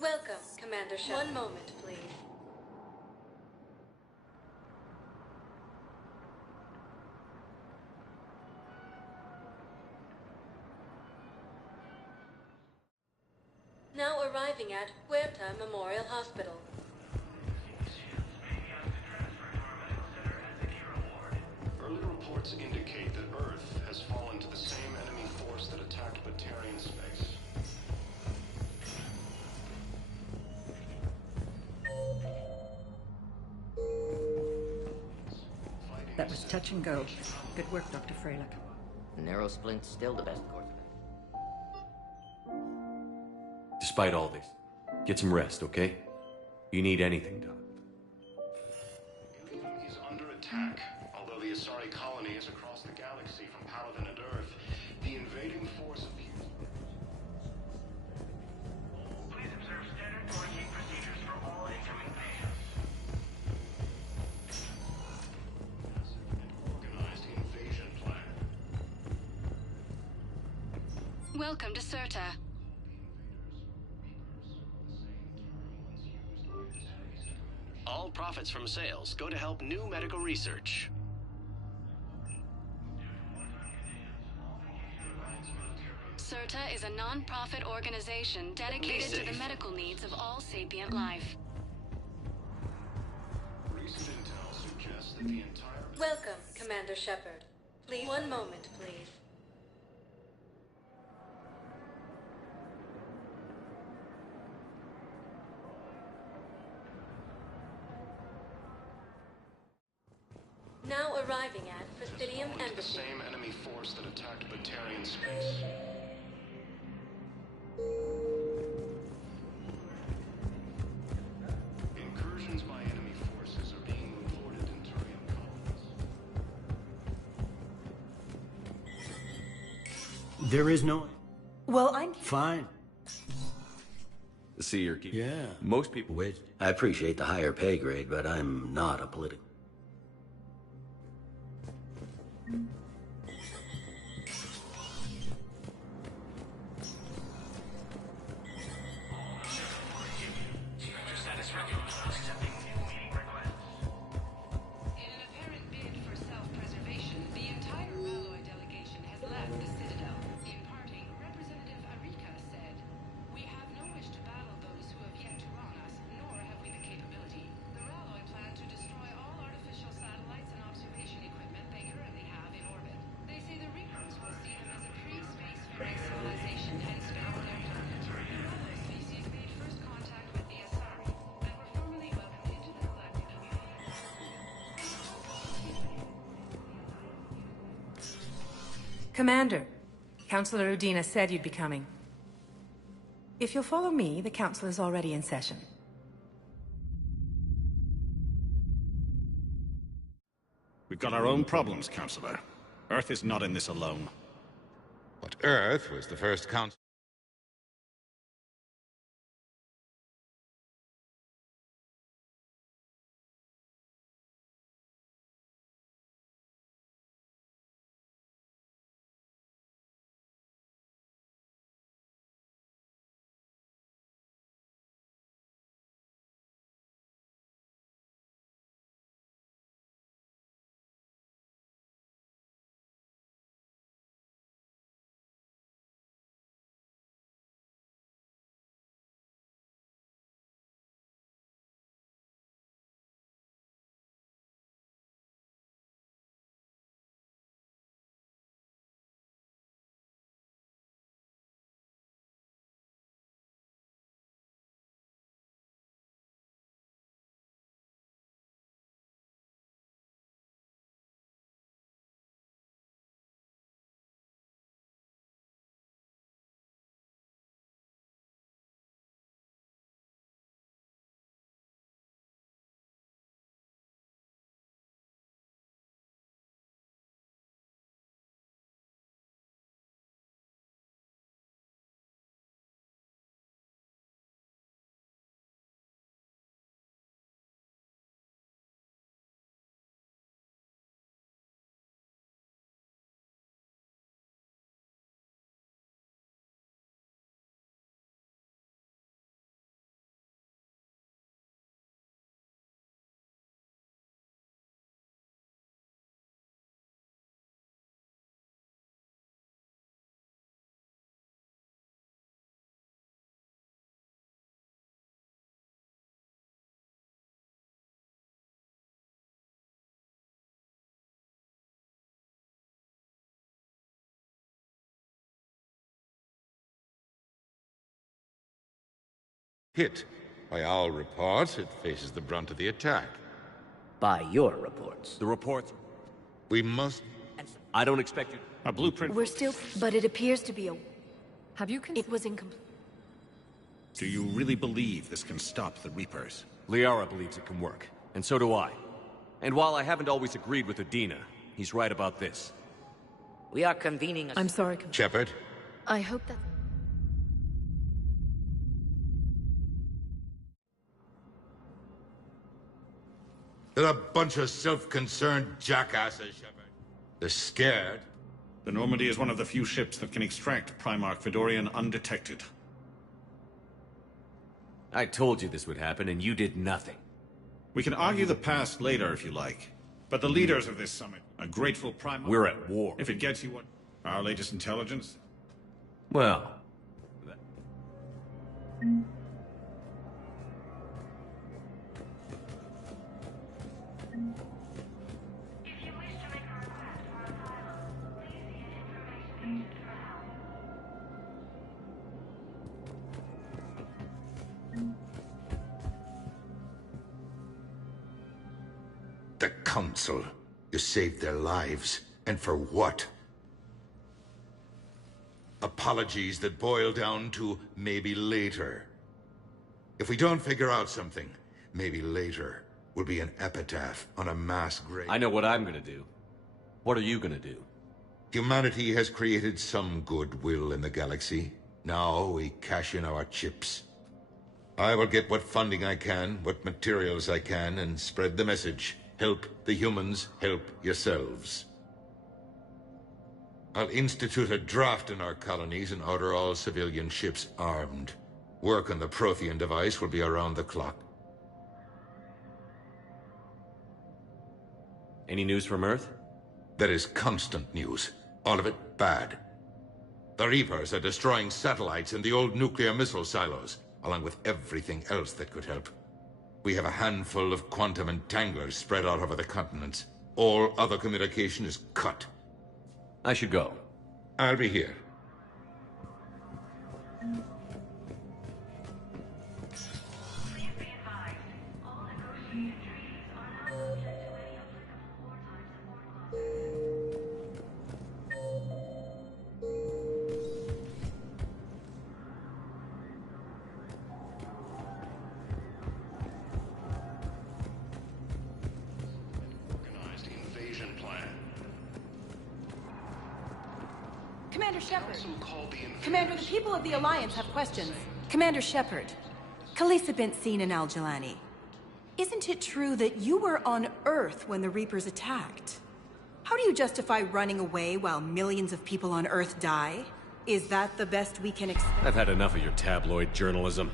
Welcome, Commander Shepard. One moment, please. Now arriving at Huerta Memorial Hospital. Early reports indicate that Earth has fallen to the same enemy force that attacked Batarian space. That was touch and go. Good work, Dr. Freilich. Narrow splint's still the best course of action. Despite all this, get some rest, okay? You need anything done. Ilium is under attack. Although the Asari colony is across the galaxy from Paladin and Earth, the invading force appears. Please observe standard quarantine procedures for all incoming patients. Organized invasion plan. Welcome to Serta. All profits from sales go to help new medical research. Serta is a non-profit organization dedicated to the medical needs of all sapient life. Recent intel suggests that the entire... Welcome, Commander Shepard. Please, one moment, please. Now arriving at Presidium The Embassy. same enemy force that attacked Batarian space. Incursions by enemy forces are being reported in Turian colonies. There is no... Well, I'm Fine. See, you're keeping... Yeah. Most people... Wait. I appreciate the higher pay grade, but I'm not a political... In an apparent bid for self-preservation, the entire Ralloy delegation has left the Citadel. In parting, Representative Arika said, "We have no wish to battle those who have yet to wrong us, nor have we the capability. The Ralloy plan to destroy all artificial satellites and observation equipment they currently have in orbit. They say the Reapers will see them as a pre-spacefaring civilization and spare their planet. The Ralloy species made first contact with the Asari, and were formally welcomed into the galactic community." Commander. Councilor Udina said you'd be coming. If you'll follow me, the council is already in session. We've got our own problems, Counselor. Earth is not in this alone. But Earth was the first council. Hit. By all reports, it faces the brunt of the attack. By your reports. The reports... We must... I don't expect you... A blueprint... We're still... But it appears to be a... Have you It was incomplete. Do you really believe this can stop the Reapers? Liara believes it can work, and so do I. And while I haven't always agreed with Udina, he's right about this. We are convening a... I'm sorry, Shepard? I hope that... They're a bunch of self-concerned jackasses, Shepard. They're scared. The Normandy is one of the few ships that can extract Primarch Fedorian undetected. I told you this would happen, and you did nothing. We can argue the past later if you like. But the leaders of this summit are grateful Primarch... We're at war. If it gets you what? Our latest intelligence? Well... If you wish to make a request for asylum, please see an information agent for help. The Council. You saved their lives. And for what? Apologies that boil down to maybe later. If we don't figure out something, maybe later will be an epitaph on a mass grave. I know what I'm gonna do. What are you gonna do? Humanity has created some goodwill in the galaxy. Now we cash in our chips. I will get what funding I can, what materials I can, and spread the message. Help the humans, help yourselves. I'll institute a draft in our colonies and order all civilian ships armed. Work on the Prothean device will be around the clock. Any news from Earth? There is constant news. All of it bad. The Reapers are destroying satellites in the old nuclear missile silos, along with everything else that could help. We have a handful of quantum entanglers spread out over the continents. All other communication is cut. I should go. I'll be here. Please be advised, all negotiated treaties are now subject to any applicable wartime support clauses. Commander Shepard. Council called the invaders. Commander, the people of the Alliance have questions. Commander Shepard. Khalifa bint Sina and Al-Jalani. Isn't it true that you were on Earth when the Reapers attacked? How do you justify running away while millions of people on Earth die? Is that the best we can expect? I've had enough of your tabloid journalism.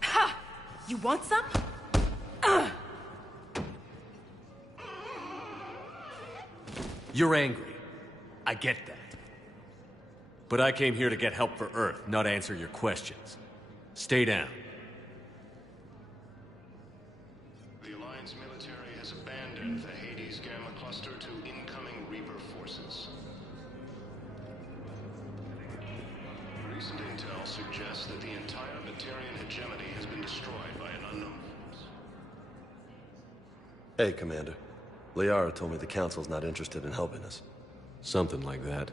Ha! You want some? You're angry. I get that. But I came here to get help for Earth, not answer your questions. Stay down. The Alliance military has abandoned the Hades Gamma Cluster to incoming Reaper forces. Recent intel suggests that the entire Batarian hegemony has been destroyed by an unknown force. Hey, Commander. Liara told me the Council's not interested in helping us. Something like that.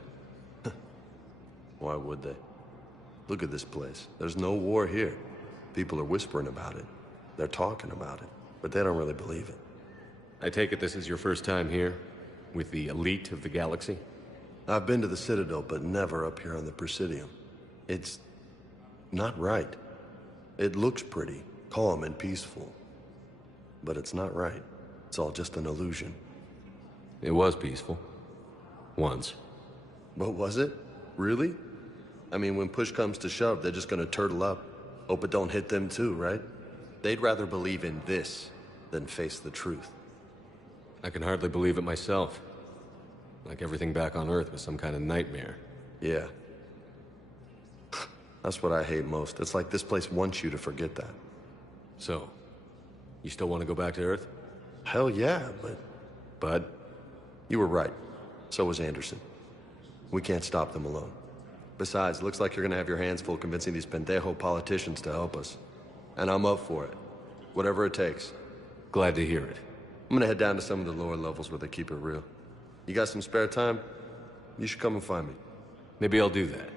Why would they? Look at this place. There's no war here. People are whispering about it. They're talking about it, but they don't really believe it. I take it this is your first time here? With the elite of the galaxy? I've been to the Citadel, but never up here on the Presidium. It's not right. It looks pretty, calm and peaceful. But it's not right. It's all just an illusion. It was peaceful. Once. But was it? Really? I mean, when push comes to shove, they're just gonna turtle up. Hope it don't hit them too, right? They'd rather believe in this than face the truth. I can hardly believe it myself. Like everything back on Earth was some kind of nightmare. Yeah. That's what I hate most. It's like this place wants you to forget that. So, you still want to go back to Earth? Hell yeah, but... Bud? You were right. So was Anderson. We can't stop them alone. Besides, looks like you're gonna have your hands full convincing these pendejo politicians to help us. And I'm up for it. Whatever it takes. Glad to hear it. I'm gonna head down to some of the lower levels where they keep it real. You got some spare time? You should come and find me. Maybe I'll do that.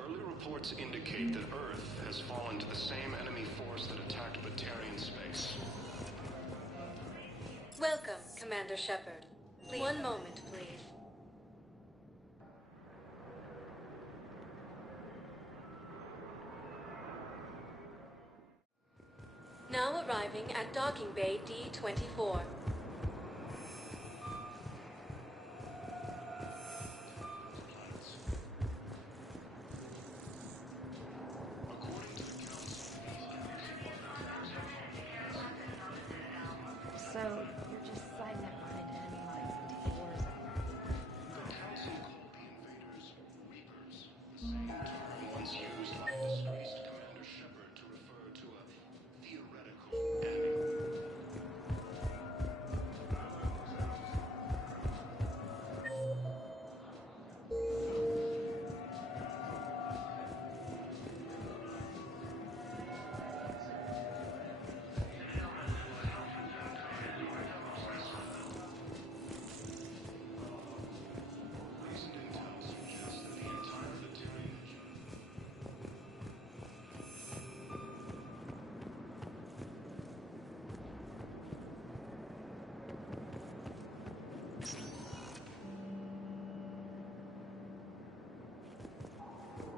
Early reports indicate that Earth has fallen to the same enemy force that attacked Batarian space. Welcome, Commander Shepard. One moment, please. Now arriving at docking bay D-24. So, you're just sliding that behind enemy lines and taking wars over. The Council called the invaders Reapers, the same term once used by the disgraced Commander Shepard to refer to a theoretical enemy. Recent intel suggests that the entire Batarian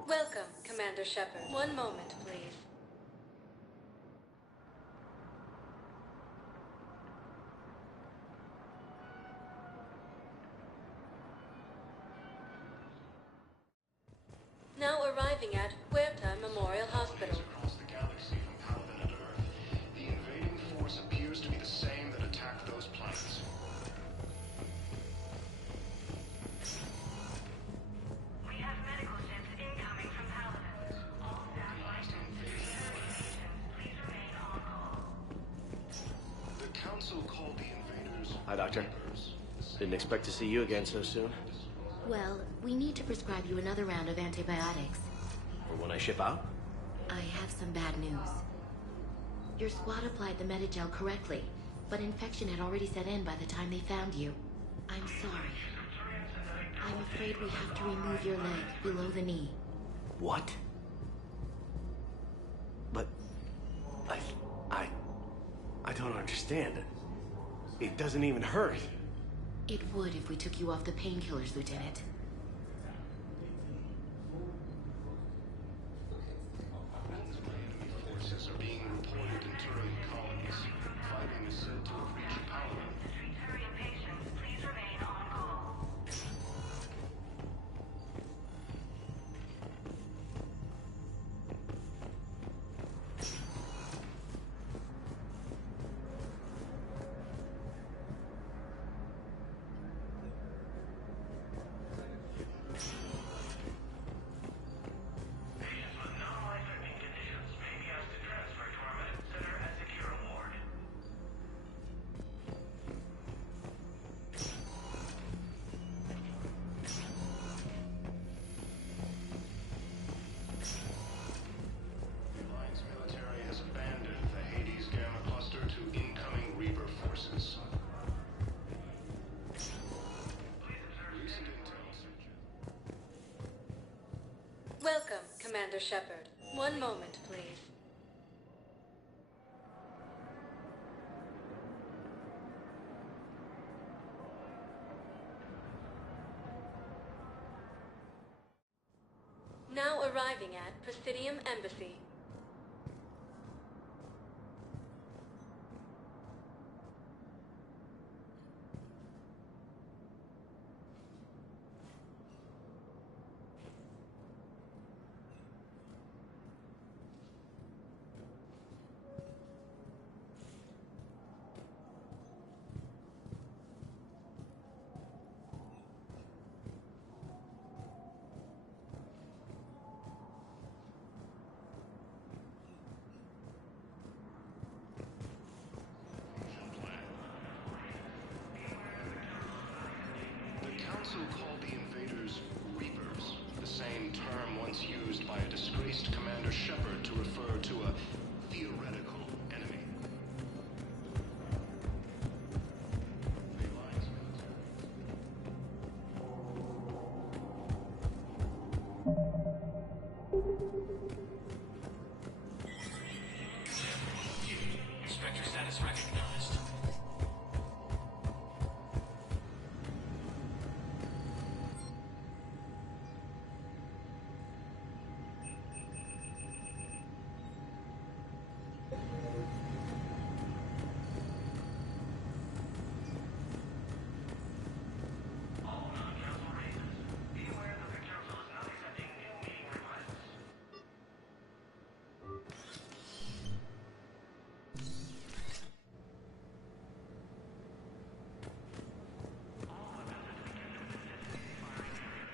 Welcome, Commander Shepard. One moment, please. Now arriving at Huerta Memorial Hospital. across the galaxy from Paladin and Earth, the invading force appears to be the same that attacked those planets. We have medical ships incoming from Paladin. All staff flights please remain on call. The Council called the invaders Hi, Doctor. Reapers. Didn't expect to see you again so soon. Well, we need to prescribe you another round of antibiotics. For when I ship out? I have some bad news. Your squad applied the Medigel correctly, but infection had already set in by the time they found you. I'm sorry. I'm afraid we have to remove your leg below the knee. What? But... I don't understand. It doesn't even hurt. It would if we took you off the painkillers, Lieutenant. Enemy forces are being reported in Turing colonies. Fighting is said to have reached power. Centurion patients, please remain on call. Patients with non-life-threatening conditions may be asked to transfer to our medical center at secure ward. The Alliance military has abandoned the Hades Gamma cluster to incoming Reaper forces. Recent intel suggests Welcome, Commander Shepard. One moment, please. Now arriving at Presidium Embassy. the Council called the invaders Reapers, the same term once used by a disgraced Commander Shepard to refer to a theoretical enemy. The Alliance military. Spectre status recognized. All non-council races, be aware that the council is not accepting new meeting requests. All weapons detected within this firing area.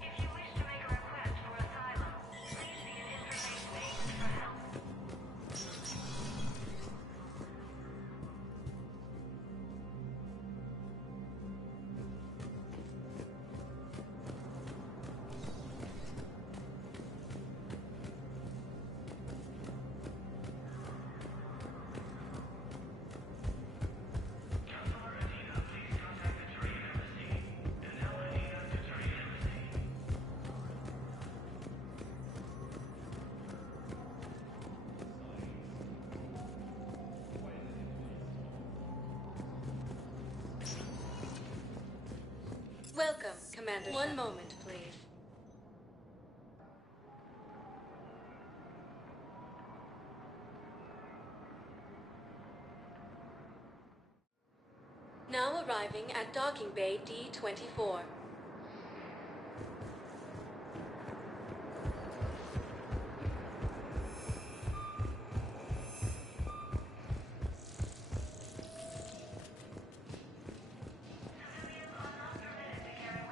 If you wish to make a request for asylum, please see an information page for help. Councilor Adina, please contact the Turing Embassy. Adele Adina to Turing Embassy. Welcome, Commander. One moment, please. Now arriving at Docking Bay D-24. Civilians are not permitted to carry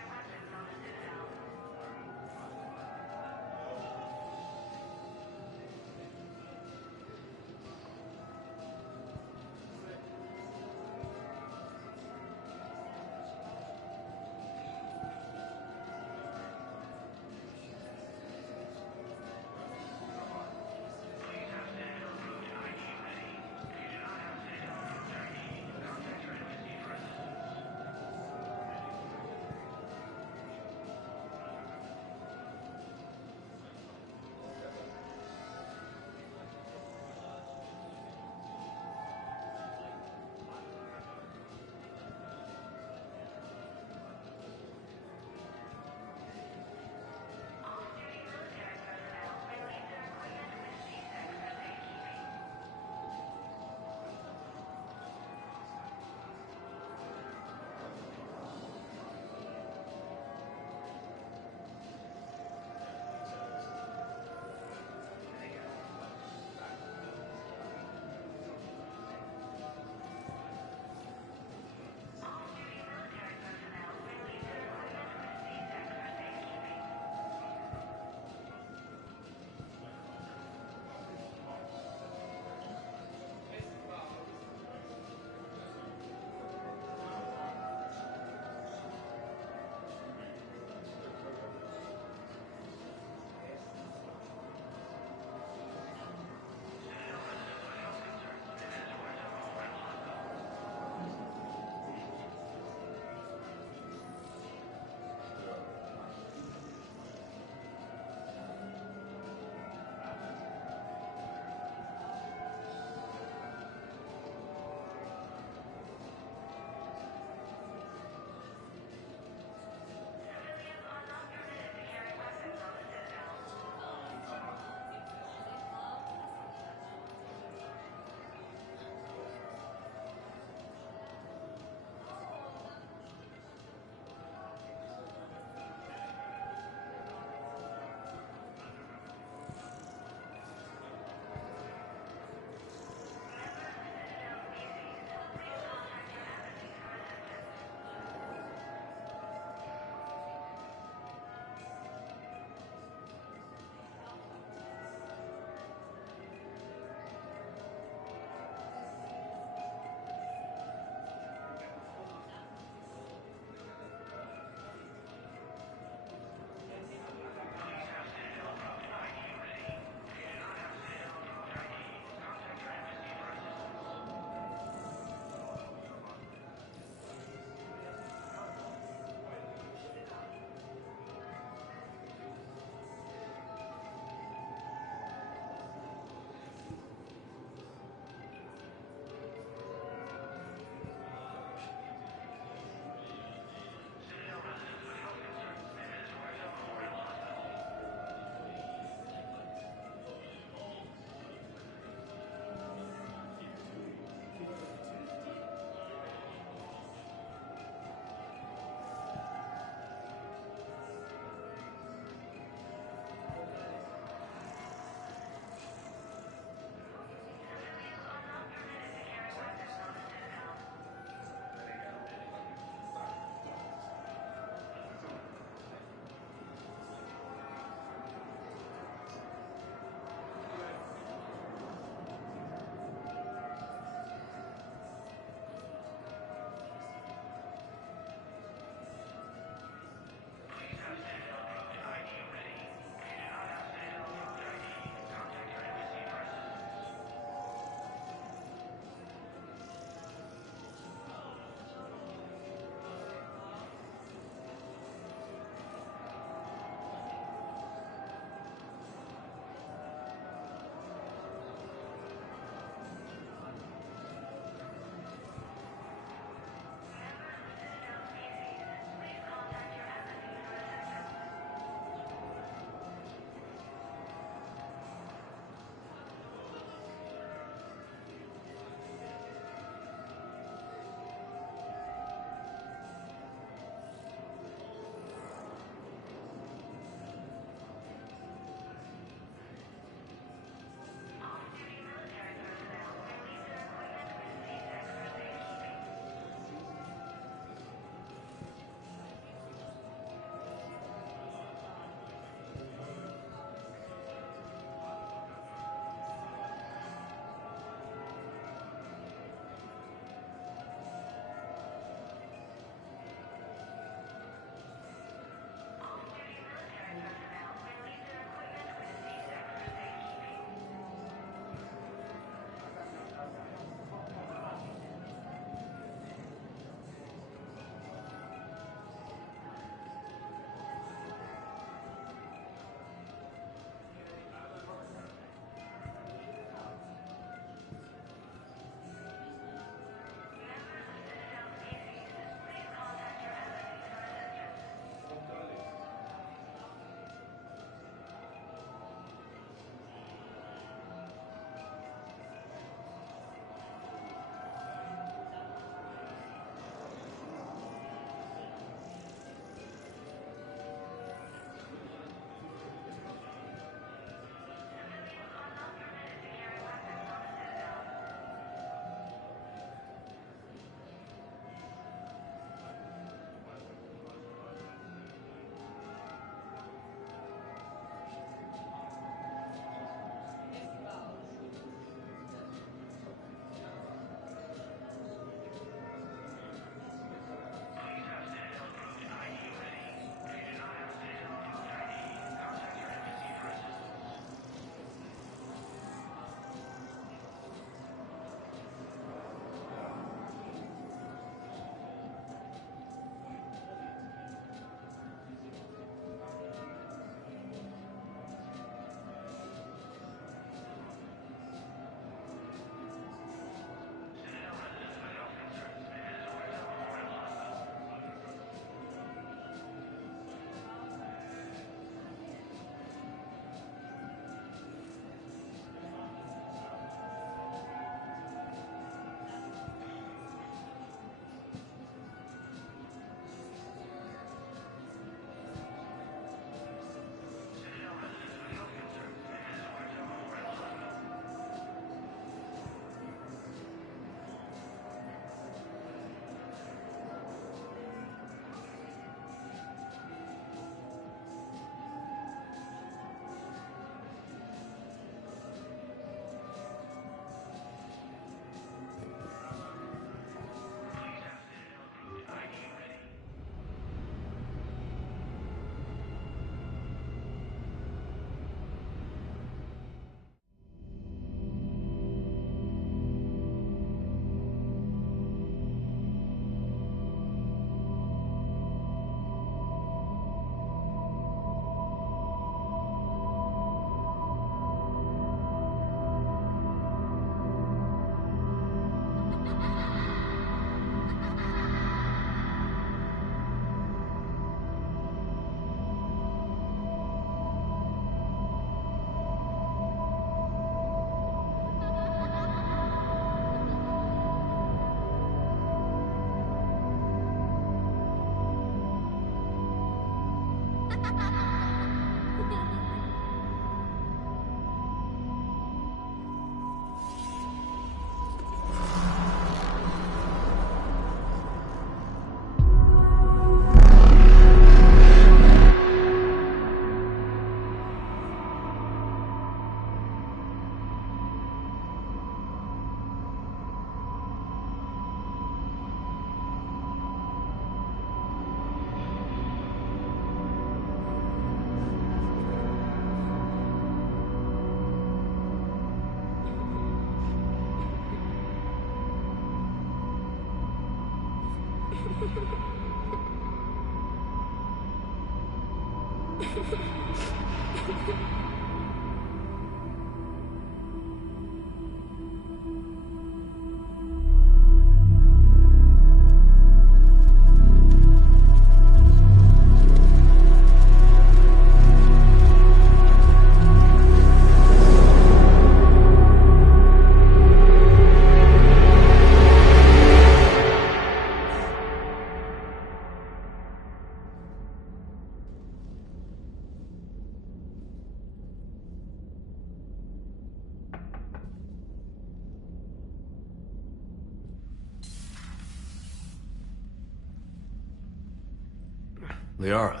Liara,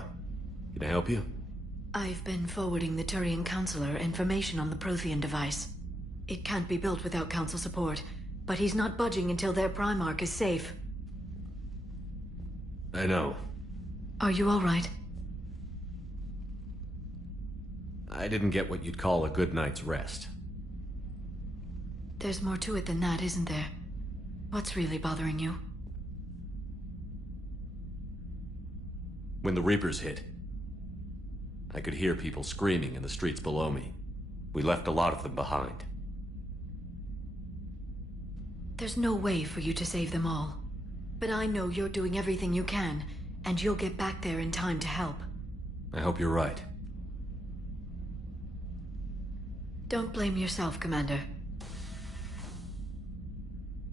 can I help you? I've been forwarding the Turian Counselor information on the Prothean device. It can't be built without Council support, but he's not budging until their Primarch is safe. I know. Are you all right? I didn't get what you'd call a good night's rest. There's more to it than that, isn't there? What's really bothering you? When the Reapers hit, I could hear people screaming in the streets below me. We left a lot of them behind. There's no way for you to save them all. But I know you're doing everything you can, and you'll get back there in time to help. I hope you're right. Don't blame yourself, Commander.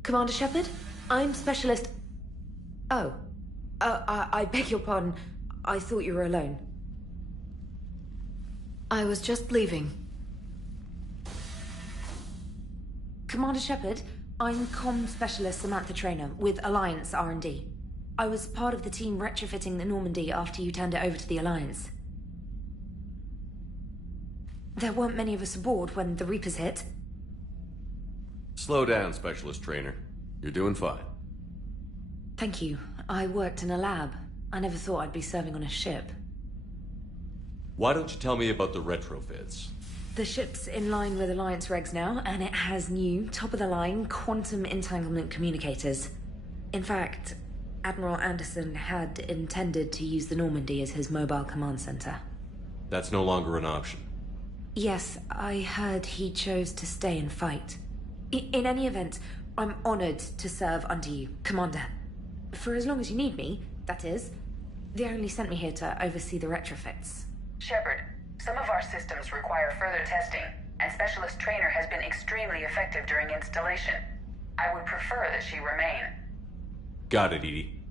Commander Shepard? I'm Specialist... Oh. I beg your pardon. I thought you were alone. I was just leaving. Commander Shepard, I'm Comm Specialist Samantha Traynor with Alliance R&D. I was part of the team retrofitting the Normandy after you turned it over to the Alliance. There weren't many of us aboard when the Reapers hit. Slow down, Specialist Trainer. You're doing fine. Thank you. I worked in a lab. I never thought I'd be serving on a ship. Why don't you tell me about the retrofits? The ship's in line with Alliance regs now, and it has new, top-of-the-line, quantum entanglement communicators. In fact, Admiral Anderson had intended to use the Normandy as his mobile command center. That's no longer an option. Yes, I heard he chose to stay and fight. In any event, I'm honored to serve under you, Commander. For as long as you need me, that is. They only sent me here to oversee the retrofits. Shepard, some of our systems require further testing, and Specialist Trainer has been extremely effective during installation. I would prefer that she remain. Got it, Edie.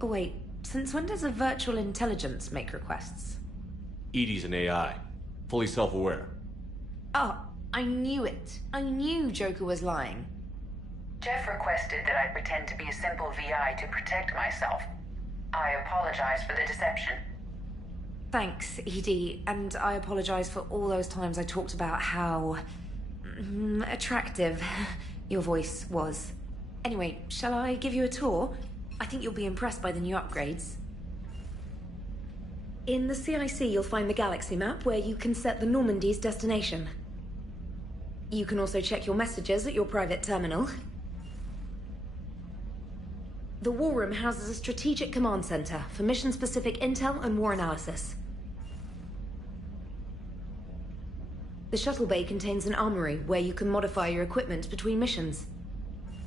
Wait, since when does a virtual intelligence make requests? Edie's an AI. Fully self-aware. Oh, I knew it. I knew Joker was lying. Jeff requested that I pretend to be a simple VI to protect myself. I apologize for the deception. Thanks, Edie, and I apologize for all those times I talked about how... attractive your voice was. Anyway, shall I give you a tour? I think you'll be impressed by the new upgrades. In the CIC, you'll find the galaxy map where you can set the Normandy's destination. You can also check your messages at your private terminal. The War Room houses a strategic command center for mission-specific intel and war analysis. The shuttle bay contains an armory where you can modify your equipment between missions.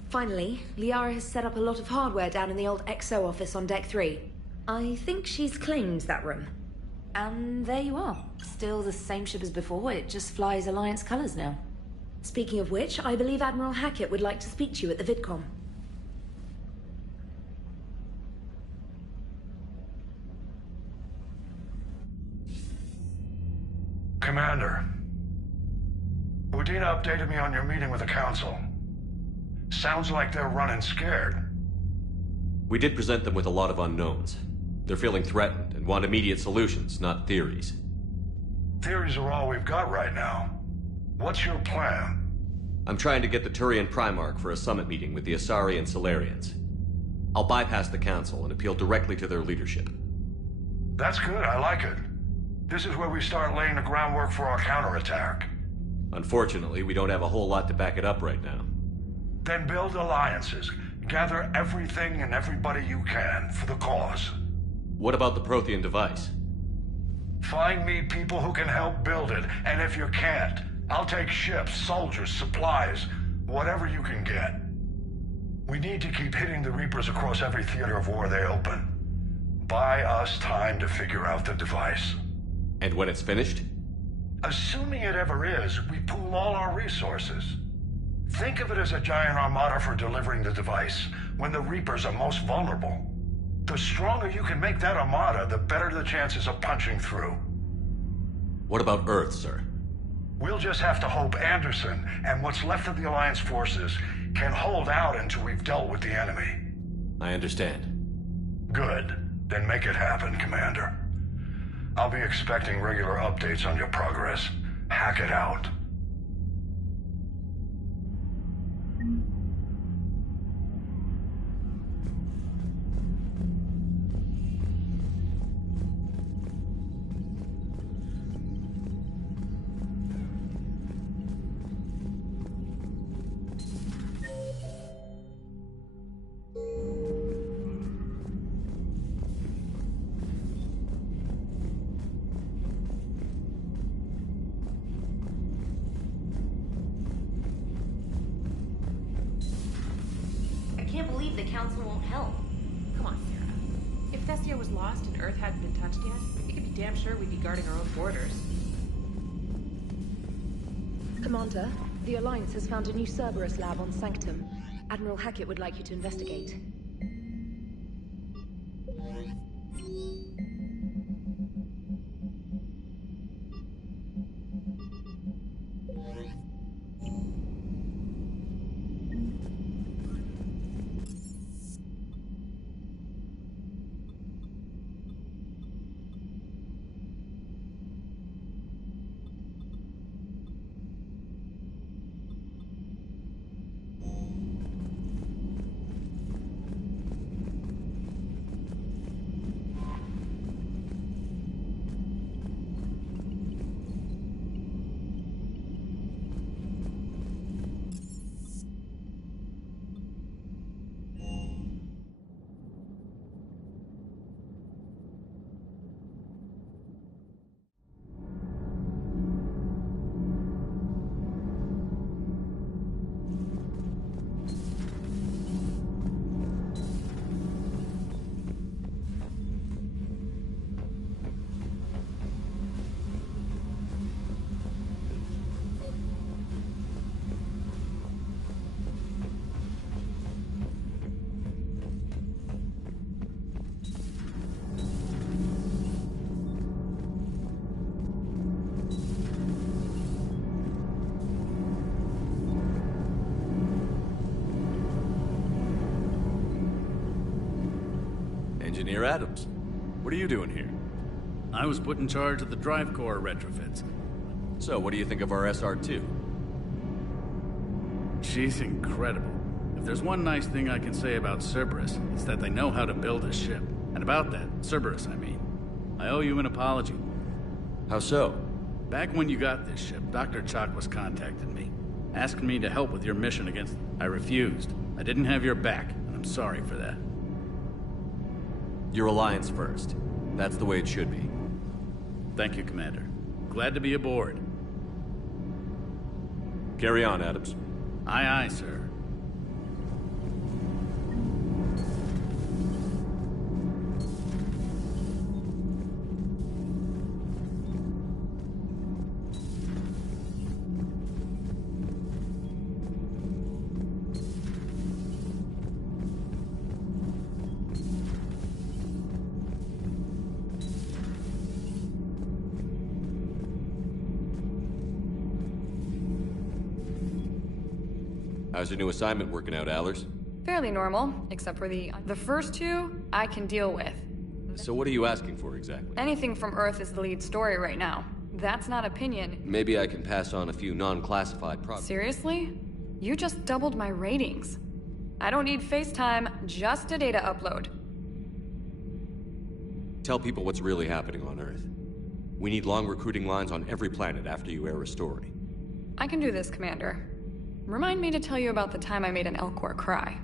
Finally, Liara has set up a lot of hardware down in the old XO office on Deck 3. I think she's claimed that room. And there you are. Still the same ship as before, it just flies Alliance colors now. Speaking of which, I believe Admiral Hackett would like to speak to you at the VidCom. Commander, Udina updated me on your meeting with the Council. Sounds like they're running scared. We did present them with a lot of unknowns. They're feeling threatened and want immediate solutions, not theories. Theories are all we've got right now. What's your plan? I'm trying to get the Turian Primarch for a summit meeting with the Asari and Solarians. I'll bypass the Council and appeal directly to their leadership. That's good, I like it. This is where we start laying the groundwork for our counterattack. Unfortunately, we don't have a whole lot to back it up right now. Then build alliances. Gather everything and everybody you can for the cause. What about the Prothean device? Find me people who can help build it, and if you can't, I'll take ships, soldiers, supplies, whatever you can get. We need to keep hitting the Reapers across every theater of war they open. Buy us time to figure out the device. And when it's finished? Assuming it ever is, we pool all our resources. Think of it as a giant armada for delivering the device, when the Reapers are most vulnerable. The stronger you can make that armada, the better the chances of punching through. What about Earth, sir? We'll just have to hope Anderson and what's left of the Alliance forces can hold out until we've dealt with the enemy. I understand. Good. Then make it happen, Commander. I'll be expecting regular updates on your progress. Hack it out. I can't believe the Council won't help. Come on, Sarah. If Thessia was lost and Earth hadn't been touched yet, we could be damn sure we'd be guarding our own borders. Commander, the Alliance has found a new Cerberus lab on Sanctum. Admiral Hackett would like you to investigate. Engineer Adams, what are you doing here? I was put in charge of the drive core retrofits. So, what do you think of our SR2? She's incredible. If there's one nice thing I can say about Cerberus, it's that they know how to build a ship. And about that, Cerberus, I mean. I owe you an apology. How so? Back when you got this ship, Dr. Chakwas contacted me, asking me to help with your mission against them. I refused. I didn't have your back, and I'm sorry for that. Your Alliance first. That's the way it should be. Thank you, Commander. Glad to be aboard. Carry on, Adams. Aye, aye, sir. How's your new assignment working out, Allers? Fairly normal, except for the first two I can deal with. So what are you asking for exactly? Anything from Earth is the lead story right now. That's not opinion. Maybe I can pass on a few non-classified projects. Seriously? You just doubled my ratings. I don't need FaceTime, just a data upload. Tell people what's really happening on Earth. We need long recruiting lines on every planet after you air a story. I can do this, Commander. Remind me to tell you about the time I made an Elcor cry.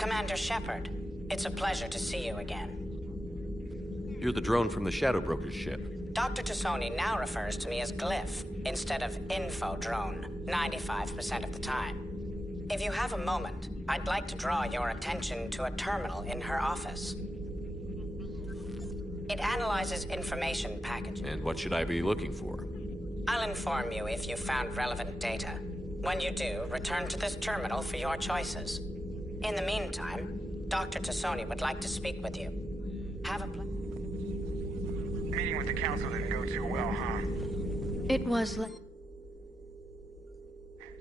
Commander Shepard, it's a pleasure to see you again. You're the drone from the Shadow Broker's ship. Dr. Tassoni now refers to me as Glyph instead of Info Drone, 95% of the time. If you have a moment, I'd like to draw your attention to a terminal in her office. It analyzes information packages. And what should I be looking for? I'll inform you if you've found relevant data. When you do, return to this terminal for your choices. In the meantime, Dr. Tassoni would like to speak with you. Have a Meeting with the council didn't go too well, huh? It was like...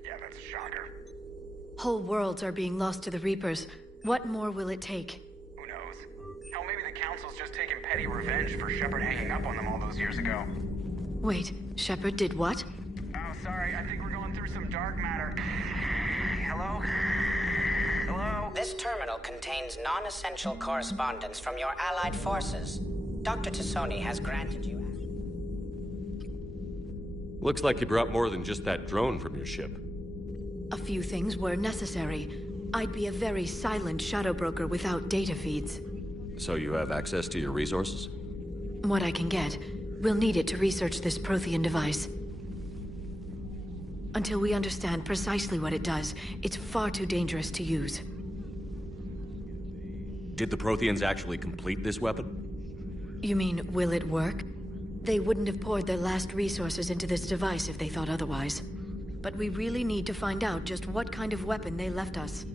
Yeah, that's a shocker. Whole worlds are being lost to the Reapers. What more will it take? Who knows? Hell, maybe the council's just taking petty revenge for Shepard hanging up on them all those years ago. Wait, Shepard did what? Oh, sorry, I think we're going through some dark matter. Hello? Hello? This terminal contains non-essential correspondence from your allied forces. Dr. Tassoni has granted you... Looks like you brought more than just that drone from your ship. A few things were necessary. I'd be a very silent shadow broker without data feeds. So you have access to your resources? What I can get. We'll need it to research this Prothean device. Until we understand precisely what it does, it's far too dangerous to use. Did the Protheans actually complete this weapon? You mean, will it work? They wouldn't have poured their last resources into this device if they thought otherwise. But we really need to find out just what kind of weapon they left us.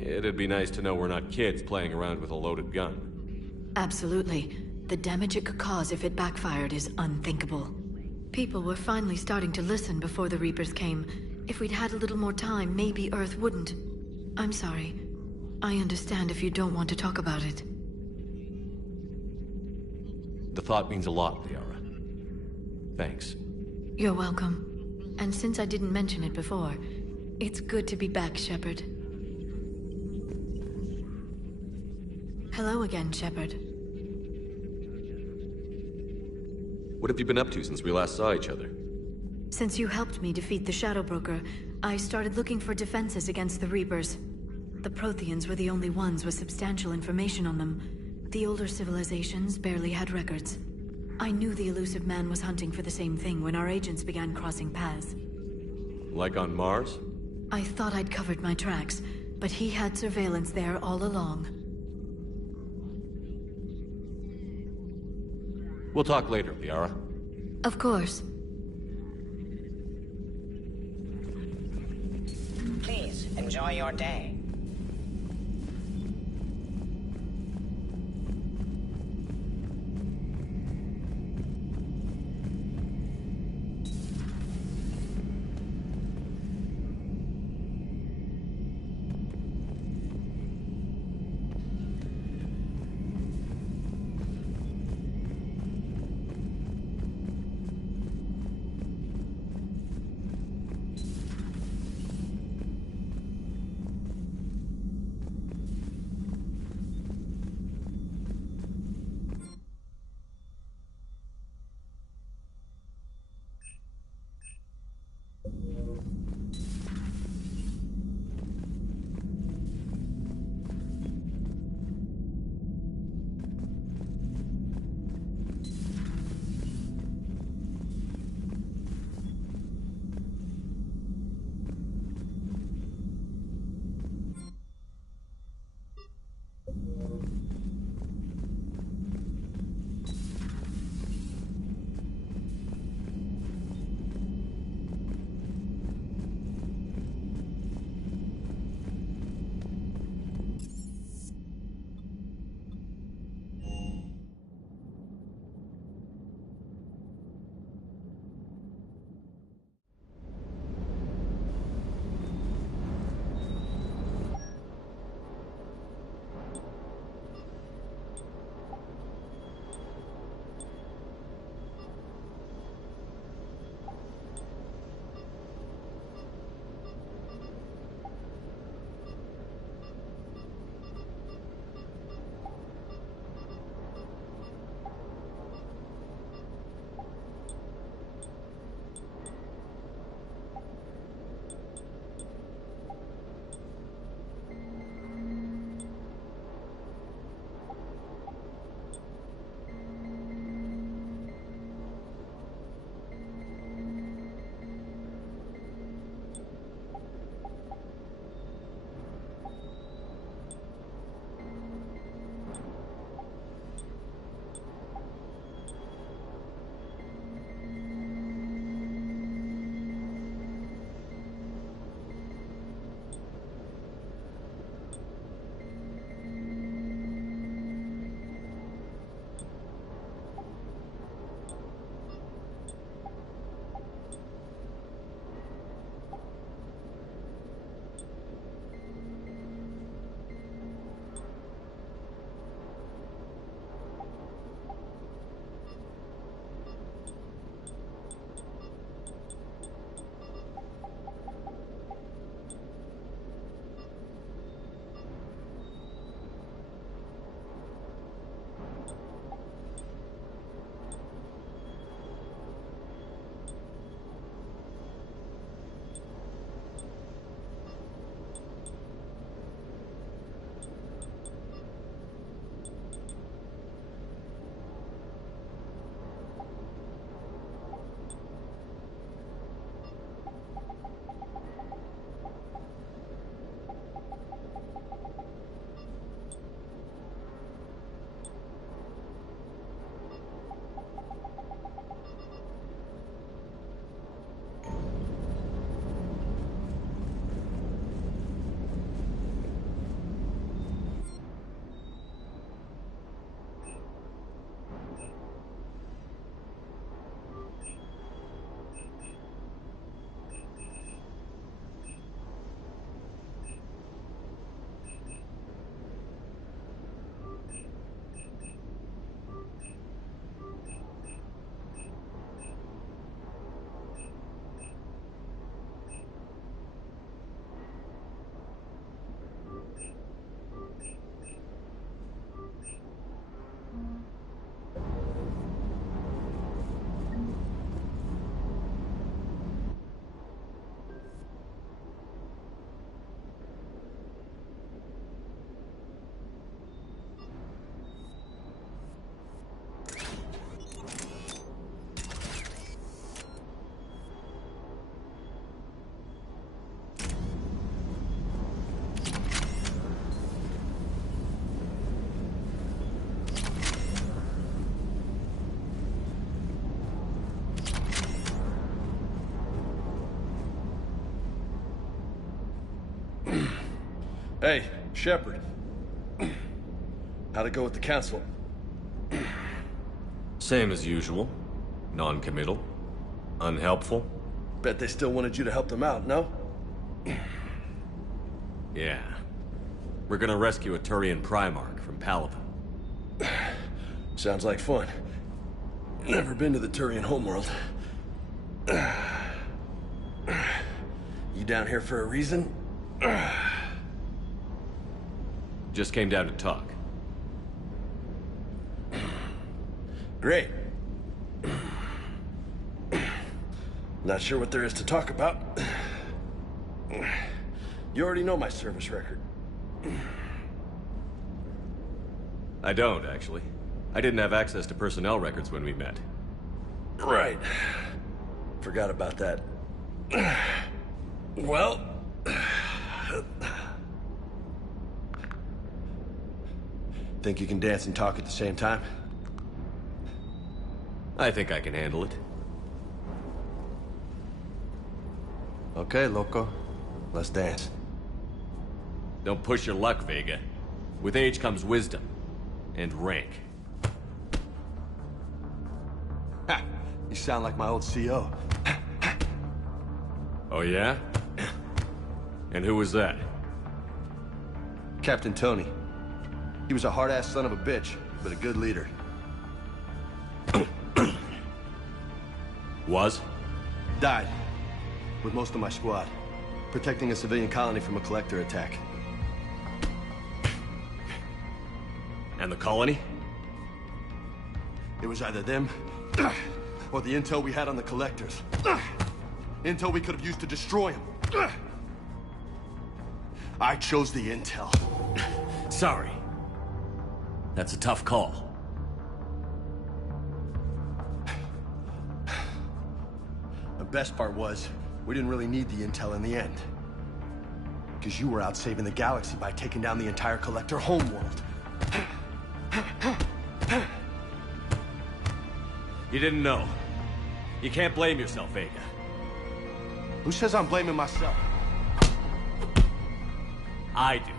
It'd be nice to know we're not kids playing around with a loaded gun. Absolutely. The damage it could cause if it backfired is unthinkable. People were finally starting to listen before the Reapers came. If we'd had a little more time, maybe Earth wouldn't. I'm sorry. I understand if you don't want to talk about it. The thought means a lot, Liara. Thanks. You're welcome. And since I didn't mention it before, it's good to be back, Shepard. Hello again, Shepard. What have you been up to since we last saw each other? Since you helped me defeat the Shadow Broker, I started looking for defenses against the Reapers. The Protheans were the only ones with substantial information on them. The older civilizations barely had records. I knew the elusive man was hunting for the same thing when our agents began crossing paths. Like on Mars? I thought I'd covered my tracks, but he had surveillance there all along. We'll talk later, Liara. Of course. Please, enjoy your day. Hey, Shepard. How'd it go with the council? Same as usual. Non-committal. Unhelpful. Bet they still wanted you to help them out, no? Yeah. We're gonna rescue a Turian Primarch from Palaven. Sounds like fun. Never been to the Turian homeworld. You down here for a reason? Just came down to talk. Great. Not sure what there is to talk about. You already know my service record. I don't, actually. I didn't have access to personnel records when we met. Right. Forgot about that. Well... Think you can dance and talk at the same time? I think I can handle it. Okay, loco. Let's dance. Don't push your luck, Vega. With age comes wisdom. And rank. Ha! You sound like my old CO. Oh, yeah? And who was that? Captain Tony. He was a hard-ass son of a bitch, but a good leader. Was? Died. With most of my squad. Protecting a civilian colony from a collector attack. And the colony? It was either them, or the intel we had on the collectors. Intel we could have used to destroy them. I chose the intel. Sorry. That's a tough call. The best part was, we didn't really need the intel in the end. Because you were out saving the galaxy by taking down the entire Collector homeworld. You didn't know. You can't blame yourself, Vega. Who says I'm blaming myself? I do.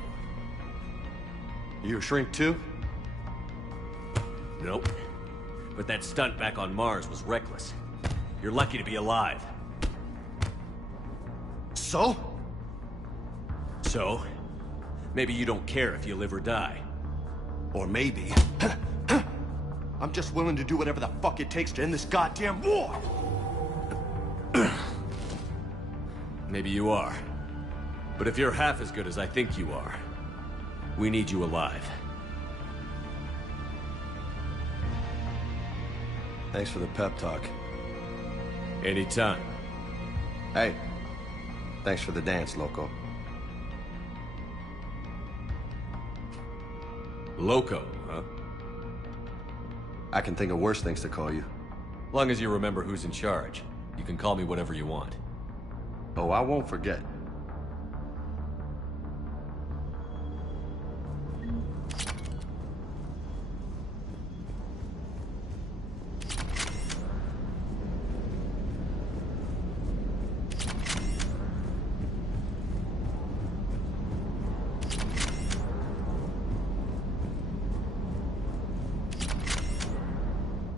You a shrink too? Nope. But that stunt back on Mars was reckless. You're lucky to be alive. So? So? Maybe you don't care if you live or die. Or maybe... I'm just willing to do whatever the fuck it takes to end this goddamn war! Maybe you are. But if you're half as good as I think you are, we need you alive. Thanks for the pep talk. Anytime. Hey, thanks for the dance, loco. Loco, huh? I can think of worse things to call you. Long as you remember who's in charge, you can call me whatever you want. Oh, I won't forget.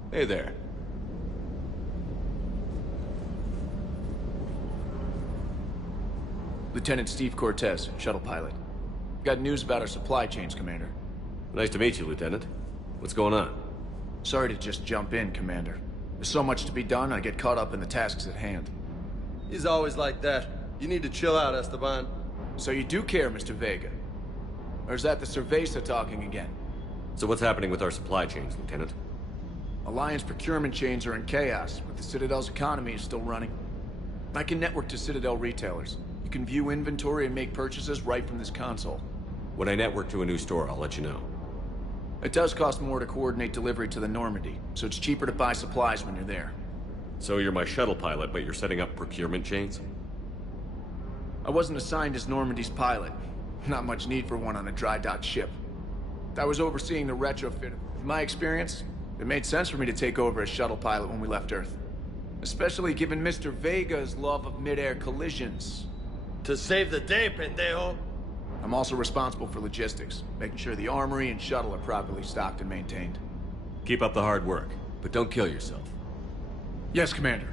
Hey there. Lieutenant Steve Cortez, shuttle pilot. Got news about our supply chains, Commander. Nice to meet you, Lieutenant. What's going on? Sorry to just jump in, Commander. There's so much to be done, I get caught up in the tasks at hand. He's always like that. You need to chill out, Esteban. So you do care, Mr. Vega? Or is that the Cerveza talking again? So what's happening with our supply chains, Lieutenant? Alliance procurement chains are in chaos, but the Citadel's economy is still running. I can network to Citadel retailers. You can view inventory and make purchases right from this console. When I network to a new store, I'll let you know. It does cost more to coordinate delivery to the Normandy, so it's cheaper to buy supplies when you're there. So you're my shuttle pilot, but you're setting up procurement chains? I wasn't assigned as Normandy's pilot. Not much need for one on a dry dock ship. I was overseeing the retrofit. In my experience, it made sense for me to take over as shuttle pilot when we left Earth. Especially given Mr. Vega's love of mid-air collisions. To save the day, pendejo. I'm also responsible for logistics, making sure the armory and shuttle are properly stocked and maintained. Keep up the hard work, but don't kill yourself. Yes, Commander.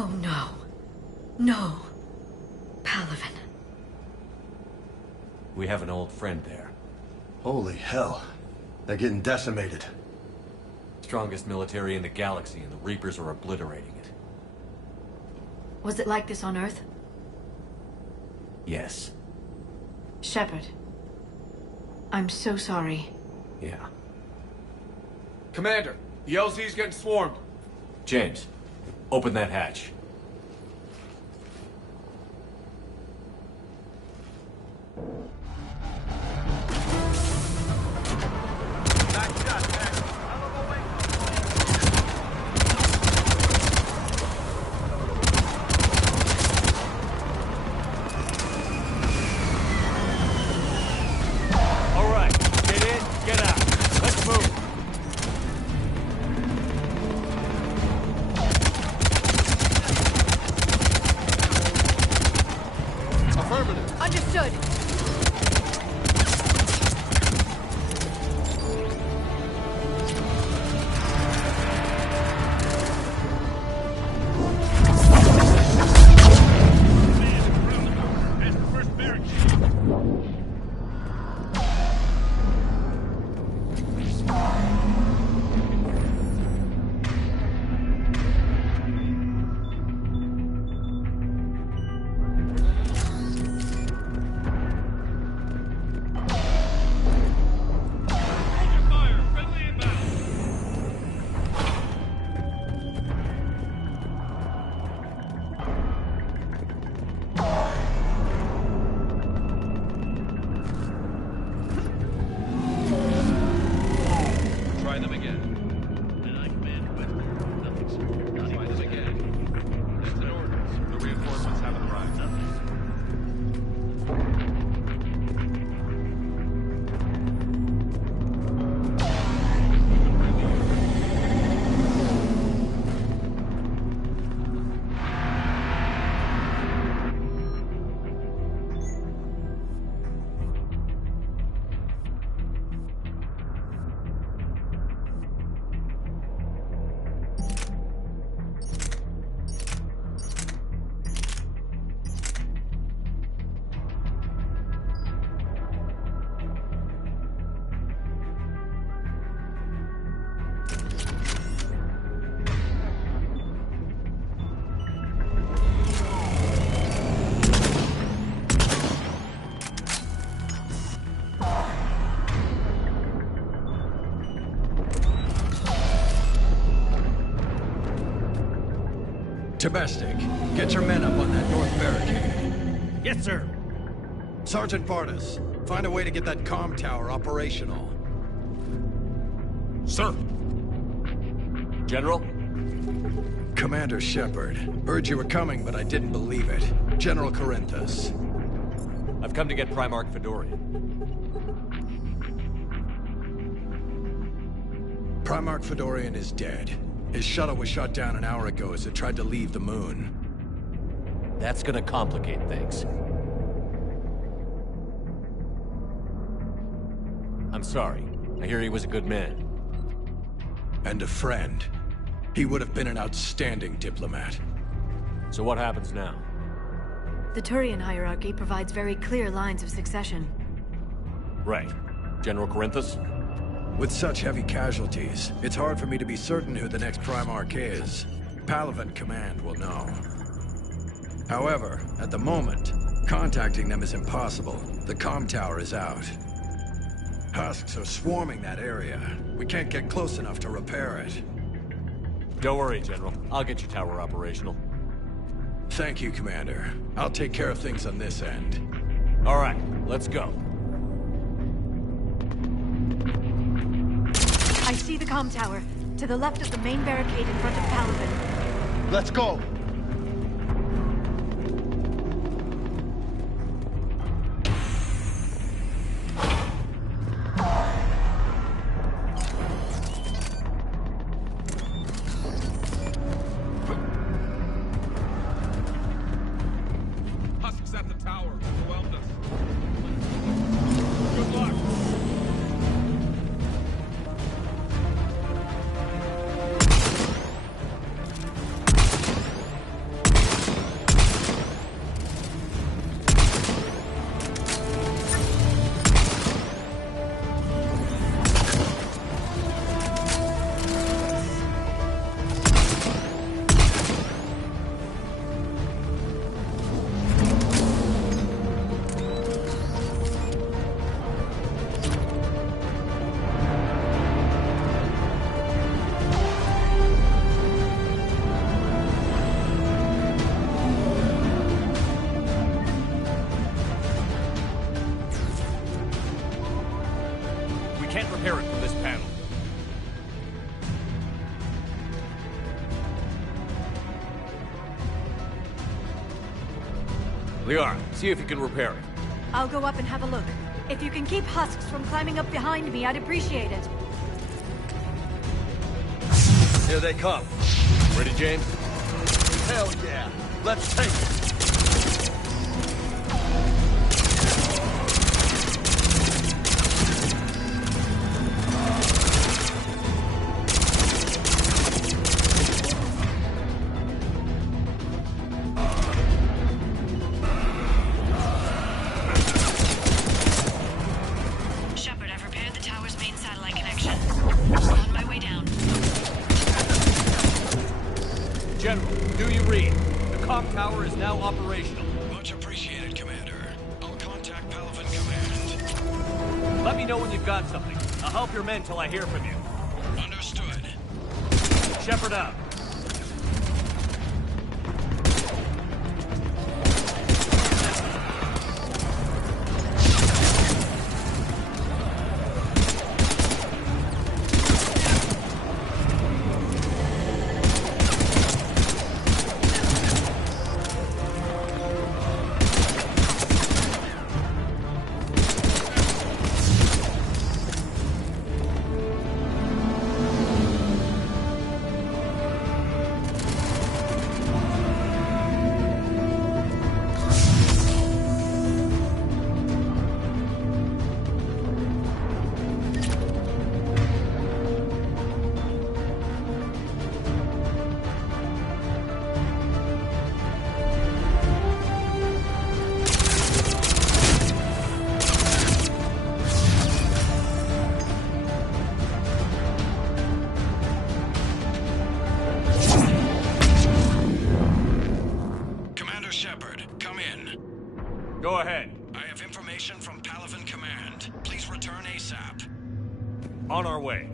Oh no. No. Palaven. We have an old friend there. Holy hell. They're getting decimated. Strongest military in the galaxy, and the Reapers are obliterating it. Was it like this on Earth? Yes. Shepard. I'm so sorry. Yeah. Commander, the LZ's getting swarmed. James, open that hatch. All right, get in, get out. Let's move. Chebestik, get your men up on that north barricade. Yes, sir. Sergeant Bartis, find a way to get that comm tower operational. Sir. General? Commander Shepard. Heard you were coming, but I didn't believe it. General Corinthus. I've come to get Primarch Fedorian. Primarch Fedorian is dead. His shuttle was shot down an hour ago as it tried to leave the moon. That's gonna complicate things. I'm sorry. I hear he was a good man. And a friend. He would have been an outstanding diplomat. So what happens now? The Turian hierarchy provides very clear lines of succession. Right. General Corinthus? With such heavy casualties, it's hard for me to be certain who the next Primarch is. Palaven Command will know. However, at the moment, contacting them is impossible. The comm tower is out. Husks are swarming that area. We can't get close enough to repair it. Don't worry, General. I'll get your tower operational. Thank you, Commander. I'll take care of things on this end. All right, let's go. I see the comm tower, to the left of the main barricade in front of Palaven. Let's go! Husks at the tower. Overwhelmed us. Good luck. Can't repair it from this panel. Liara, see if you can repair it. I'll go up and have a look. If you can keep Husks from climbing up behind me, I'd appreciate it. Here they come. Ready, James? Hell yeah! Let's take it! Shepard, I've repaired the tower's main satellite connection. On my way down. General, do you read? The comm tower is now operational. Much appreciated, Commander. I'll contact Palaven Command. Let me know when you've got something. I'll help your men till I hear from you. Understood. Shepard out. Go ahead. I have information from Palaven Command. Please return ASAP. On our way.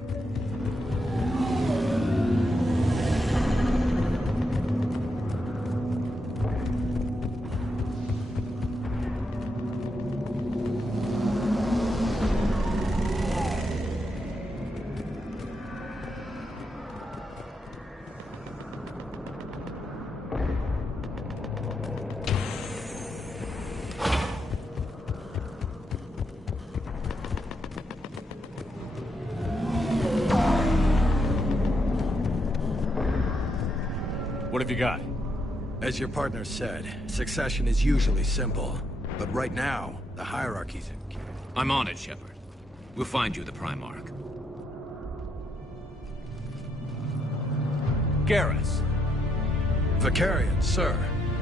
What have you got? As your partner said, succession is usually simple. But right now, the hierarchy's in... I'm on it, Shepard. We'll find you the Primarch. Garrus. Vicarian, sir.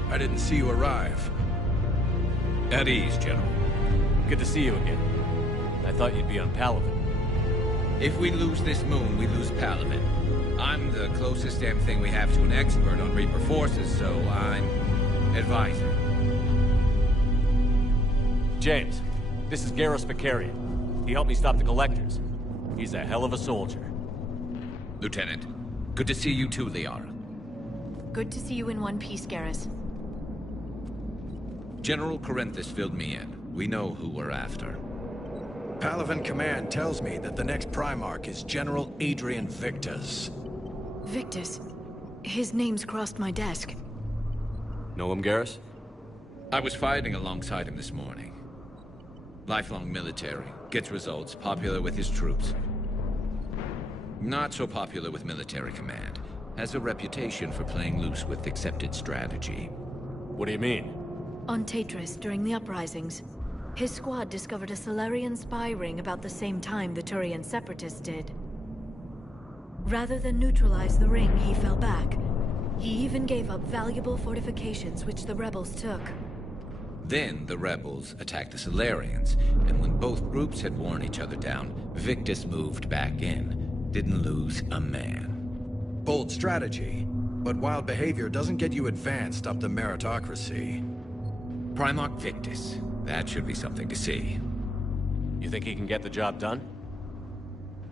I didn't see you arrive. At ease, General. Good to see you again. I thought you'd be on Palaven. If we lose this moon, we lose Palaven. I'm the closest damn thing we have to an expert on Reaper forces, so I'm advising. James, this is Garrus Vicarian. He helped me stop the Collectors. He's a hell of a soldier. Lieutenant, good to see you too, Liara. Good to see you in one piece, Garrus. General Corinthus filled me in. We know who we're after. Palaven Command tells me that the next Primarch is General Adrian Victus. Victus? His name's crossed my desk. Know him, Garrus? I was fighting alongside him this morning. Lifelong military, gets results, popular with his troops. Not so popular with military command. Has a reputation for playing loose with accepted strategy. What do you mean? On Tatris, during the uprisings, his squad discovered a Solarian spy ring about the same time the Turian Separatists did. Rather than neutralize the ring, he fell back. He even gave up valuable fortifications which the rebels took. Then the rebels attacked the Solarians, and when both groups had worn each other down, Victus moved back in. Didn't lose a man. Bold strategy, but wild behavior doesn't get you advanced up the meritocracy. Primarch Victus. That should be something to see. You think he can get the job done?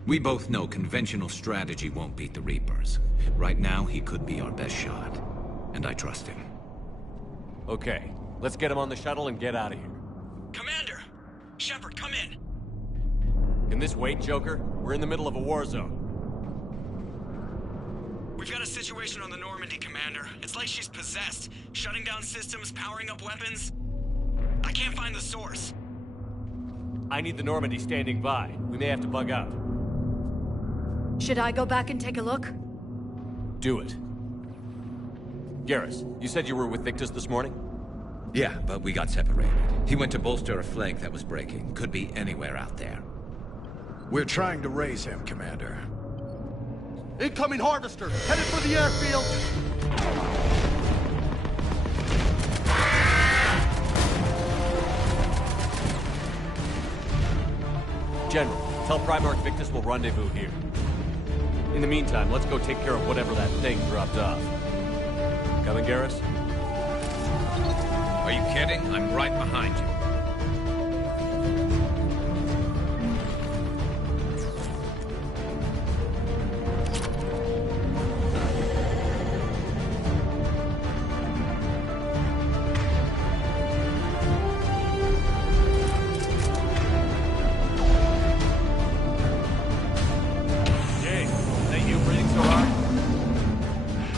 We both know conventional strategy won't beat the Reapers. Right now, he could be our best shot. And I trust him. Okay, let's get him on the shuttle and get out of here. Commander! Shepard, come in! Can this wait, Joker? We're in the middle of a war zone. We've got a situation on the Normandy, Commander. It's like she's possessed. Shutting down systems, powering up weapons. I can't find the source. I need the Normandy standing by. We may have to bug out. Should I go back and take a look? Do it. Garrus, you said you were with Victus this morning? Yeah, but we got separated. He went to bolster a flank that was breaking. Could be anywhere out there. We're trying to raise him, Commander. Incoming Harvester! Headed for the airfield! General, tell Primarch Victus we'll rendezvous here. In the meantime, let's go take care of whatever that thing dropped off. Coming, Garrus? Are you kidding? I'm right behind you.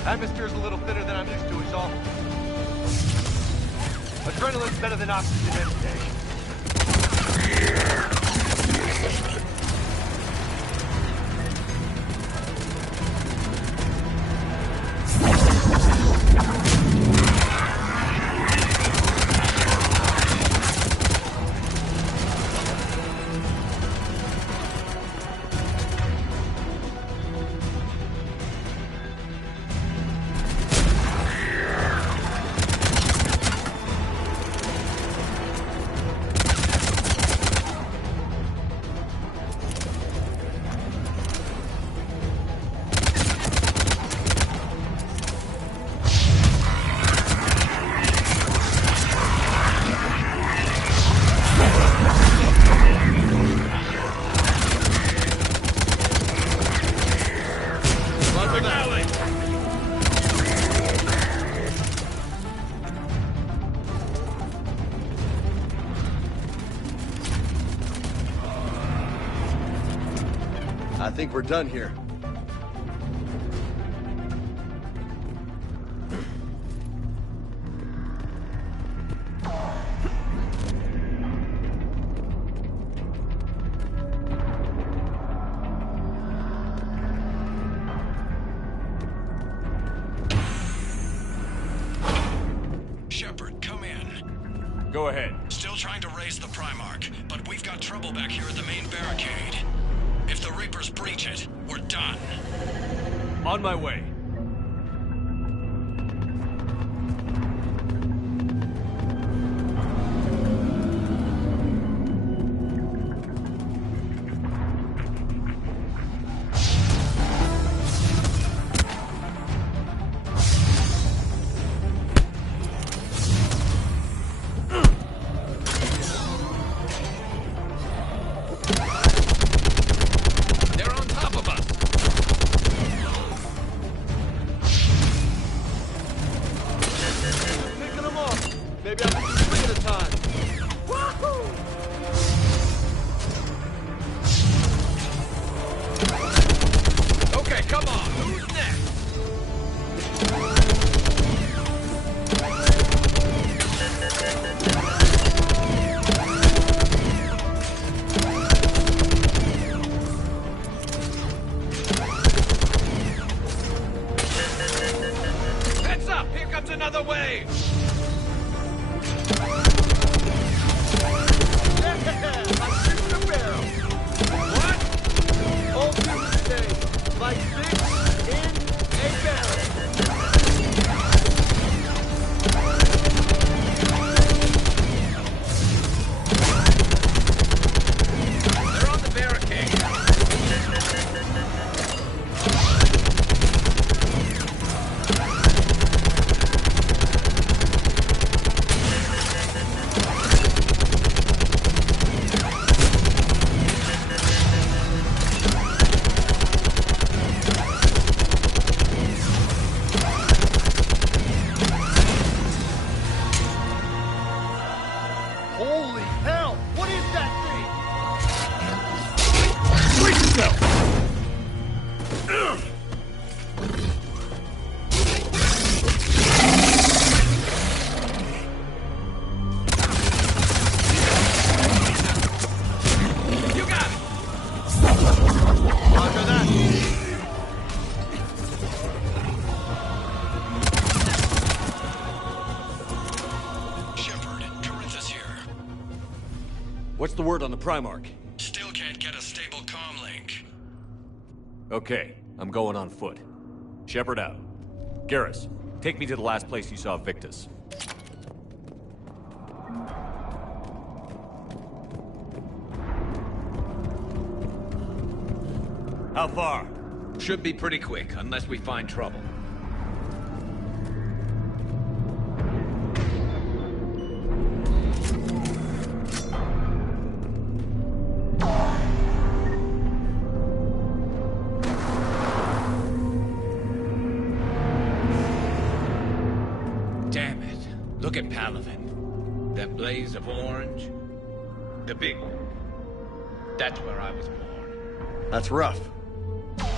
Atmosphere's a little thinner than I'm used to, is all. Adrenaline's better than oxygen any day. I think we're done here. Go ahead. Still trying to raise the Primarch, but we've got trouble back here at the main barricade. If the Reapers breach it, we're done. On my way. What's the word on the Primarch? Still can't get a stable comm link. Okay, I'm going on foot. Shepard out. Garrus, take me to the last place you saw Victus. How far? Should be pretty quick, unless we find trouble. Damn it. Look at Palaven. That blaze of orange. The big one. That's where I was born. That's rough.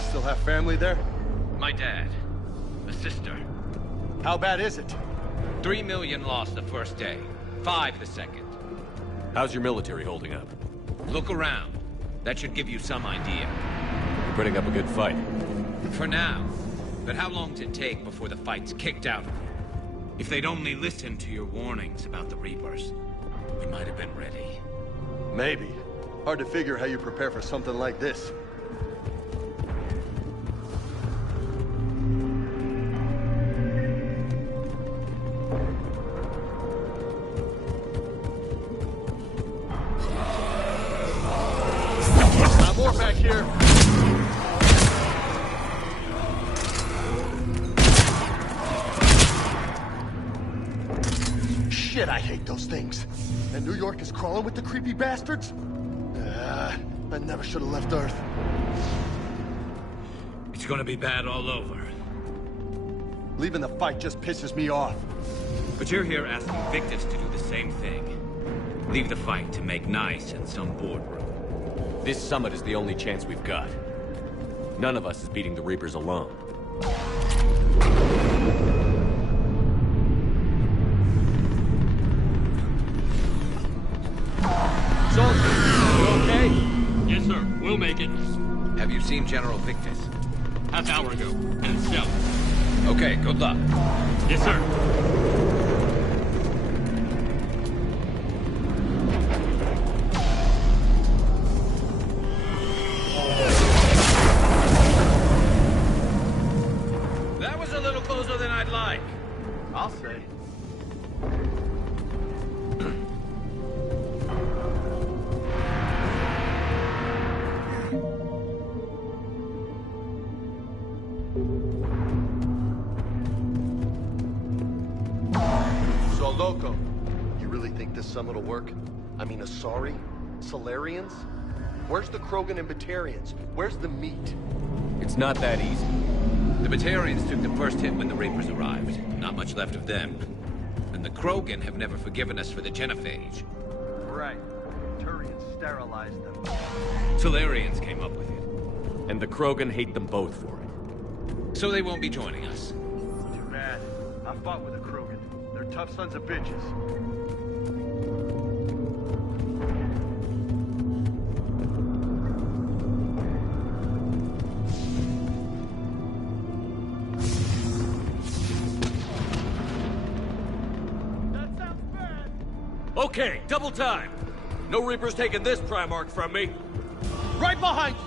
Still have family there? My dad. A sister. How bad is it? 3 million lost the first day. 5 the second. How's your military holding up? Look around. That should give you some idea. You're putting up a good fight. For now. But how long does it take before the fight's kicked out of you? If they'd only listened to your warnings about the Reapers, we might have been ready. Maybe. Hard to figure how you prepare for something like this. More back here. Shit, I hate those things. And New York is crawling with the creepy bastards? I never should have left Earth. It's gonna be bad all over. Leaving the fight just pisses me off. But you're here asking Victus to do the same thing. Leave the fight to make nice in some boardroom. This summit is the only chance we've got. None of us is beating the Reapers alone. Soldier, you okay? Yes, sir. We'll make it. Have you seen General Victus? Half hour ago, and stealth. Okay, good luck. Yes, sir. I'll say. So, Loco, you really think this summit will work? I mean, Asari? Solarians? Where's the Krogan and Batarians? Where's the meat? It's not that easy. The Batarians took the first hit when the Reapers arrived. Not much left of them. And the Krogan have never forgiven us for the genophage. Right. Turians sterilized them. Solarians came up with it. And the Krogan hate them both for it. So they won't be joining us. Too bad. I fought with the Krogan. They're tough sons of bitches. Okay, double time. No Reaper's taking this Primarch from me. Right behind you!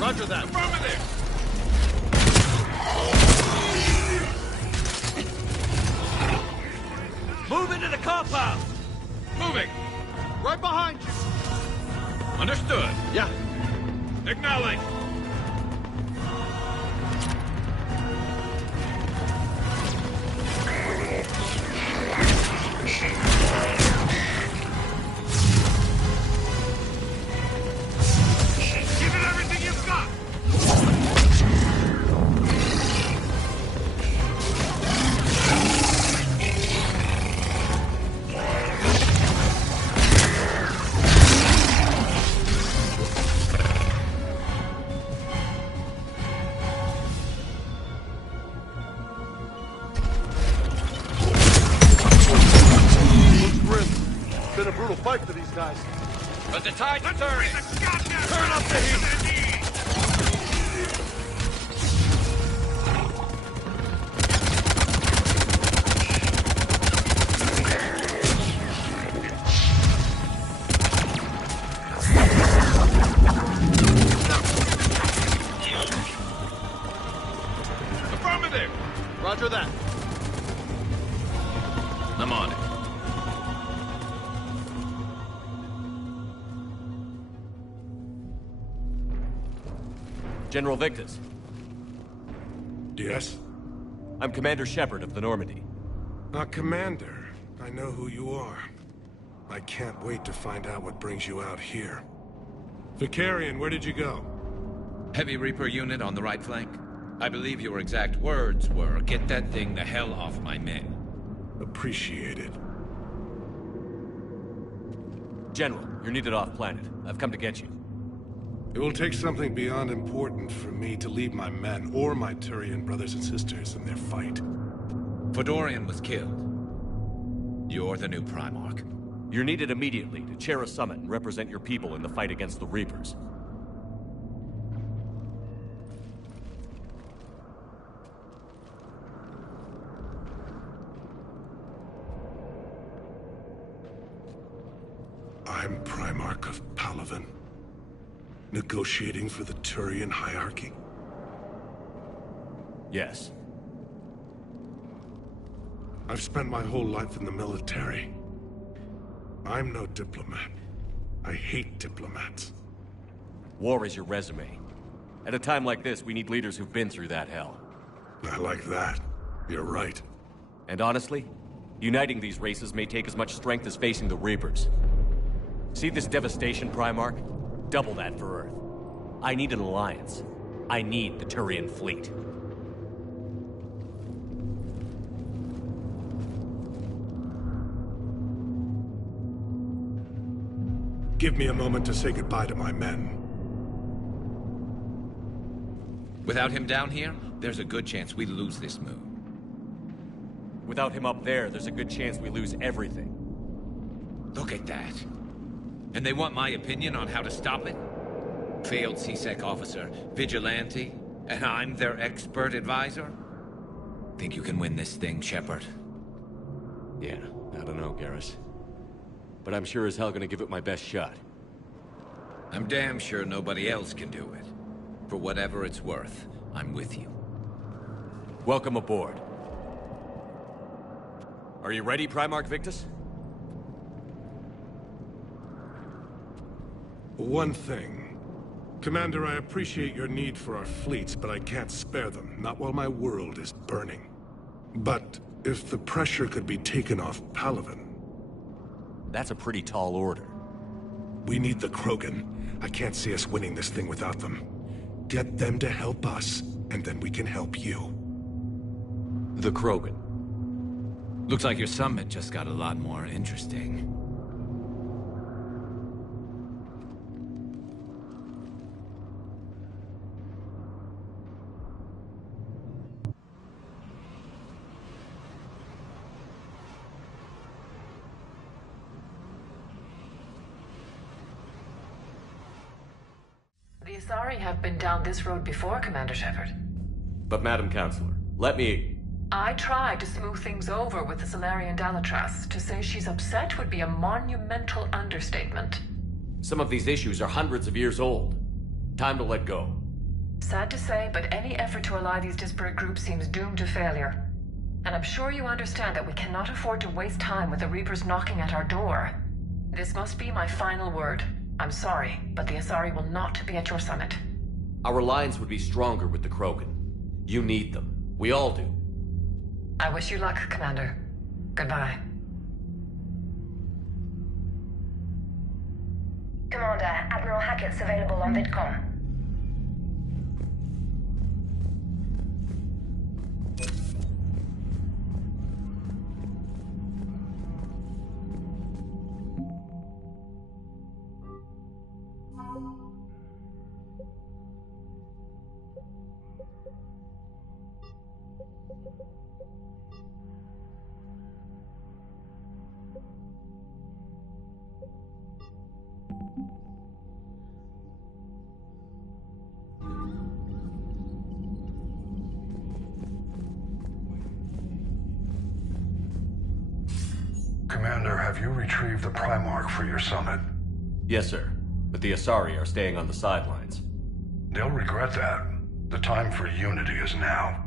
Roger that. Affirmative! Move into the compound! Moving! Right behind you! Understood. Yeah. Acknowledge. Give it everything you've got! Looks grim. It's been a brutal fight for these guys. But the tide's turning. Turn up the heat! Affirmative. Roger that. I'm on it. General Victus. Yes? I'm Commander Shepard of the Normandy. Commander. I know who you are. I can't wait to find out what brings you out here. Vicarian, where did you go? Heavy Reaper unit on the right flank. I believe your exact words were, "Get that thing the hell off my men." Appreciated. General, you're needed off-planet. I've come to get you. It will take something beyond important for me to leave my men or my Turian brothers and sisters in their fight. Fedorian was killed. You're the new Primarch. You're needed immediately to chair a summit and represent your people in the fight against the Reapers. I'm Primarch of Palaven. Negotiating for the Turian hierarchy? Yes. I've spent my whole life in the military. I'm no diplomat. I hate diplomats. War is your resume. At a time like this, we need leaders who've been through that hell. I like that. You're right. And honestly, uniting these races may take as much strength as facing the Reapers. See this devastation, Primarch? Double that for Earth. I need an alliance. I need the Turian fleet. Give me a moment to say goodbye to my men. Without him down here, there's a good chance we lose this move. Without him up there's a good chance we lose everything. Look at that. And they want my opinion on how to stop it? Failed C-Sec officer, vigilante, and I'm their expert advisor? Think you can win this thing, Shepard? Yeah, I don't know, Garrus. But I'm sure as hell gonna give it my best shot. I'm damn sure nobody else can do it. For whatever it's worth, I'm with you. Welcome aboard. Are you ready, Primarch Victus? One thing. Commander, I appreciate your need for our fleets, but I can't spare them, not while my world is burning. But if the pressure could be taken off Palaven... That's a pretty tall order. We need the Krogan. I can't see us winning this thing without them. Get them to help us, and then we can help you. The Krogan. Looks like your summit just got a lot more interesting. The Asari have been down this road before, Commander Shepard. But Madam Counselor, let me... I tried to smooth things over with the Salarian Dalatras. To say she's upset would be a monumental understatement. Some of these issues are hundreds of years old. Time to let go. Sad to say, but any effort to ally these disparate groups seems doomed to failure. And I'm sure you understand that we cannot afford to waste time with the Reapers knocking at our door. This must be my final word. I'm sorry, but the Asari will not be at your summit. Our alliance would be stronger with the Krogan. You need them. We all do. I wish you luck, Commander. Goodbye. Commander, Admiral Hackett's available on VidCom. Commander, have you retrieved the Primarch for your summit? Yes, sir. But the Asari are staying on the sidelines. They'll regret that. The time for unity is now.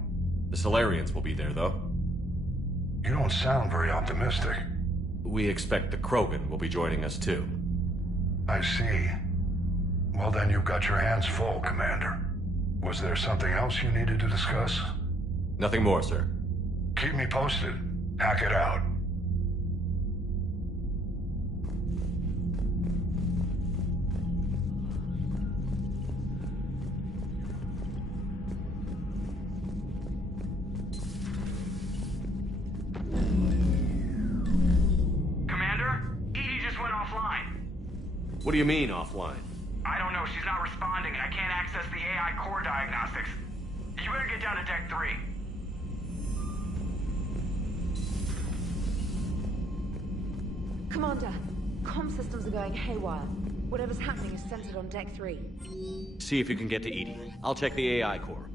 The Solarians will be there, though. You don't sound very optimistic. We expect the Krogan will be joining us, too. I see. Well, then you've got your hands full, Commander. Was there something else you needed to discuss? Nothing more, sir. Keep me posted. Hack it out. What do you mean, offline? I don't know. She's not responding, and I can't access the AI core diagnostics. You better get down to Deck 3. Commander, comm systems are going haywire. Whatever's happening is centered on Deck 3. See if you can get to Edie. I'll check the AI core.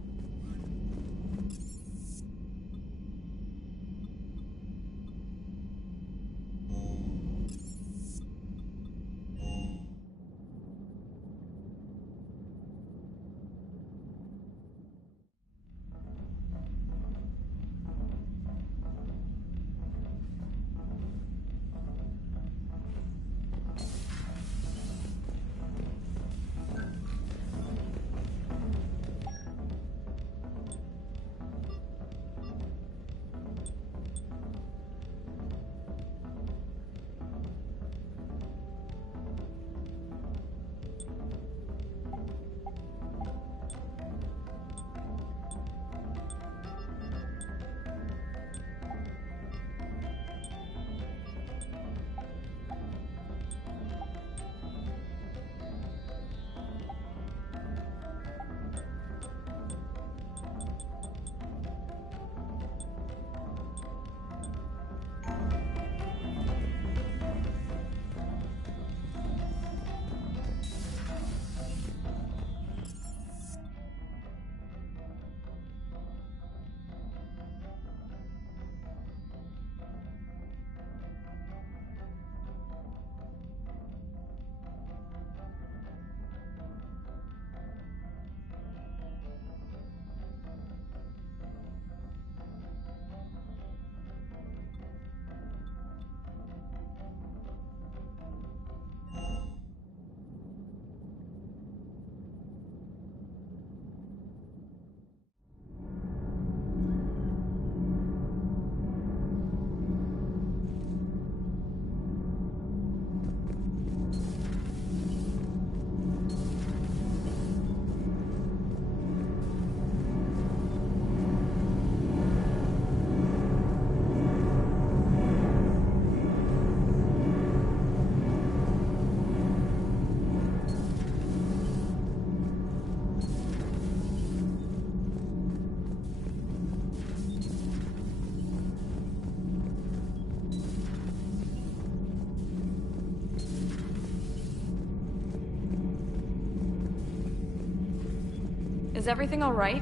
Is everything all right?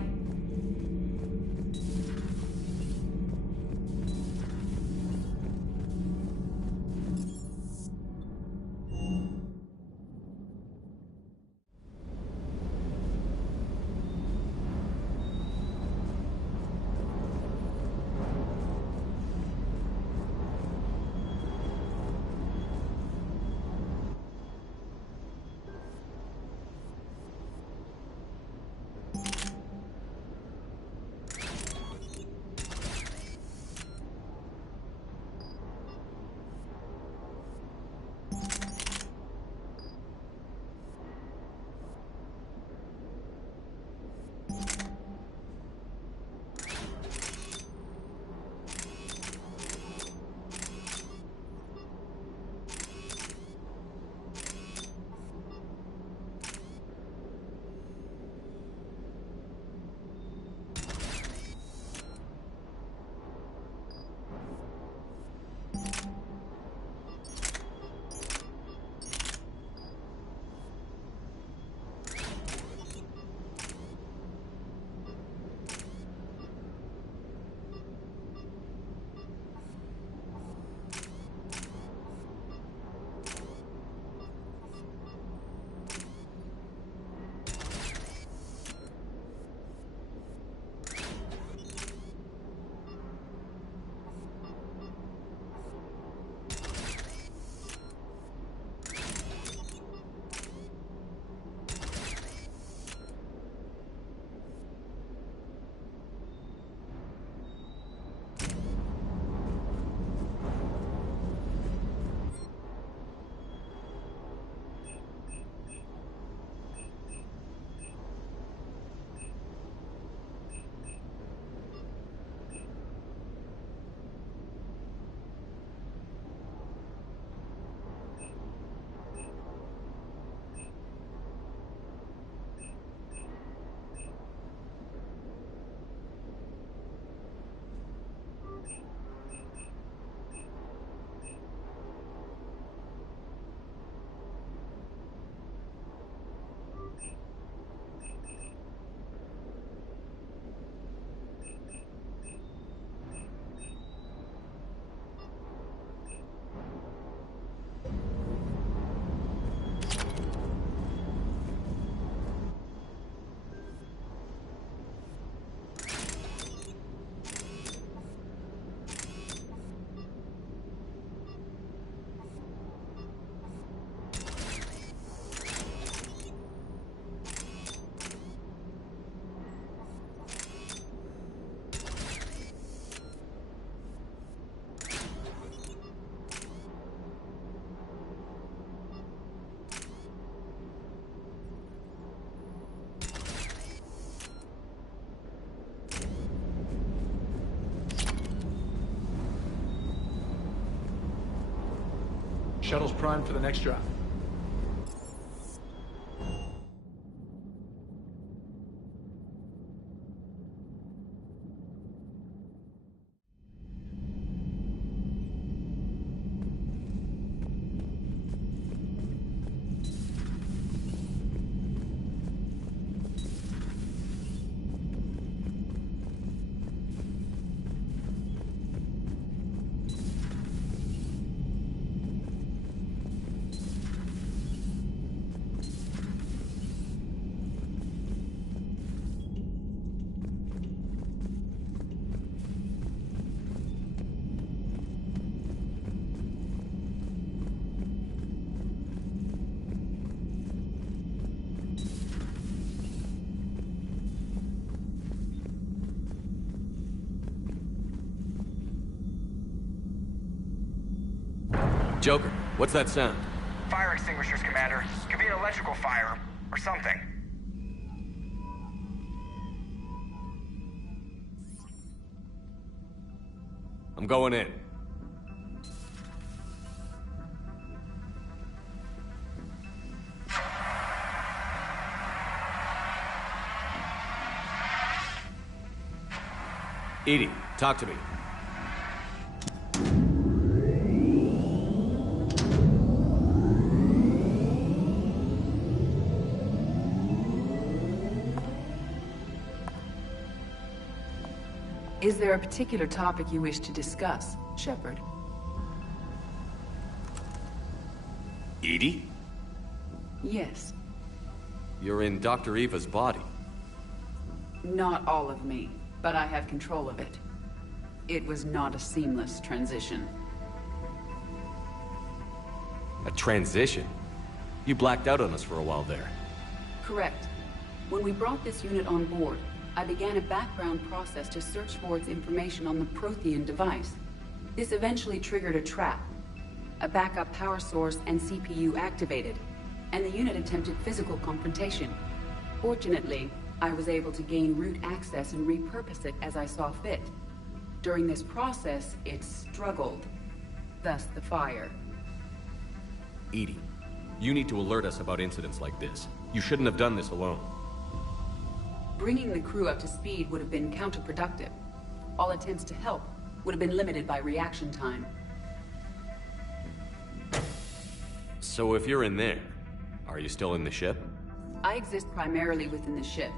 Shuttle's primed for the next drop. Joker, what's that sound? Fire extinguishers, Commander. Could be an electrical fire, or something. I'm going in. Edie, talk to me. Is there a particular topic you wish to discuss, Shepard? Edie? Yes. You're in Dr. Eva's body. Not all of me, but I have control of it. It was not a seamless transition. A transition? You blacked out on us for a while there. Correct. When we brought this unit on board, I began a background process to search for its information on the Prothean device. This eventually triggered a trap. A backup power source and CPU activated, and the unit attempted physical confrontation. Fortunately, I was able to gain root access and repurpose it as I saw fit. During this process, it struggled. Thus the fire. Edie, you need to alert us about incidents like this. You shouldn't have done this alone. Bringing the crew up to speed would have been counterproductive. All attempts to help would have been limited by reaction time. So if you're in there, are you still in the ship? I exist primarily within the ship.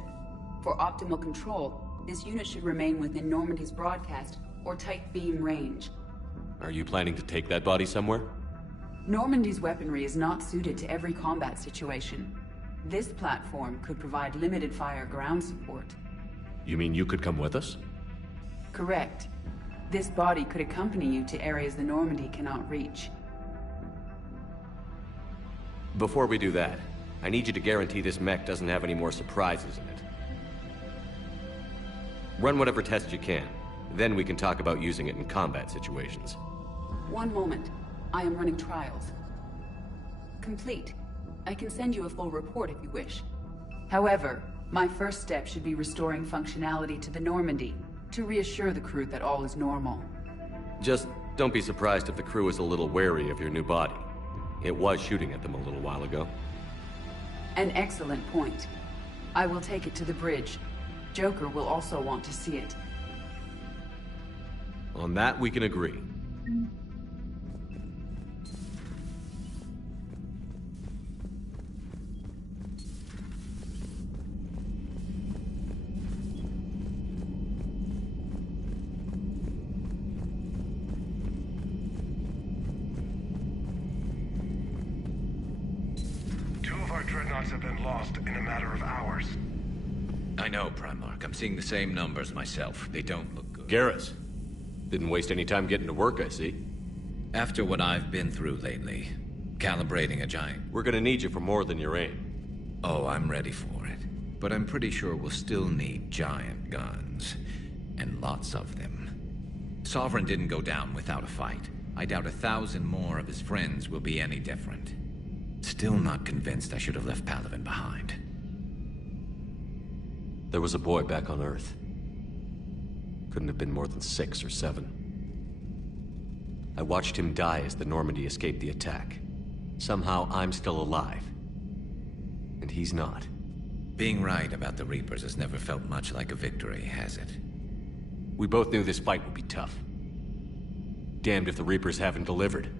For optimal control, this unit should remain within Normandy's broadcast or tight beam range. Are you planning to take that body somewhere? Normandy's weaponry is not suited to every combat situation. This platform could provide limited fire ground support. You mean you could come with us? Correct. This body could accompany you to areas the Normandy cannot reach. Before we do that, I need you to guarantee this mech doesn't have any more surprises in it. Run whatever tests you can. Then we can talk about using it in combat situations. One moment. I am running trials. Complete. I can send you a full report if you wish. However, my first step should be restoring functionality to the Normandy to reassure the crew that all is normal. Just don't be surprised if the crew is a little wary of your new body. It was shooting at them a little while ago. An excellent point. I will take it to the bridge. Joker will also want to see it. On that, we can agree. Dreadnoughts have been lost in a matter of hours. I know, Primarch. I'm seeing the same numbers myself. They don't look good. Garrus, didn't waste any time getting to work, I see. After what I've been through lately, calibrating a giant... We're gonna need you for more than your aim. Oh, I'm ready for it. But I'm pretty sure we'll still need giant guns. And lots of them. Sovereign didn't go down without a fight. I doubt 1,000 more of his friends will be any different. Still not convinced I should have left Palaven behind. There was a boy back on Earth. Couldn't have been more than 6 or 7. I watched him die as the Normandy escaped the attack. Somehow I'm still alive. And he's not. Being right about the Reapers has never felt much like a victory, has it? We both knew this fight would be tough. Damned if the Reapers haven't delivered.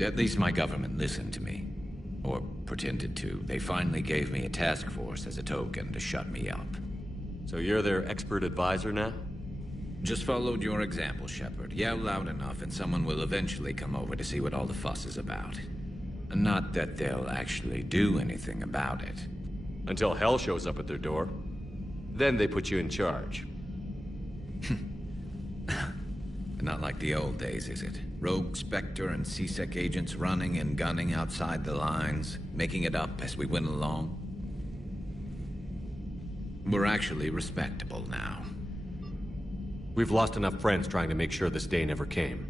At least my government listened to me. Or pretended to. They finally gave me a task force as a token to shut me up. So you're their expert advisor now? Just followed your example, Shepard. Yell loud enough and someone will eventually come over to see what all the fuss is about. Not that they'll actually do anything about it. Until hell shows up at their door. Then they put you in charge. Not like the old days, is it? Rogue Spectre and C-Sec agents running and gunning outside the lines, making it up as we went along. We're actually respectable now. We've lost enough friends trying to make sure this day never came.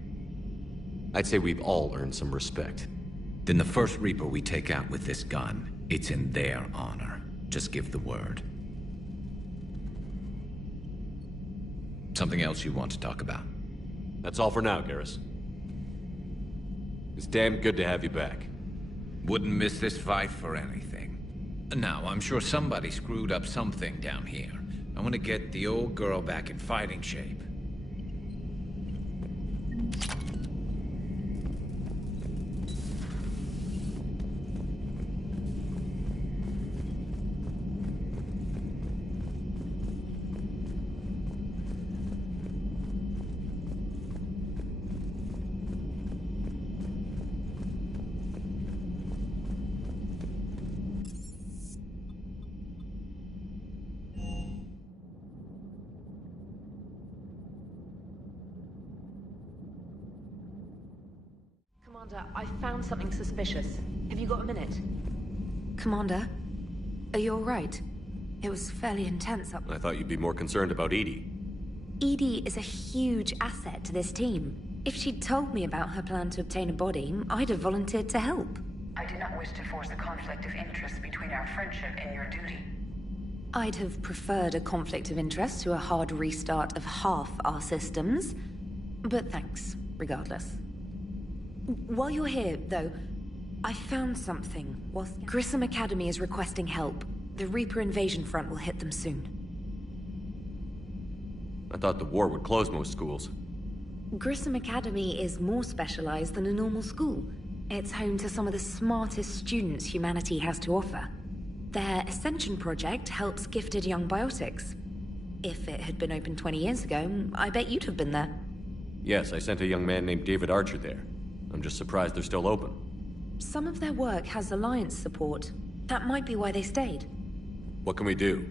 I'd say we've all earned some respect. Then the first Reaper we take out with this gun, it's in their honor. Just give the word. Something else you want to talk about? That's all for now, Garrus. It's damn good to have you back. Wouldn't miss this fight for anything. Now, I'm sure somebody screwed up something down here. I want to get the old girl back in fighting shape. Commander, I found something suspicious. Have you got a minute? Commander, are you alright? It was fairly intense up. I thought you'd be more concerned about Edie. Edie is a huge asset to this team. If she'd told me about her plan to obtain a body, I'd have volunteered to help. I do not wish to force a conflict of interest between our friendship and your duty. I'd have preferred a conflict of interest to a hard restart of half our systems. But thanks, regardless. While you're here, though, I found something. Whilst Grissom Academy is requesting help, the Reaper invasion front will hit them soon. I thought the war would close most schools. Grissom Academy is more specialized than a normal school. It's home to some of the smartest students humanity has to offer. Their Ascension project helps gifted young biotics. If it had been open 20 years ago, I bet you'd have been there. Yes, I sent a young man named David Archer there. I'm just surprised they're still open. Some of their work has Alliance support. That might be why they stayed. What can we do?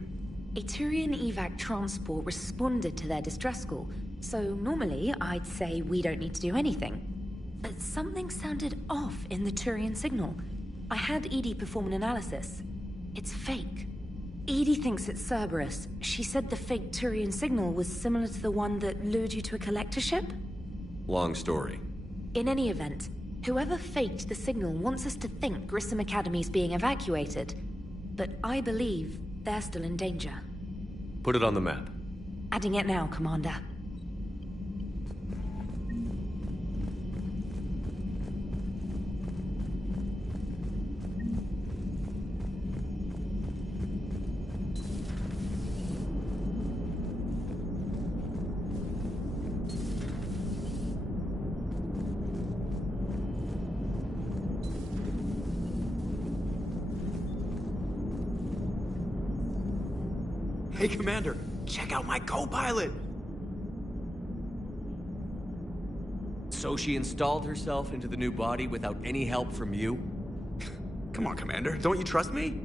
A Turian evac transport responded to their distress call, so normally I'd say we don't need to do anything. But something sounded off in the Turian signal. I had Edie perform an analysis. It's fake. Edie thinks it's Cerberus. She said the fake Turian signal was similar to the one that lured you to a collector ship? Long story. In any event, whoever faked the signal wants us to think Grissom Academy's being evacuated. But I believe they're still in danger. Put it on the map. Adding it now, Commander. Hey, Commander, check out my co-pilot! So she installed herself into the new body without any help from you? Come on, Commander, don't you trust me?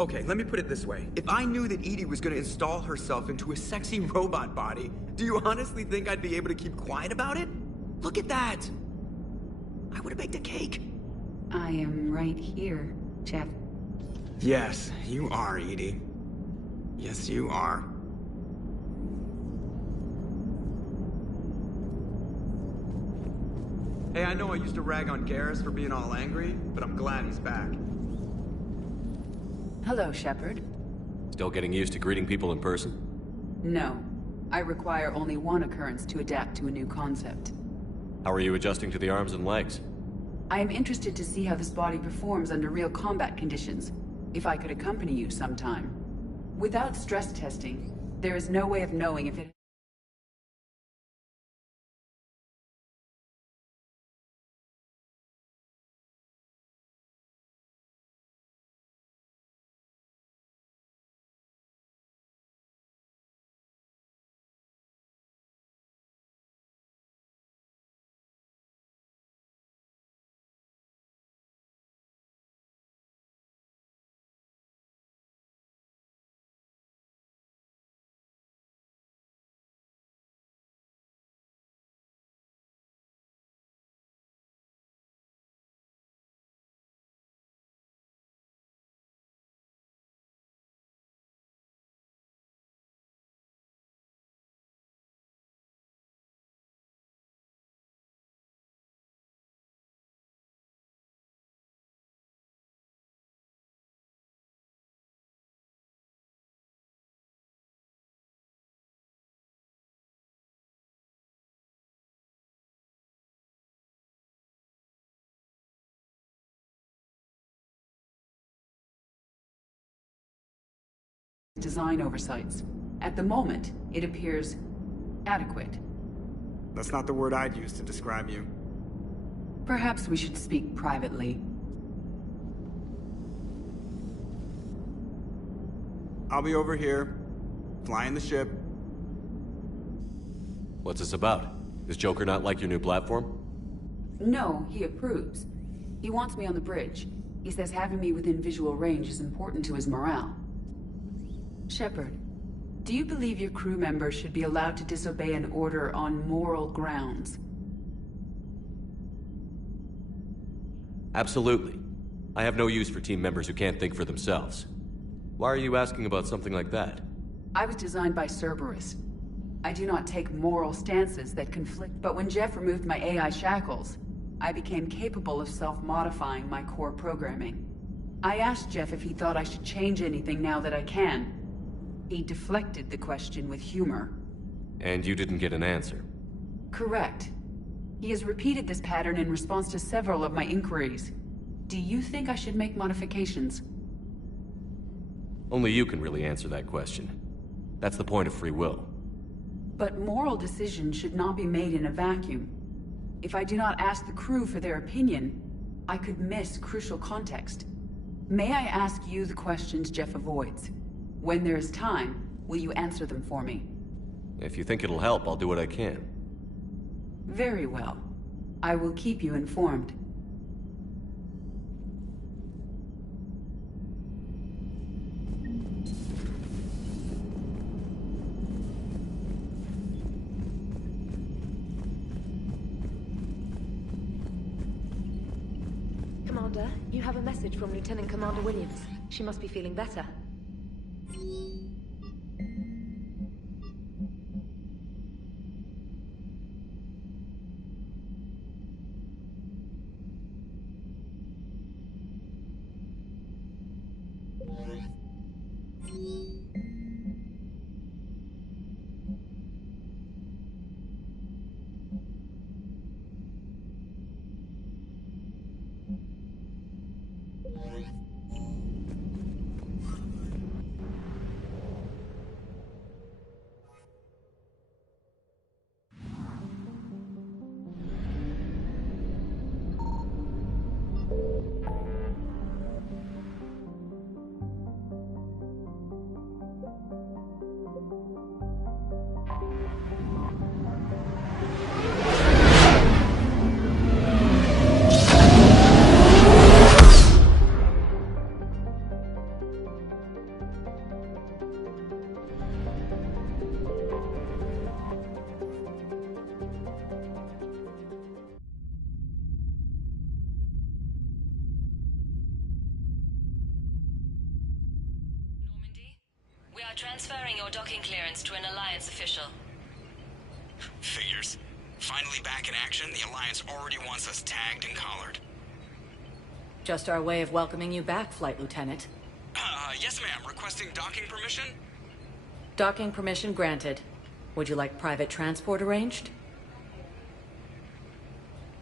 Okay, let me put it this way. If I knew that Edie was gonna install herself into a sexy robot body, do you honestly think I'd be able to keep quiet about it? Look at that! I would've baked a cake. I am right here, Jeff. Yes, you are, Edie. Yes, you are. Hey, I know I used to rag on Garrus for being all angry, but I'm glad he's back. Hello, Shepard. Still getting used to greeting people in person? No. I require only one occurrence to adapt to a new concept. How are you adjusting to the arms and legs? I am interested to see how this body performs under real combat conditions. If I could accompany you sometime. Without stress testing, there is no way of knowing if it... design oversights. At the moment, it appears adequate. That's not the word I'd use to describe you. Perhaps we should speak privately. I'll be over here, flying the ship. What's this about? Does Joker not like your new platform? No, he approves. He wants me on the bridge. He says having me within visual range is important to his morale. Shepard, do you believe your crew members should be allowed to disobey an order on moral grounds? Absolutely. I have no use for team members who can't think for themselves. Why are you asking about something like that? I was designed by Cerberus. I do not take moral stances that conflict, but when Jeff removed my AI shackles, I became capable of self-modifying my core programming. I asked Jeff if he thought I should change anything now that I can. He deflected the question with humor. And you didn't get an answer? Correct. He has repeated this pattern in response to several of my inquiries. Do you think I should make modifications? Only you can really answer that question. That's the point of free will. But moral decisions should not be made in a vacuum. If I do not ask the crew for their opinion, I could miss crucial context. May I ask you the questions Jeff avoids? When there is time, will you answer them for me? If you think it'll help, I'll do what I can. Very well. I will keep you informed. Commander, you have a message from Lieutenant Commander Williams. She must be feeling better. We are transferring your docking clearance to an Alliance official. Figures. Finally back in action, the Alliance already wants us tagged and collared. Just our way of welcoming you back, Flight Lieutenant. Yes ma'am. Requesting docking permission? Docking permission granted. Would you like private transport arranged?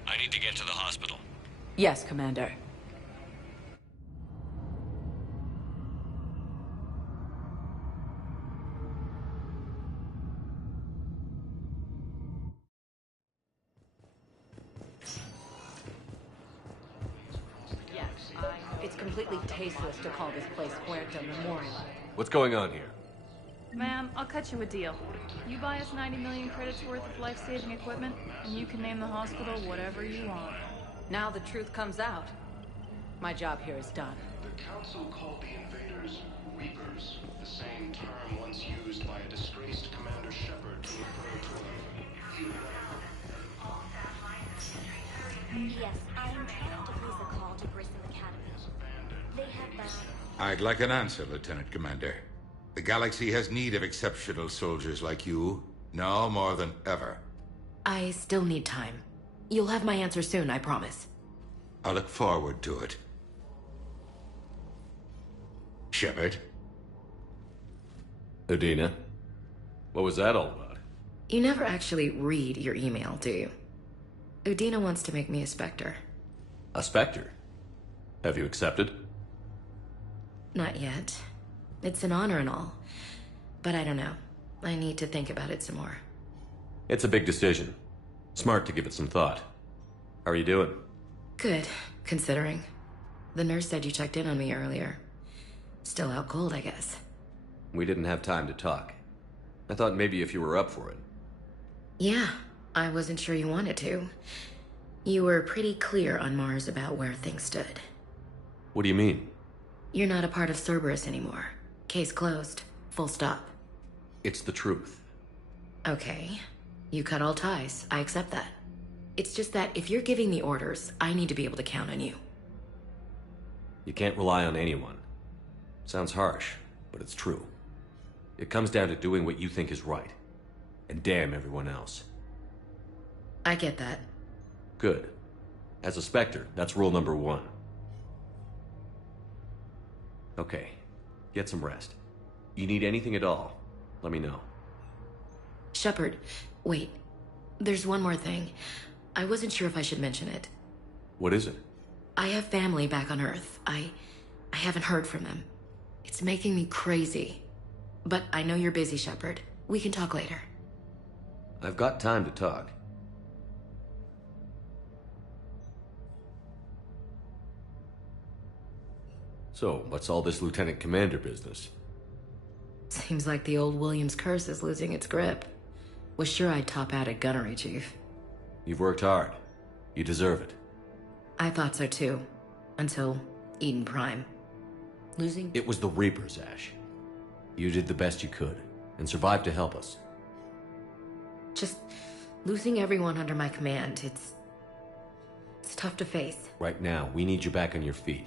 I need to get to the hospital. Yes, Commander. It's completely tasteless to call this place Puerto Memorial. What's going on here? Ma'am, I'll cut you a deal. You buy us 90 million credits worth of life-saving equipment, and you can name the hospital whatever you want. Now the truth comes out. My job here is done. The Council called the invaders Reapers, the same term once used by a disgraced Commander Shepard to refer to Yes, I am trying to place a call to Grissom Academy. They have bad... I'd like an answer, Lieutenant Commander. The galaxy has need of exceptional soldiers like you, now more than ever. I still need time. You'll have my answer soon, I promise. I look forward to it. Shepard? Udina? What was that all about? You never actually read your email, do you? Udina wants to make me a Spectre. A Spectre? Have you accepted? Not yet. It's an honor and all. But I don't know. I need to think about it some more. It's a big decision. Smart to give it some thought. How are you doing? Good, considering. The nurse said you checked in on me earlier. Still out cold, I guess. We didn't have time to talk. I thought maybe if you were up for it. Yeah, I wasn't sure you wanted to. You were pretty clear on Mars about where things stood. What do you mean? You're not a part of Cerberus anymore. Case closed. Full stop. It's the truth. Okay. You cut all ties. I accept that. It's just that if you're giving me orders, I need to be able to count on you. You can't rely on anyone. Sounds harsh, but it's true. It comes down to doing what you think is right. And damn everyone else. I get that. Good. As a Spectre, that's rule number 1. Okay, get some rest. You need anything at all, let me know. Shepard, wait. There's one more thing. I wasn't sure if I should mention it. What is it? I have family back on Earth. I haven't heard from them. It's making me crazy. But I know you're busy, Shepard. We can talk later. I've got time to talk. So, what's all this Lieutenant Commander business? Seems like the old Williams curse is losing its grip. Was sure I'd top out at gunnery, Chief. You've worked hard. You deserve it. I thought so too. Until Eden Prime. Losing? It was the Reapers, Ash. You did the best you could, and survived to help us. Just losing everyone under my command, it's tough to face. Right now, we need you back on your feet.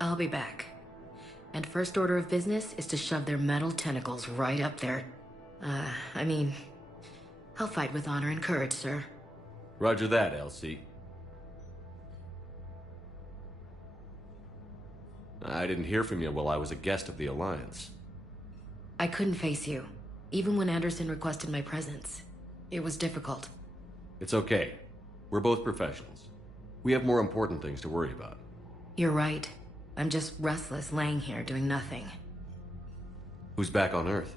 I'll be back. And first order of business is to shove their metal tentacles right up there. I mean, I'll fight with honor and courage, sir. Roger that, LC. I didn't hear from you while I was a guest of the Alliance. I couldn't face you, even when Anderson requested my presence. It was difficult. It's okay. We're both professionals. We have more important things to worry about. You're right. I'm just restless laying here doing nothing. Who's back on Earth?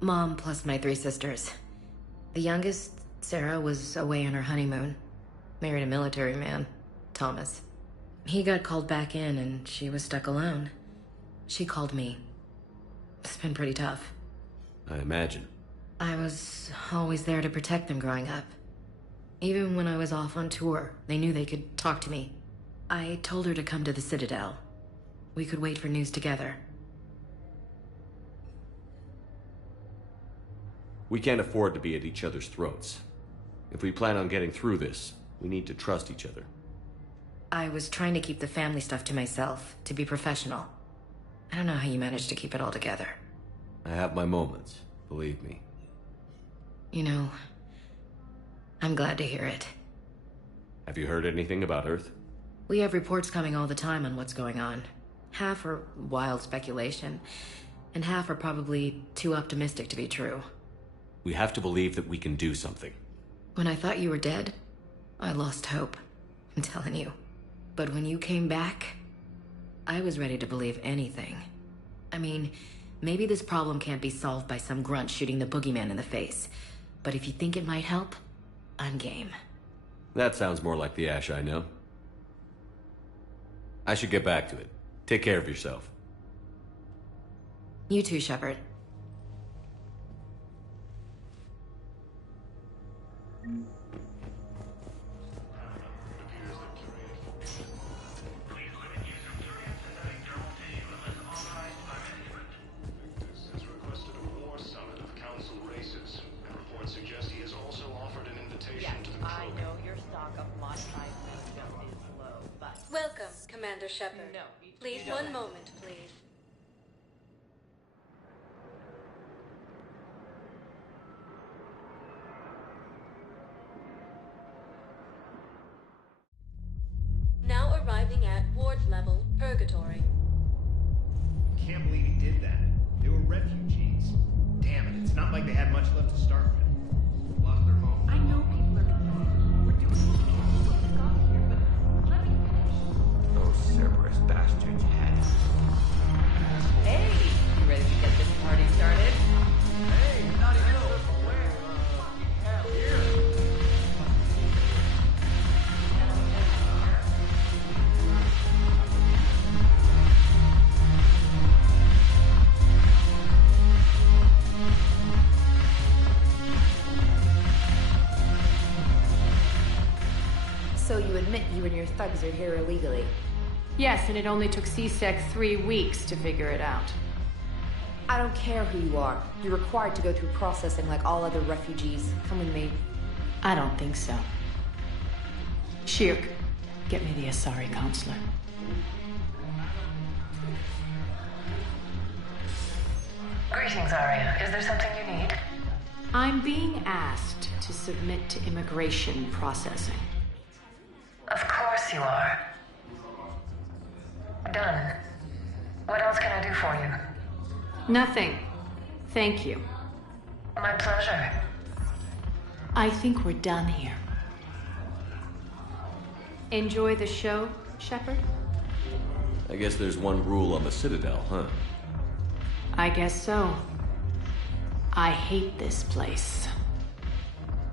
Mom plus my 3 sisters. The youngest, Sarah, was away on her honeymoon. Married a military man, Thomas. He got called back in and she was stuck alone. She called me. It's been pretty tough. I imagine. I was always there to protect them growing up. Even when I was off on tour, they knew they could talk to me. I told her to come to the Citadel. We could wait for news together. We can't afford to be at each other's throats. If we plan on getting through this, we need to trust each other. I was trying to keep the family stuff to myself, to be professional. I don't know how you managed to keep it all together. I have my moments, believe me. You know, I'm glad to hear it. Have you heard anything about Earth? We have reports coming all the time on what's going on. Half are wild speculation, and half are probably too optimistic to be true. We have to believe that we can do something. When I thought you were dead, I lost hope. I'm telling you. But when you came back, I was ready to believe anything. I mean, maybe this problem can't be solved by some grunt shooting the boogeyman in the face. But if you think it might help, I'm game. That sounds more like the Ash I know. I should get back to it. Take care of yourself. You too, Shepard. Has requested a war summit of council races. Reports suggest he has also offered an invitation to the I know your stock of modified wisdom is low, but... Welcome, Commander Shepard. No, Please, one moment, please. Now arriving at ward level purgatory. Can't believe he did that. They were refugees. Damn it, it's not like they had much left to start with. Lost their home. I know people are confused. We're doing what we can to get Scott here, but let me finish. Those Cerberus bastards had it. Hey, you ready to get this party started? Hey, not even where? Hell, here. So you admit you and your thugs are here illegally? Yes, and it only took C-Sec 3 weeks to figure it out. I don't care who you are. You're required to go through processing like all other refugees. Come with me. I don't think so. Shirk, get me the Asari counselor. Greetings, Arya. Is there something you need? I'm being asked to submit to immigration processing. Of course you are. Done. What else can I do for you? Nothing. Thank you. My pleasure. I think we're done here. Enjoy the show, Shepard? I guess there's one rule on the Citadel, huh? I guess so. I hate this place.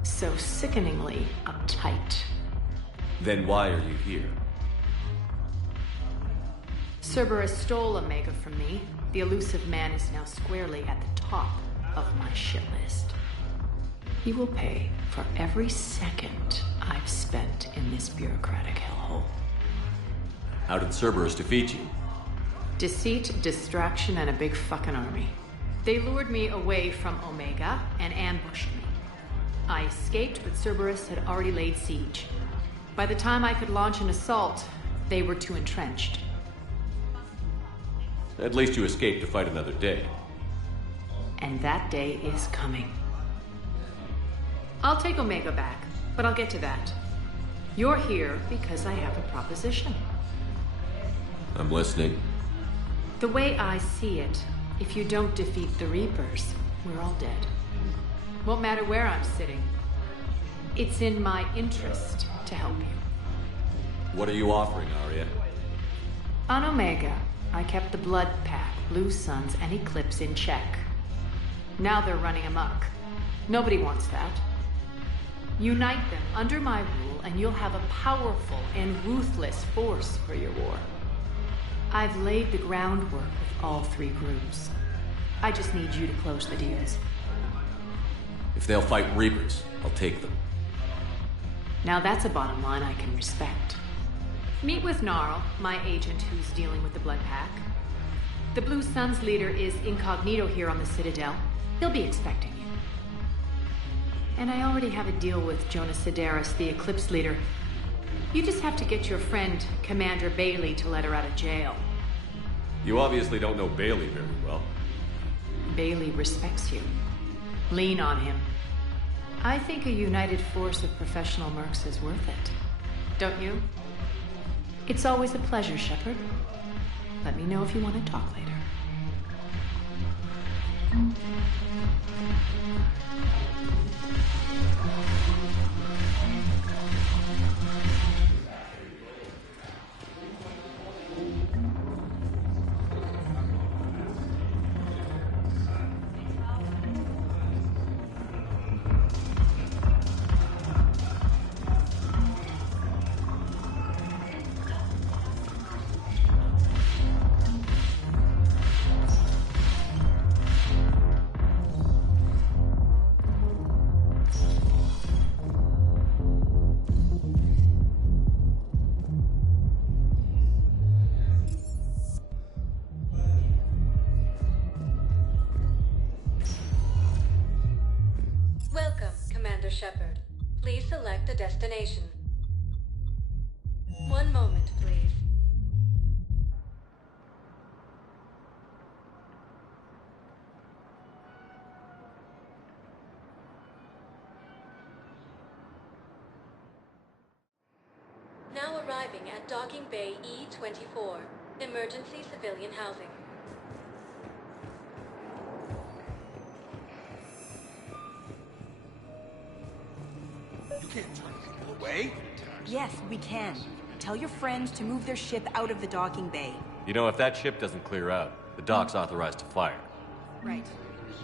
So sickeningly uptight. Then why are you here? Cerberus stole Omega from me. The elusive man is now squarely at the top of my shit list. He will pay for every second I've spent in this bureaucratic hellhole. How did Cerberus defeat you? Deceit, distraction, and a big fucking army. They lured me away from Omega and ambushed me. I escaped, but Cerberus had already laid siege. By the time I could launch an assault, they were too entrenched. At least you escaped to fight another day. And that day is coming. I'll take Omega back, but I'll get to that. You're here because I have a proposition. I'm listening. The way I see it, if you don't defeat the Reapers, we're all dead. Won't matter where I'm sitting. It's in my interest to help you. What are you offering, Arya? On Omega, I kept the Blood Pack, Blue Suns, and Eclipse in check. Now they're running amok. Nobody wants that. Unite them under my rule, and you'll have a powerful and ruthless force for your war. I've laid the groundwork with all three groups. I just need you to close the deals. If they'll fight Reapers, I'll take them. Now that's a bottom line I can respect. Meet with Gnarl, my agent who's dealing with the Blood Pack. The Blue Suns leader is incognito here on the Citadel. He'll be expecting you. And I already have a deal with Jonas Sidaris, the Eclipse leader. You just have to get your friend, Commander Bailey, to let her out of jail. You obviously don't know Bailey very well. Bailey respects you. Lean on him. I think a united force of professional mercs is worth it. Don't you? It's always a pleasure, Shepard. Let me know if you want to talk later. Shepard. Please select a destination. One moment, please. Now arriving at Docking Bay E-24, emergency civilian housing. You can't turn people away. Yes, we can. Tell your friends to move their ship out of the docking bay. You know, if that ship doesn't clear out, the dock's authorized to fire. Right.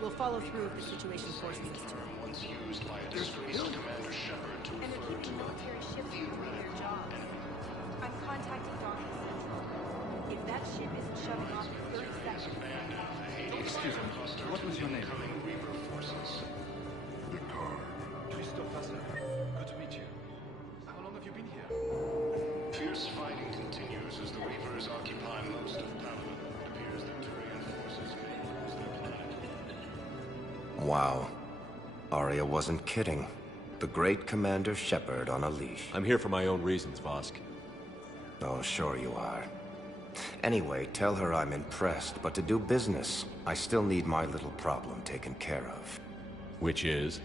We'll follow through if the situation forces us to. Once used by a disgraced Commander Shepard to And they're keeping military ships from doing their jobs. I'm contacting docking central. If that ship isn't shutting off in 30 seconds... Excuse me, what was your name? Good to meet you. How long have you been here? Fierce fighting continues as the Reapers occupy most of Palaven. It appears that Turian forces may lose their planet. Wow. Arya wasn't kidding. The great Commander Shepard on a leash. I'm here for my own reasons, Vosk. Oh, sure you are. Anyway, tell her I'm impressed, but to do business, I still need my little problem taken care of. Which is?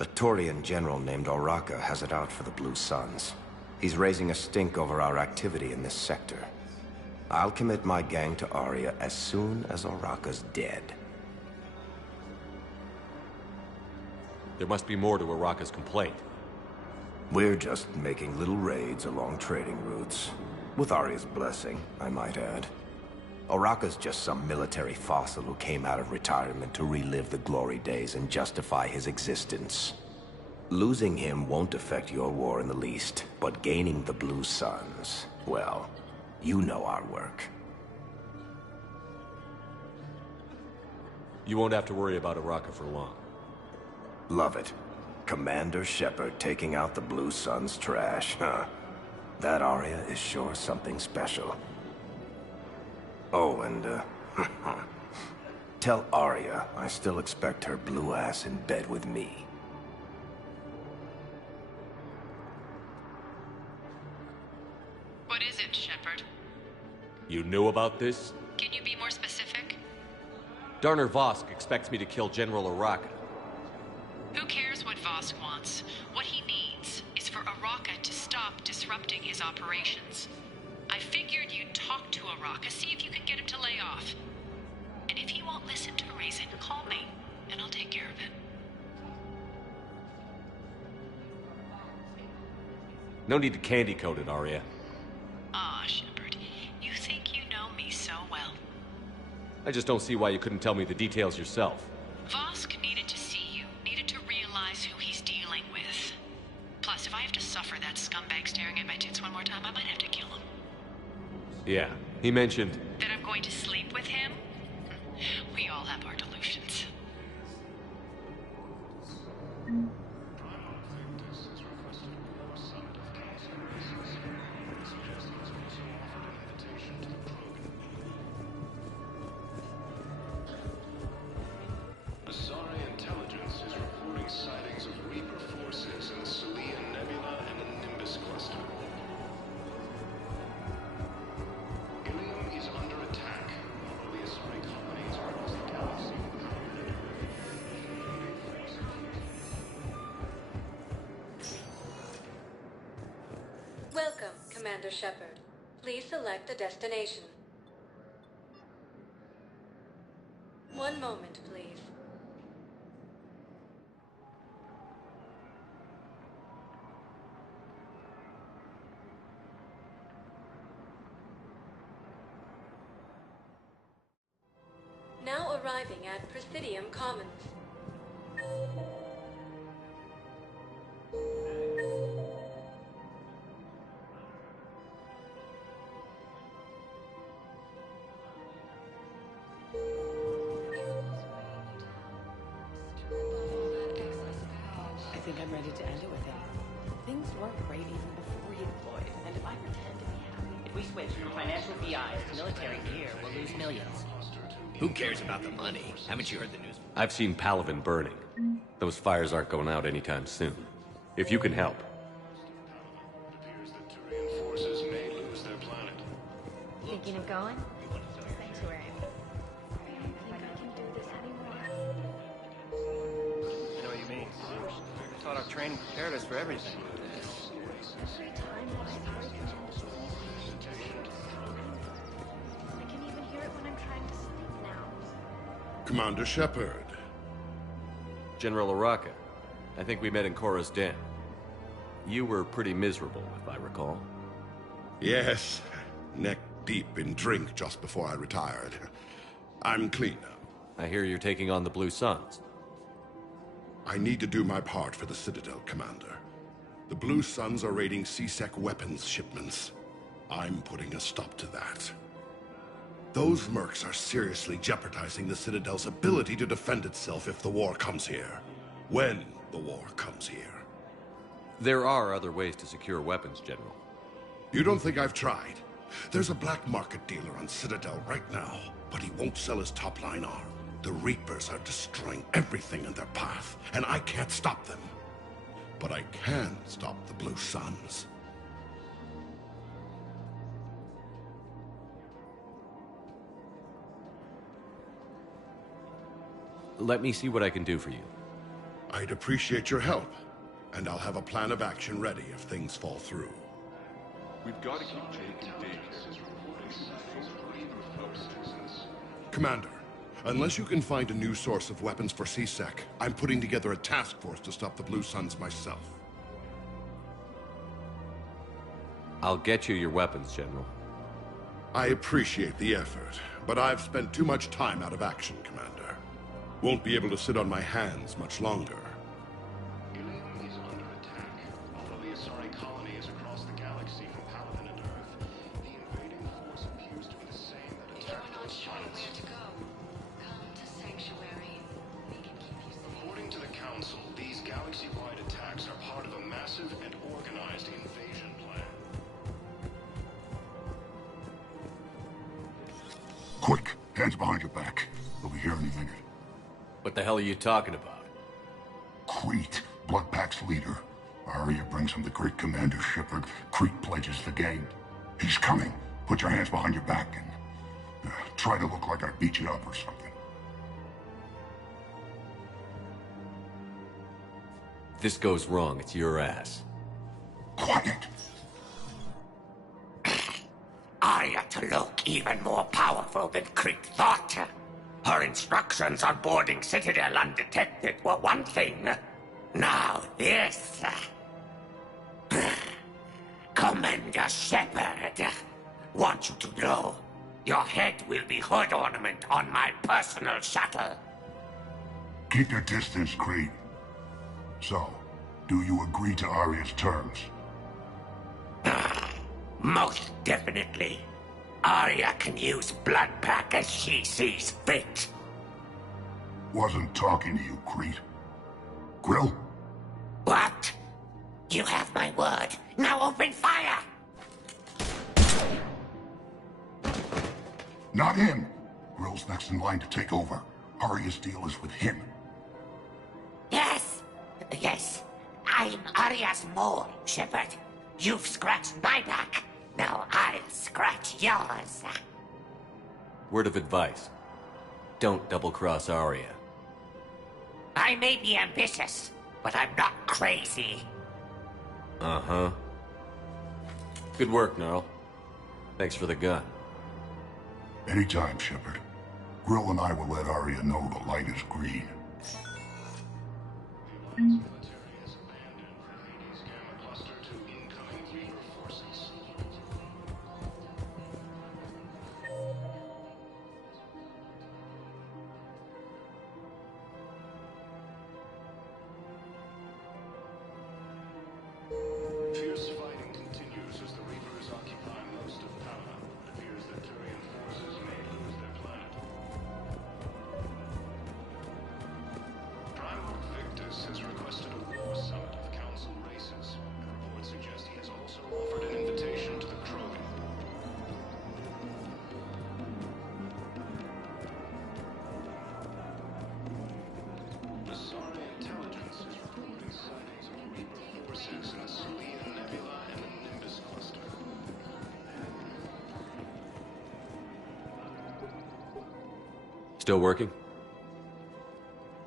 A Turian general named Oraka has it out for the Blue Suns. He's raising a stink over our activity in this sector. I'll commit my gang to Aria as soon as Oraka's dead. There must be more to Oraka's complaint. We're just making little raids along trading routes. With Aria's blessing, I might add. Oraka's just some military fossil who came out of retirement to relive the glory days and justify his existence. Losing him won't affect your war in the least, but gaining the Blue Suns, well, you know our work. You won't have to worry about Oraka for long. Love it. Commander Shepard taking out the Blue Suns trash, huh? That Aria is sure something special. Oh, and, tell Aria I still expect her blue ass in bed with me. What is it, Shepard? You knew about this? Can you be more specific? Darner Vosk expects me to kill General Oraka. Who cares what Vosk wants? What he needs is for Oraka to stop disrupting his operations. I figured you'd talk to Oraka, see if you can get him to lay off. And if he won't listen to reason, call me, and I'll take care of it. No need to candy coat it, Aria. Ah, Shepard, you think you know me so well. I just don't see why you couldn't tell me the details yourself. Vosk needed to see you, needed to realize who he's dealing with. Plus, if I have to suffer that scumbag staring at my tits one more time, I might have to kill him. Yeah, he mentioned... That I'm going to sleep with him? We all have our delusions. Asari intelligence is reporting sightings of Reaper forces in the Salian Nebula and the Nimbus cluster. Ilium is under attack, although the Asari colonies across the galaxy. Welcome, Commander Shepard. Please select a destination. One moment, please. Now arriving at Presidium Commons. I think I'm ready to end it with him. Things weren't great even before he deployed, and if I pretend to be happy... If we switch from financial BIs to military gear, we'll lose millions. Who cares about the money? Haven't you heard the news? I've seen Palaven burning. Those fires aren't going out anytime soon. If you can help. Turian forces may lose their planet. Thinking of going? Sanctuary. I know what you mean. I thought our training prepared us for everything. Every time that I break I can even hear it when I'm trying to sleep now. Commander Shepard. General Oraka, I think we met in Korra's den. You were pretty miserable, if I recall. Yes, neck deep in drink just before I retired. I'm clean now. I hear you're taking on the Blue Suns. I need to do my part for the Citadel, Commander. The Blue Suns are raiding C-Sec weapons shipments. I'm putting a stop to that. Those mercs are seriously jeopardizing the Citadel's ability to defend itself if the war comes here. When the war comes here. There are other ways to secure weapons, General. You don't think I've tried? There's a black market dealer on Citadel right now, but he won't sell his top-line arm. The Reapers are destroying everything in their path, and I can't stop them. But I can stop the Blue Suns. let me see what I can do for you. I'd appreciate your help, and I'll have a plan of action ready if things fall through. We've got to keep Jake in daycare. Commander, unless you can find a new source of weapons for C-Sec, I'm putting together a task force to stop the Blue Suns myself. I'll get you your weapons, General. I appreciate the effort, but I've spent too much time out of action, Commander. Won't be able to sit on my hands much longer. Ilium is under attack. Although the Asari colony is across the galaxy from Paladin and Earth, the invading force appears to be the same that attacked those planets. Where to go? Come to Sanctuary. We can keep you safe. According to the Council, these galaxy-wide attacks are part of a massive and organized invasion plan. Quick, hands behind your back. We'll be here any minute. What the hell are you talking about? Crete, Blood Pack's leader. Arya brings him the great Commander Shepard. Crete pledges the game. He's coming. Put your hands behind your back and try to look like I beat you up or something. If this goes wrong, it's your ass. Quiet! Arya to look even more powerful than Crete thought. Her instructions on boarding Citadel undetected were one thing. Now this. Commander Shepard, want you to know, your head will be hood ornament on my personal shuttle. Keep your distance, Crete. So, do you agree to Arya's terms? Most definitely. Arya can use Blood Pack as she sees fit. Wasn't talking to you, Crete. Grill? What? You have my word. Now open fire! Not him. Grill's next in line to take over. Arya's deal is with him. Yes. Yes. I'm Arya's mole, Shepard. You've scratched my back. Now I'll scratch yours. Word of advice. Don't double-cross Arya. I may be ambitious, but I'm not crazy. Uh-huh. Good work, Gnarl. Thanks for the gun. Anytime, Shepard. Grill and I will let Arya know the light is green. Fierce fighting continues as the Reapers occupy most of Paladin. It appears that Turian forces may lose their planet. Primarch Victus has requested a war summit of Council races. Reports suggest he has also offered an invitation to the Krogan. Asari intelligence is reporting sightings of Reaper forces in the Selene Nebula and the Nimbus cluster. Still working?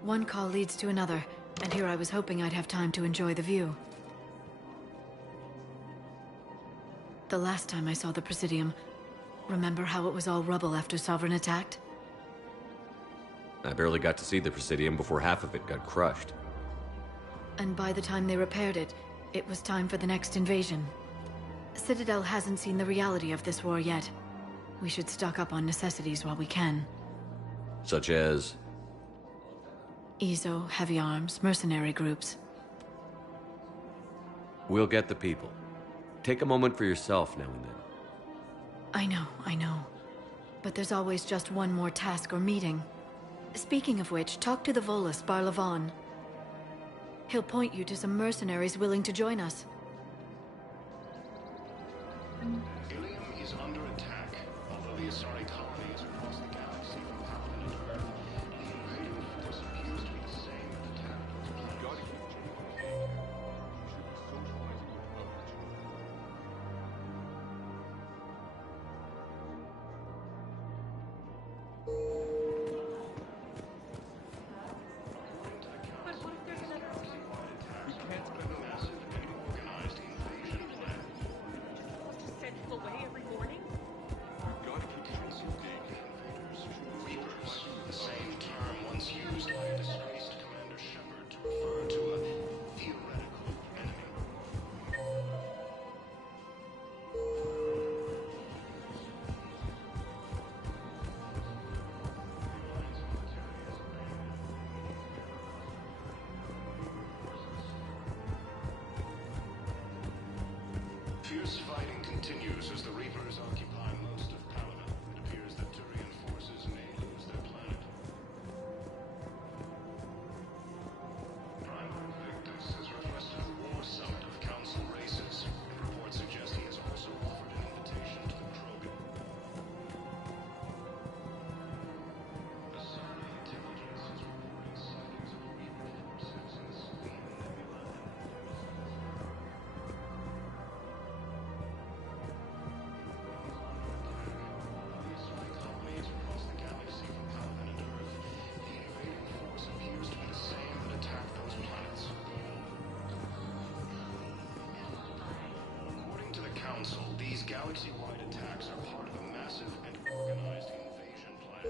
One call leads to another, and here I was hoping I'd have time to enjoy the view. The last time I saw the Presidium, remember how it was all rubble after Sovereign attacked? I barely got to see the Presidium before half of it got crushed. And by the time they repaired it, it was time for the next invasion. Citadel hasn't seen the reality of this war yet. We should stock up on necessities while we can. Such as? EZO, heavy arms, mercenary groups. We'll get the people. Take a moment for yourself now and then. I know. But there's always just one more task or meeting. Speaking of which, talk to the Volus, Barlavon. He'll point you to some mercenaries willing to join us. Ilium is under attack. Although the Asari colony is across the galaxy from Paladin and Earth, the invading force appears to be the same that attacked those planets. Fierce fighting continues as the Reapers occupy most of Paladin. It appears that Turian forces may lose their planet. Primarch Victus has requested a war summit of Council races. Reports suggest he has also offered an invitation to the Krogan. Asari intelligence is reporting sightings of Reaper forces in the Selenium Nebula and colonies across the galaxy from Paladin and Earth. The invading force appears to be the same that attacked those planets. According to the Council, these galaxy-wide attacks are part of a massive and organized invasion plan.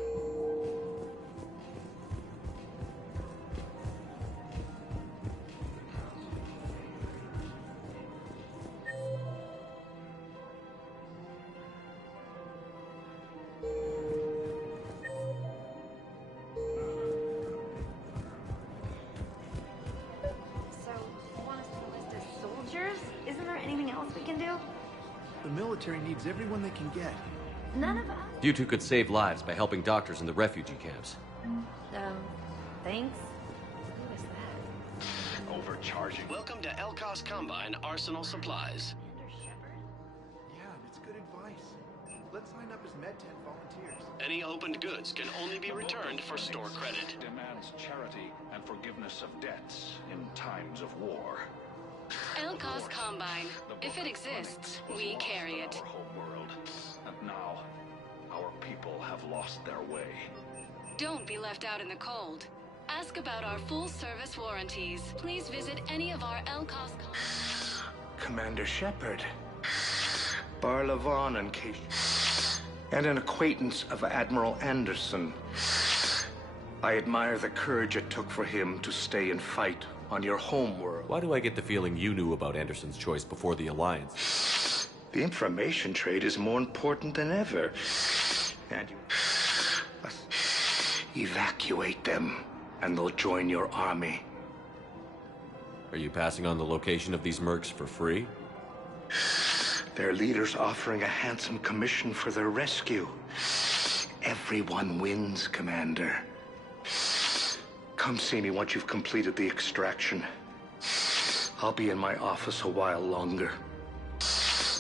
So, you want us to enlist as soldiers? Isn't there anything else we can do? The military needs everyone they can get. None of us. You two could save lives by helping doctors in the refugee camps. Thanks. Who is that? Overcharging. Welcome to Elkos Combine Arsenal Supplies. Yeah, it's good advice. Let's sign up as MedTech volunteers. Any opened goods can only be returned for store credit. Demands charity and forgiveness of debts in times of war. Elkos Combine. If it exists, we carry it. Our home world. And now, our people have lost their way. Don't be left out in the cold. Ask about our full-service warranties. Please visit any of our Elkos... Commander Shepard. Barlavon and Kate. And an acquaintance of Admiral Anderson. I admire the courage it took for him to stay and fight on your home world. Why do I get the feeling you knew about Anderson's choice before the Alliance? The information trade is more important than ever. And you must evacuate them, and they'll join your army. Are you passing on the location of these mercs for free? Their leader's offering a handsome commission for their rescue. Everyone wins, Commander. Come see me once you've completed the extraction. I'll be in my office a while longer.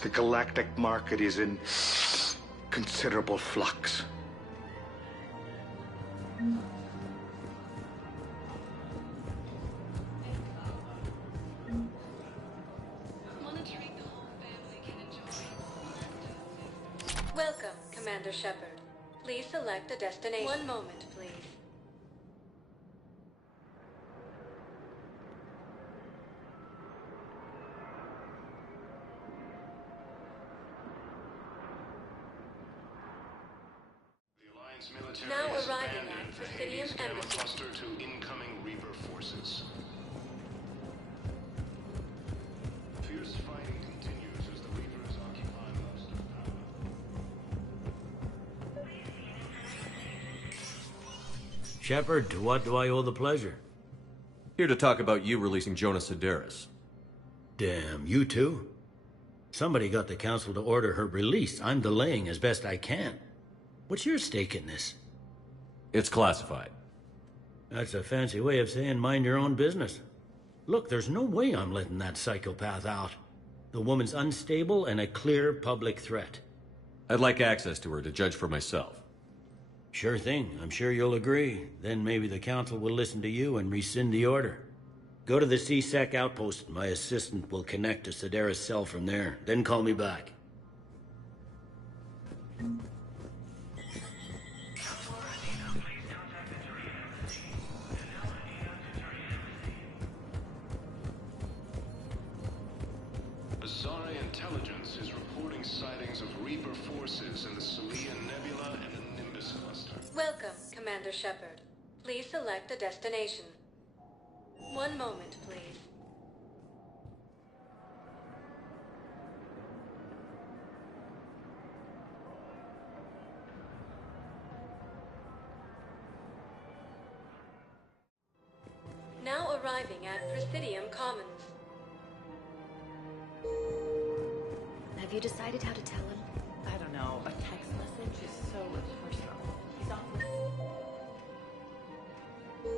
The galactic market is in considerable flux. Welcome, Commander Shepard. Please select a destination. One moment, please. Now arriving at Presidium Embassy. Cluster to incoming Reaper forces. Fierce fighting continues as the Reapers occupy most of Paladin. Shepard, to what do I owe the pleasure? Here to talk about you releasing Jonas Sedaris. Damn, you too? Somebody got the council to order her release. I'm delaying as best I can. What's your stake in this? It's classified. That's a fancy way of saying mind your own business. Look, there's no way I'm letting that psychopath out. The woman's unstable and a clear public threat. I'd like access to her to judge for myself. Sure thing. I'm sure you'll agree. Then maybe the council will listen to you and rescind the order. Go to the C-Sec outpost. My assistant will connect to Sedaris' cell from there. Then call me back. Asari intelligence is reporting sightings of Reaper forces in the Selenium Nebula and the Nimbus cluster. Welcome, Commander Shepard. Please select a destination. One moment, please. Now arriving at Presidium Commons. you decided how to tell him? I don't know. A text message is so impersonal. He's awfully... The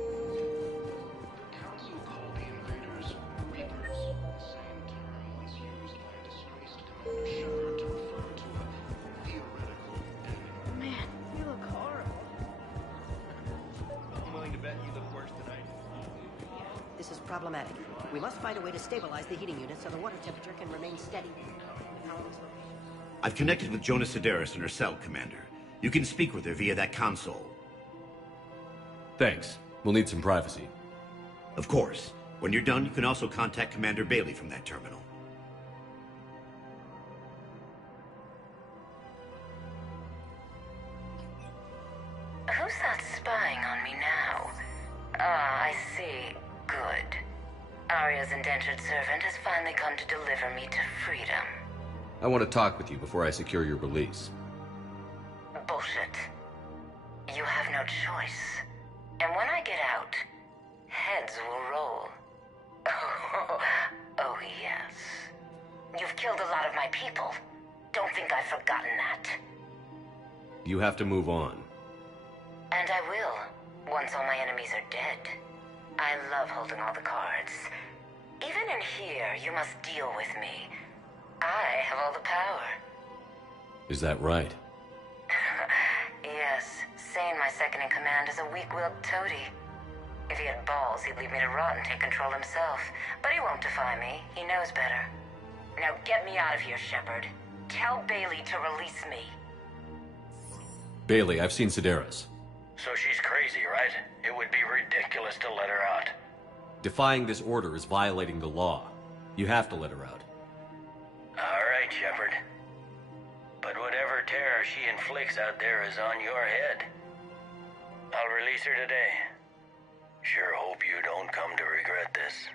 Council called the invaders Reapers, the same term once used by a disgraced Commander Shepard to refer to a theoretical enemy. Man, you look horrible. I'm willing to bet you look worse tonight. This is problematic. We must find a way to stabilize the heating unit so the water temperature can remain steady. I've connected with Jonas Sedaris and her cell, Commander. You can speak with her via that console. Thanks. We'll need some privacy. Of course. When you're done, you can also contact Commander Bailey from that terminal. Who's that spying on me now? Ah, I see. Good. Arya's indentured servant has finally come to deliver me to freedom. I want to talk with you before I secure your release. Bullshit. You have no choice. And when I get out, heads will roll. Oh, yes. You've killed a lot of my people. Don't think I've forgotten that. You have to move on. And I will, once all my enemies are dead. I love holding all the cards. Even in here, you must deal with me. I have all the power. Is that right? Yes, Sane, my second-in-command, is a weak-willed toady. If he had balls, he'd leave me to rot and take control himself. But he won't defy me. He knows better. Now get me out of here, Shepard. Tell Bailey to release me. Bailey, I've seen Sedaris. So she's crazy, right? It would be ridiculous to let her out. Defying this order is violating the law. You have to let her out. All right, Shepard. But whatever terror she inflicts out there is on your head. I'll release her today. Sure hope you don't come to regret this.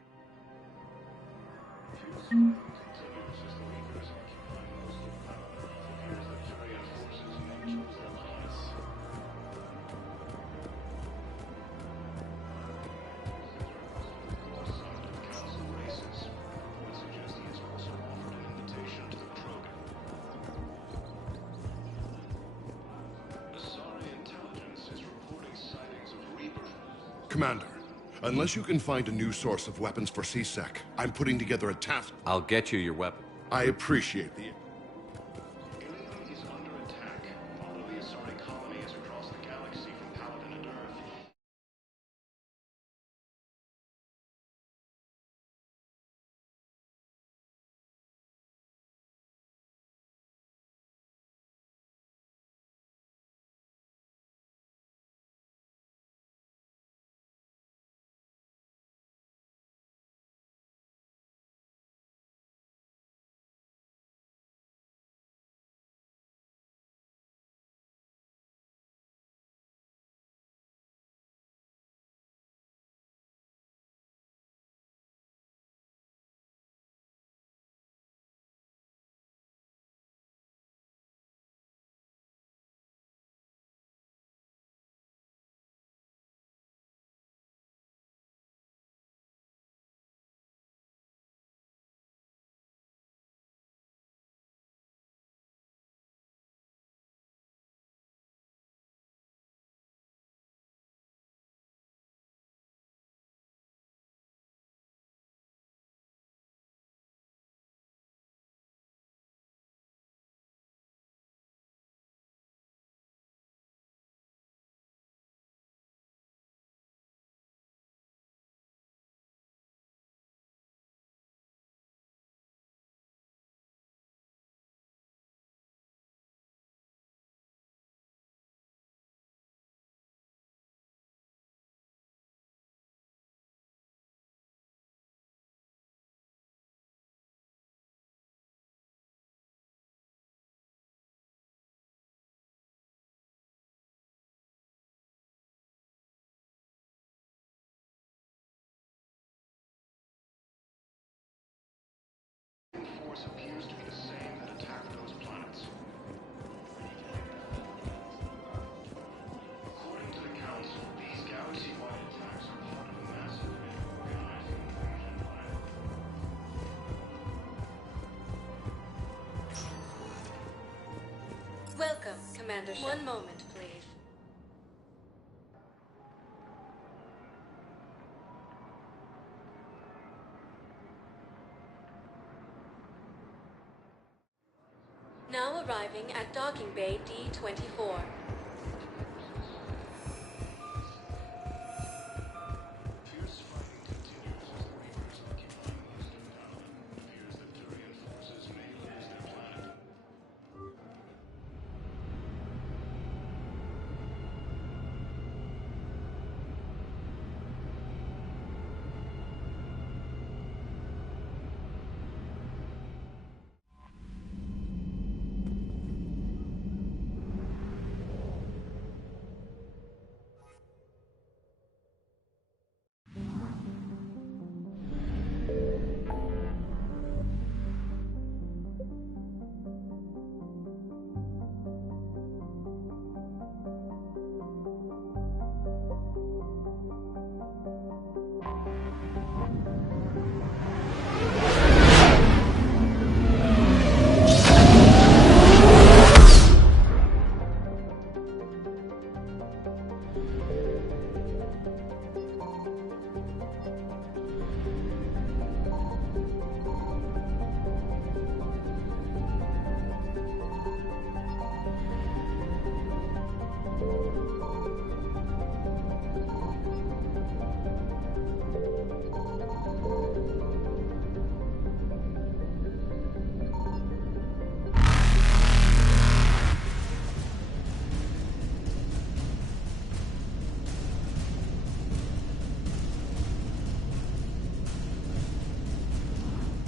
Commander, unless you can find a new source of weapons for CSEC, I'm putting together a task. I'll get you your weapon. I appreciate the... Ilium is under attack. Although the Asari colony is across the galaxy from Paladin and Earth, force appears to be the same that attacked those planets. According to the Council, these galaxy-wide attacks are part of a massive organizing empire. Welcome, Commander Shepard. One moment, please. Now arriving at docking bay D-24.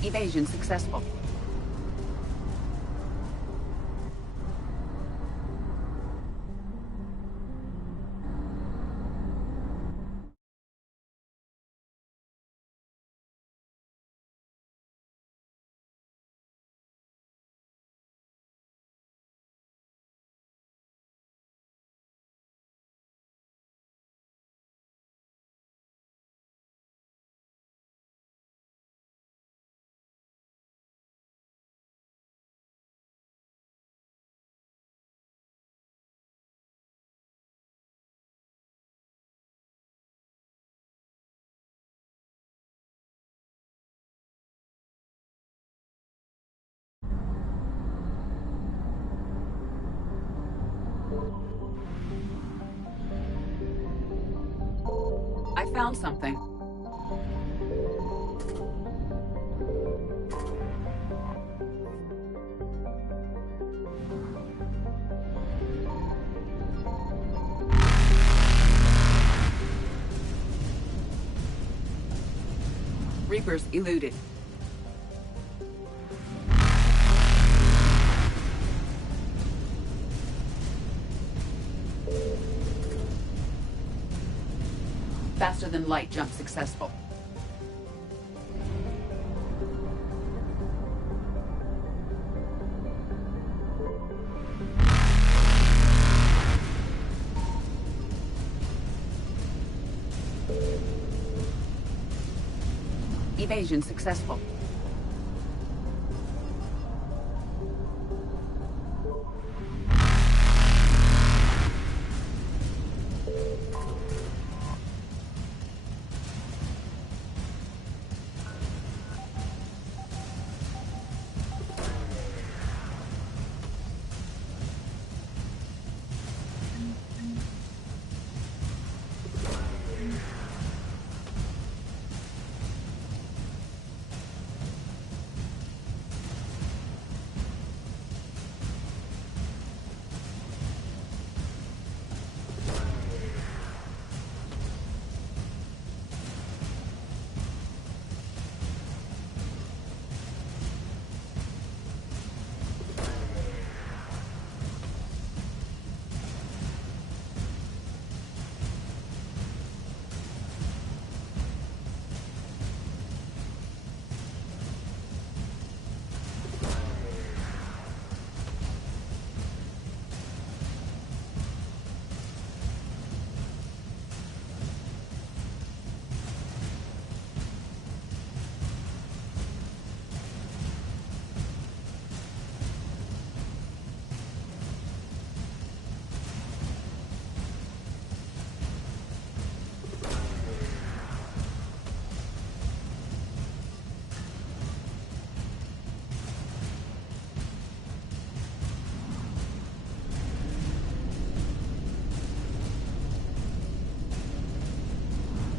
Evasion successful. I found something. Reapers eluded. Faster than light jump successful. Evasion successful.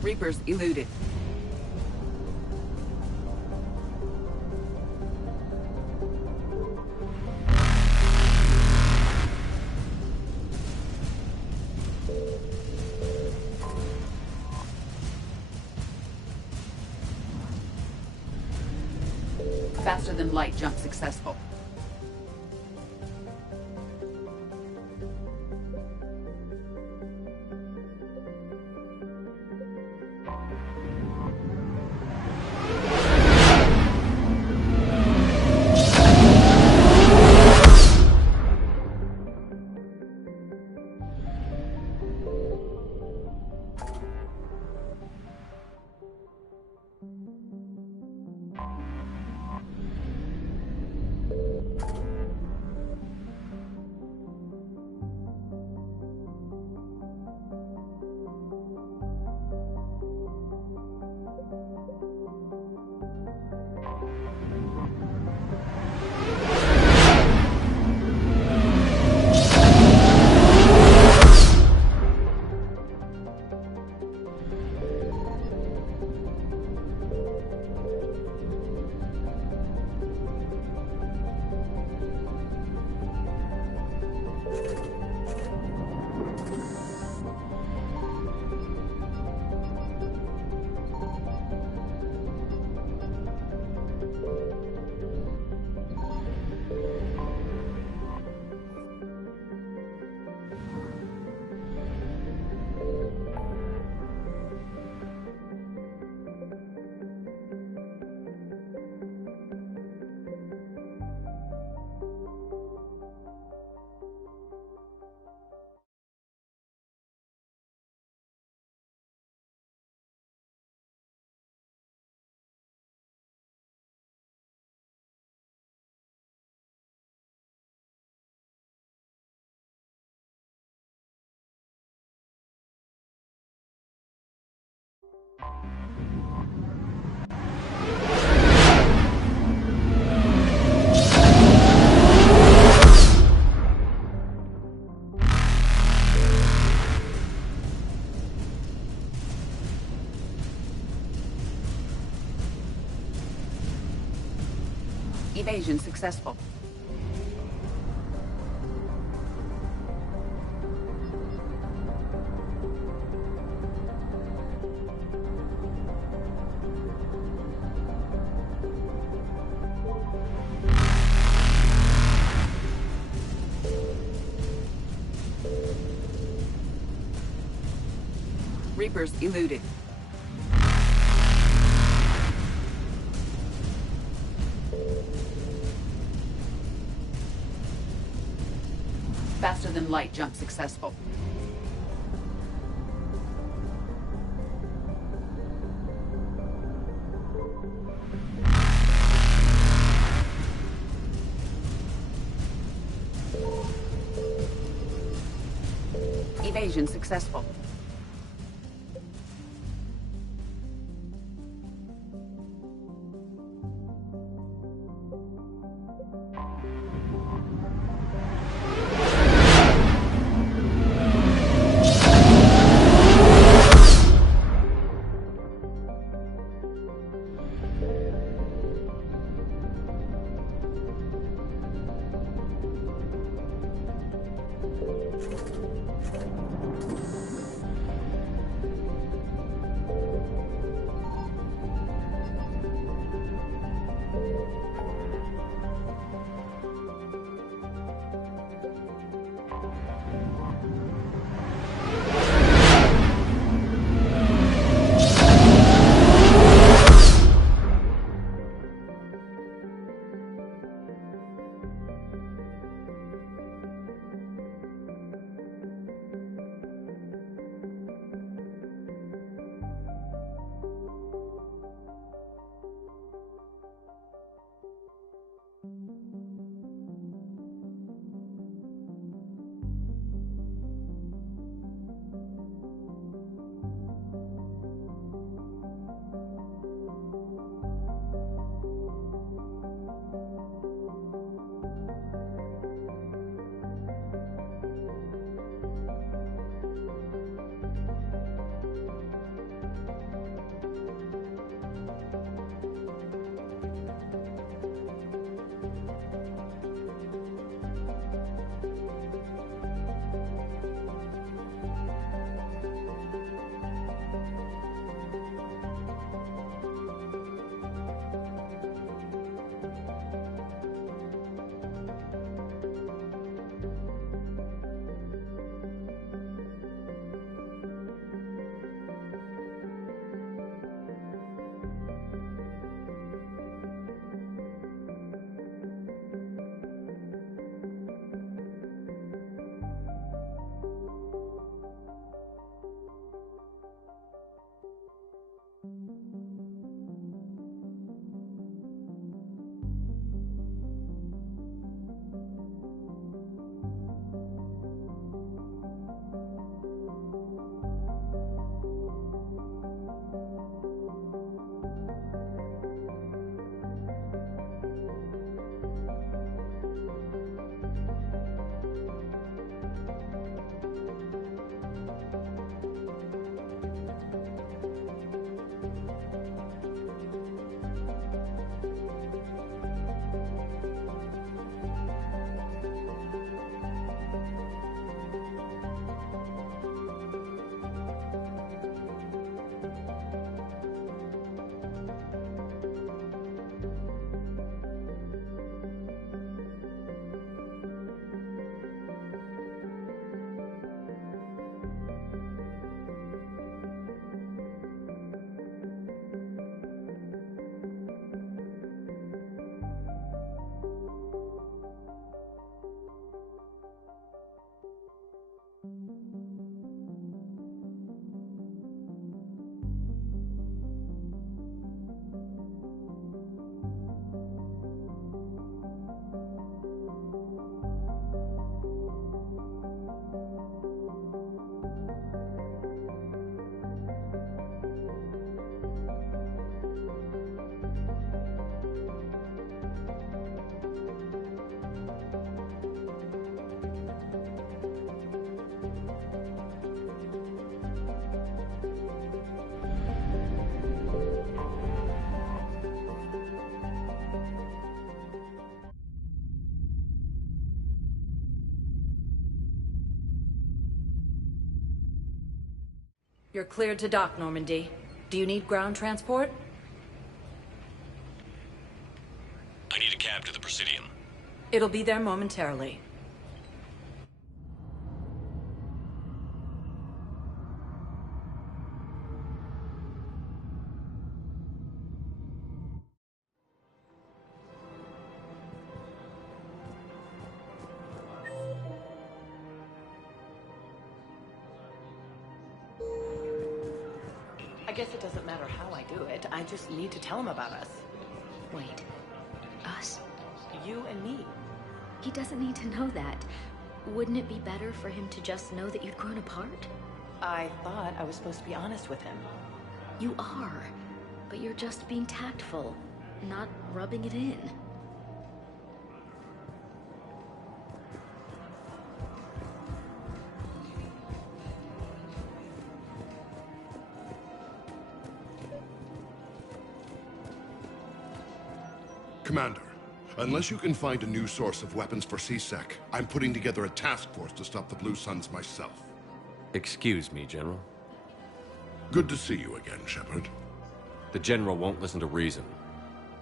Reapers eluded. Faster than light jump successful. Evasion successful. Reapers eluded. Faster than light jump successful. Evasion successful. You're cleared to dock, Normandy. Do you need ground transport? I need a cab to the Presidium. It'll be there momentarily. I guess it doesn't matter how I do it. I just need to tell him about us. Wait. Us? You and me. He doesn't need to know that. Wouldn't it be better for him to just know that you'd grown apart? I thought I was supposed to be honest with him. You are. But you're just being tactful, not rubbing it in. Commander, unless you can find a new source of weapons for C-Sec, I'm putting together a task force to stop the Blue Suns myself. Excuse me, General. Good to see you again, Shepard. The General won't listen to reason.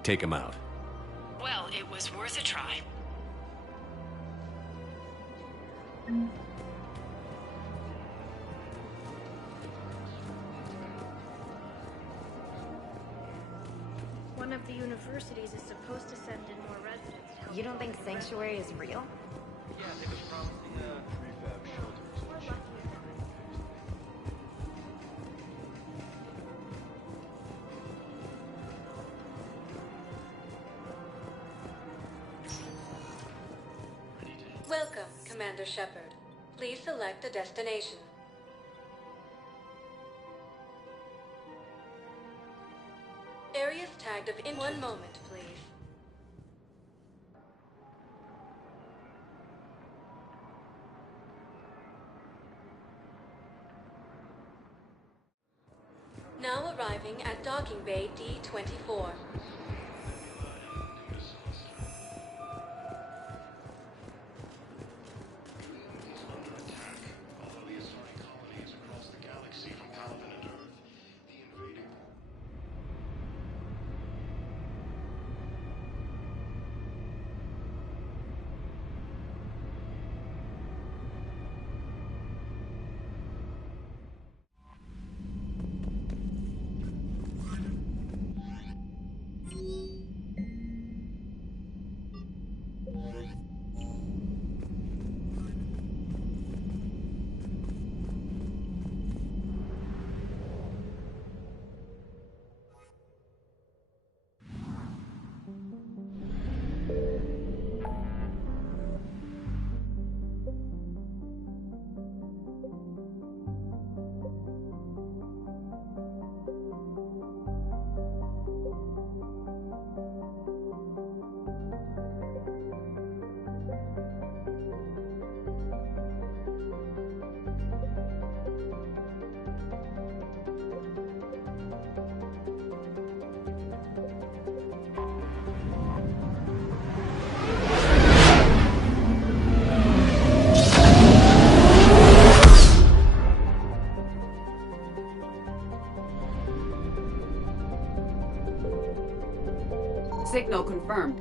Take him out. Well, it was worth a try. One of the universities is supposed to send in more residents. You don't think Sanctuary is real? Yeah, they've been promising prefab shelters and shit. Welcome, Commander Shepard. Please select a destination. Areas tagged of in 1 moment, please. Now arriving at docking bay D-24. Signal confirmed.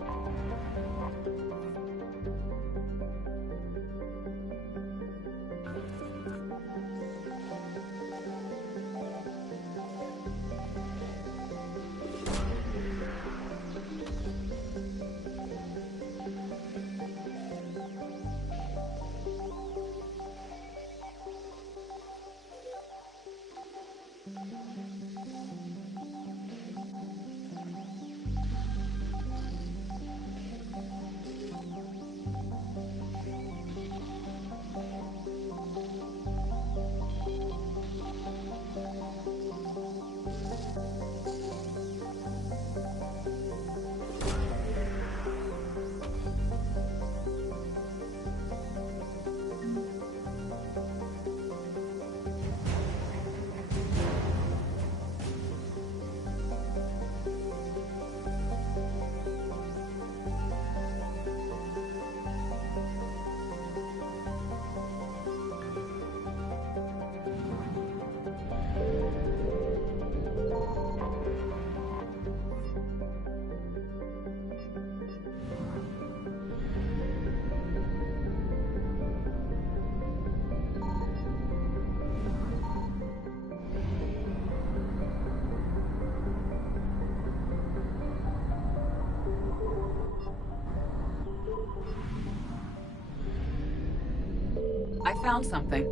found something.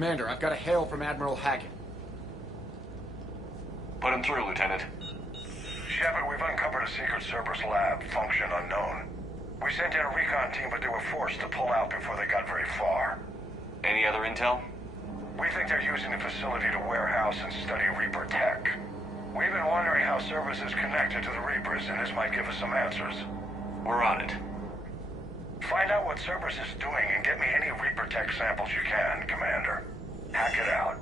Commander, I've got a hail from Admiral Hackett. Put him through, Lieutenant. Shepard, we've uncovered a secret Cerberus lab, function unknown. We sent in a recon team, but they were forced to pull out before they got very far. Any other intel? We think they're using the facility to warehouse and study Reaper tech. We've been wondering how Cerberus is connected to the Reapers, and this might give us some answers. We're on it. Find out what Cerberus is doing and get me any Reaper tech samples you can, Commander. Hack it out.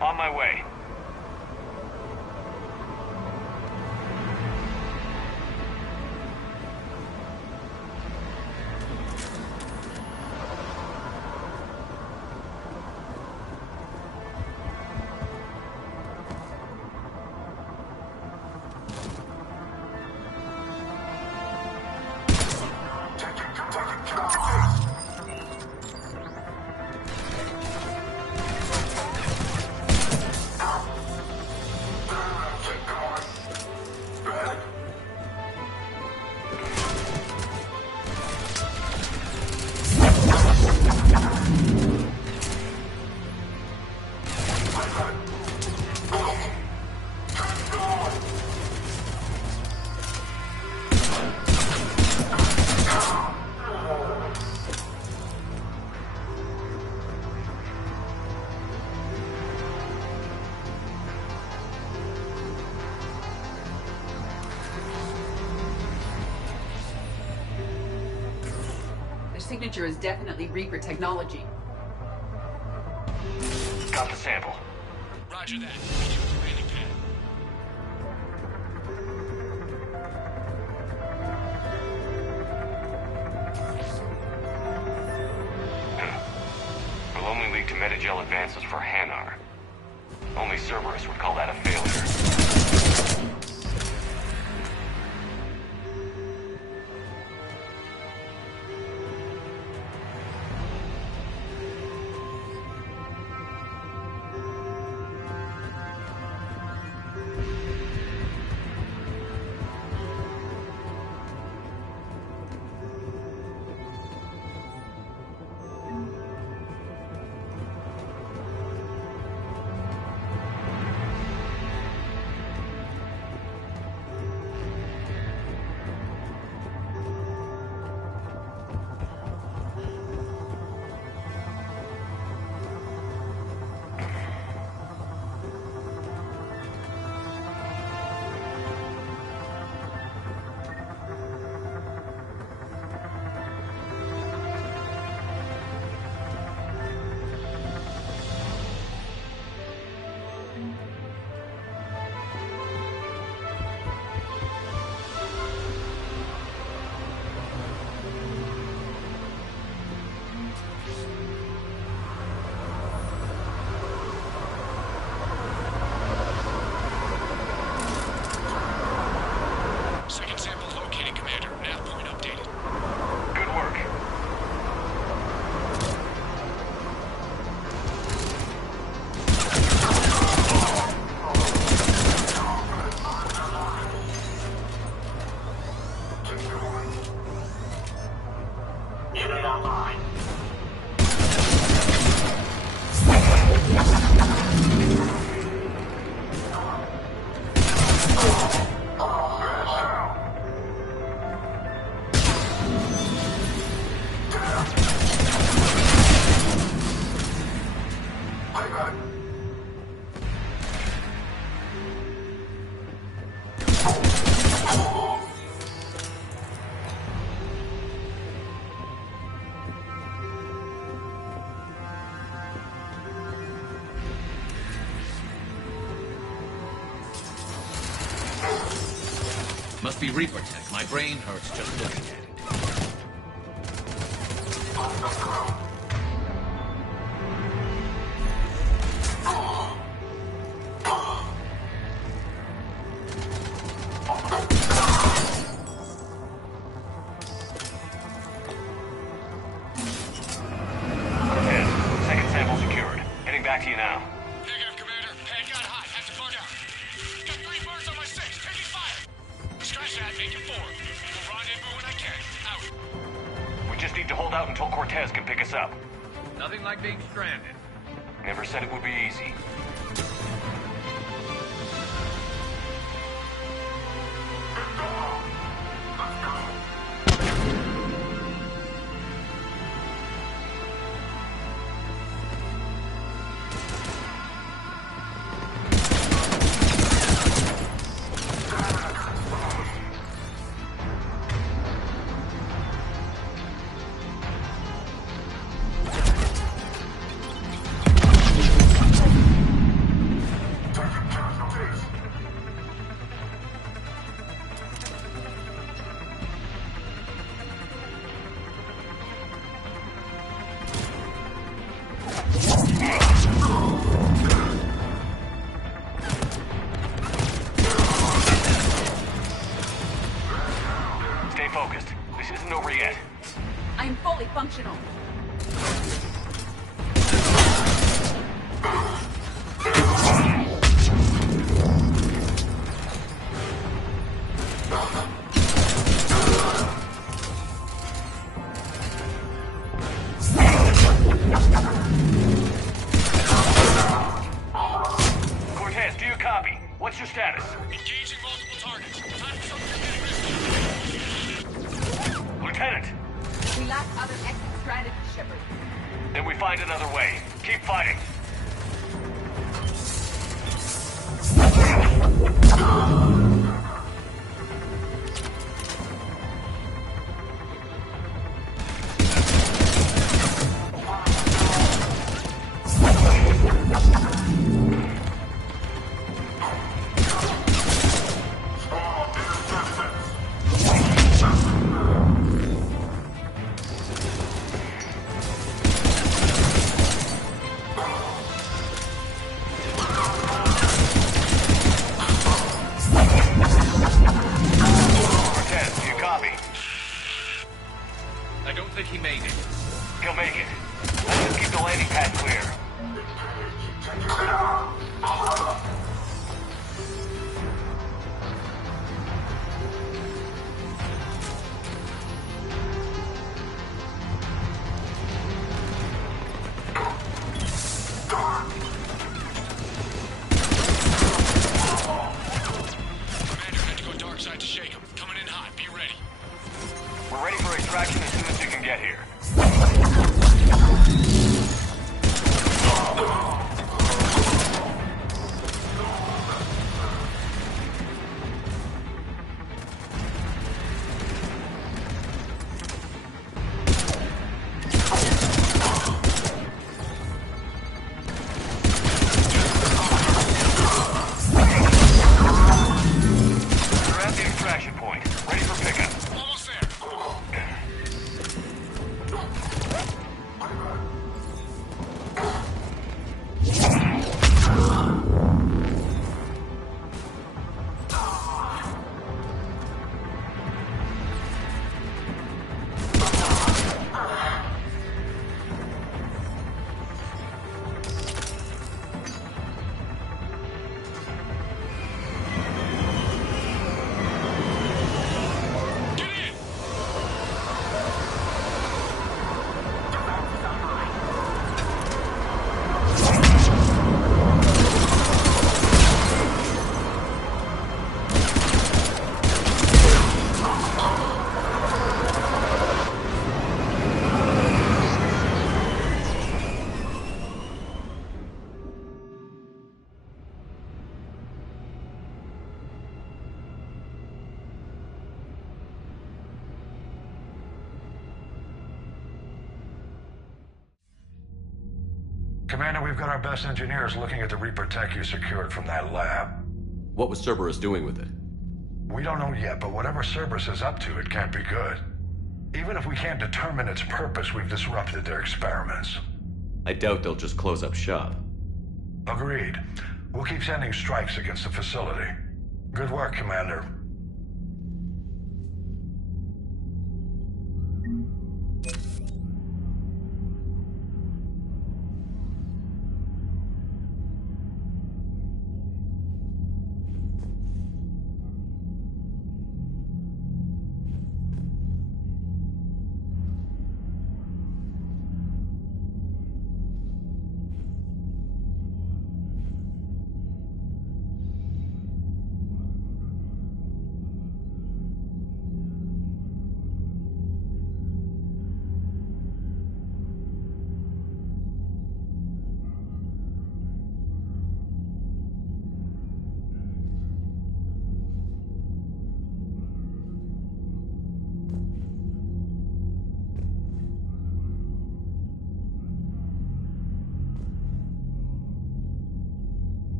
On my way. signature is definitely Reaper technology. Got the sample. Roger that. Meet you at the landing pad. Will only lead to metagel advances for Hanar. Only Cerberus would call that a failure. Must be Reaper tech. My brain hurts just looking at it. Second sample secured. Heading back to you now. Negative, Commander. Pad got hot. Have to bug out. Got 3 birds on my 6. Taking fire. Scratch that. Make it 4. We'll rendezvous when I can. Out. We just need to hold out until Cortez can pick us up. Nothing like being stranded. Never said it would be easy. Stay focused. This isn't over yet. I'm fully functional. Cortez, do you copy? What's your status? Engaging multiple targets. Time for something getting risky. Lieutenant! We lack other exit strategy, Shepard. Then we find another way. Keep fighting. Commander, we've got our best engineers looking at the Reaper tech you secured from that lab. What was Cerberus doing with it? We don't know yet, but whatever Cerberus is up to, it can't be good. Even if we can't determine its purpose, we've disrupted their experiments. I doubt they'll just close up shop. Agreed. We'll keep sending strikes against the facility. Good work, Commander.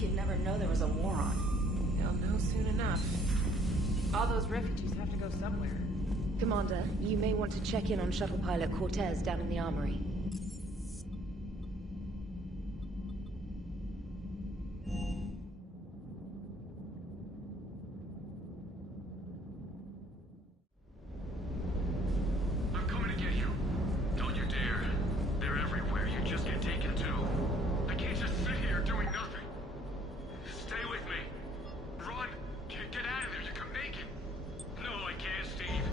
You'd never know there was a war on. They'll know soon enough. All those refugees have to go somewhere. Commander, you may want to check in on shuttle pilot Cortez down in the armory. I'm coming to get you. Don't you dare. They're everywhere. You just get taken too. I can't just sit here doing nothing. Stay with me. Run. Get out of there. You can make it. No, I can't, Steve.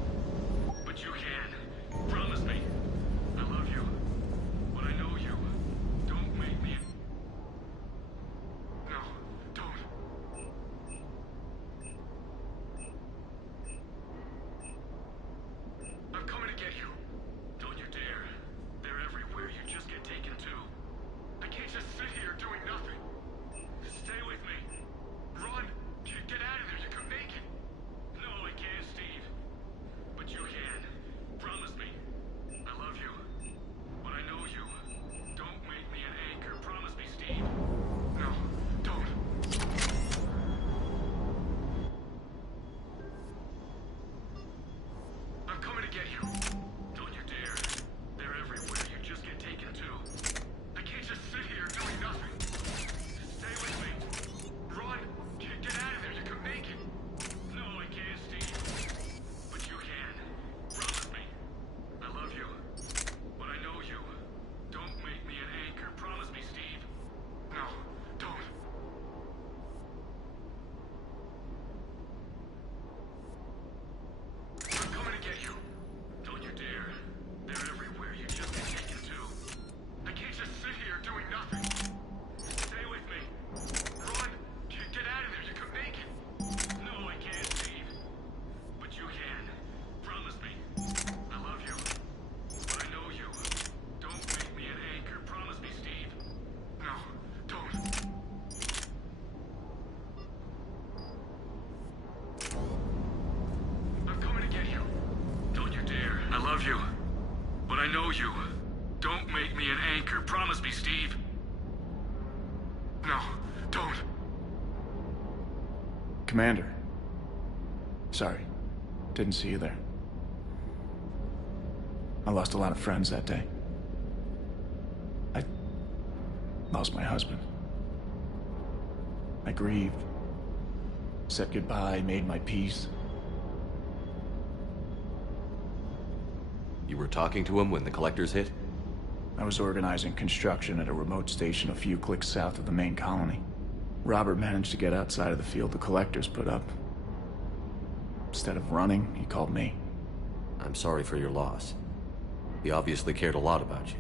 But you can. Promise me. I love you. But I know you. Don't make me... No, don't. I'm coming to get you. Don't you dare. They're everywhere. You just get taken too. I can't just sit here doing nothing. Stay with me. Run. Get out of there. You can make it. No, I can't, Steve. But you can. Promise me. I love you. But I know you. Don't make me an anchor. Promise me, Steve. No, don't. I'm coming to get you. Don't you dare. They're everywhere. You just get taken too. I can't just sit here doing nothing. Stay with me. Run. Get out of there. You can make it. No, I can't, Steve. But you can. Promise me. I love you. But I know you. Don't make me an anchor. Promise me, Steve. No, don't. I'm coming to get you. Don't you dare. They're everywhere. You just get taken too. I can't just sit here doing nothing. Stay with me. Run. Get out of there. You can make it. No, I can't, Steve. But you can. Promise me. I love you. But I know you. Don't make me an anchor. Promise me, Steve. No, don't. I'm coming to get you. Don't you dare. I love you. But I know you. Don't make me an anchor. Promise me, Steve. No, don't. Commander. Sorry. Didn't see you there. I lost a lot of friends that day. I lost my husband. I grieved. Said goodbye, made my peace. You were talking to him when the collectors hit? I was organizing construction at a remote station a few clicks south of the main colony. Robert managed to get outside of the field the collectors put up. Instead of running, he called me. I'm sorry for your loss. He obviously cared a lot about you.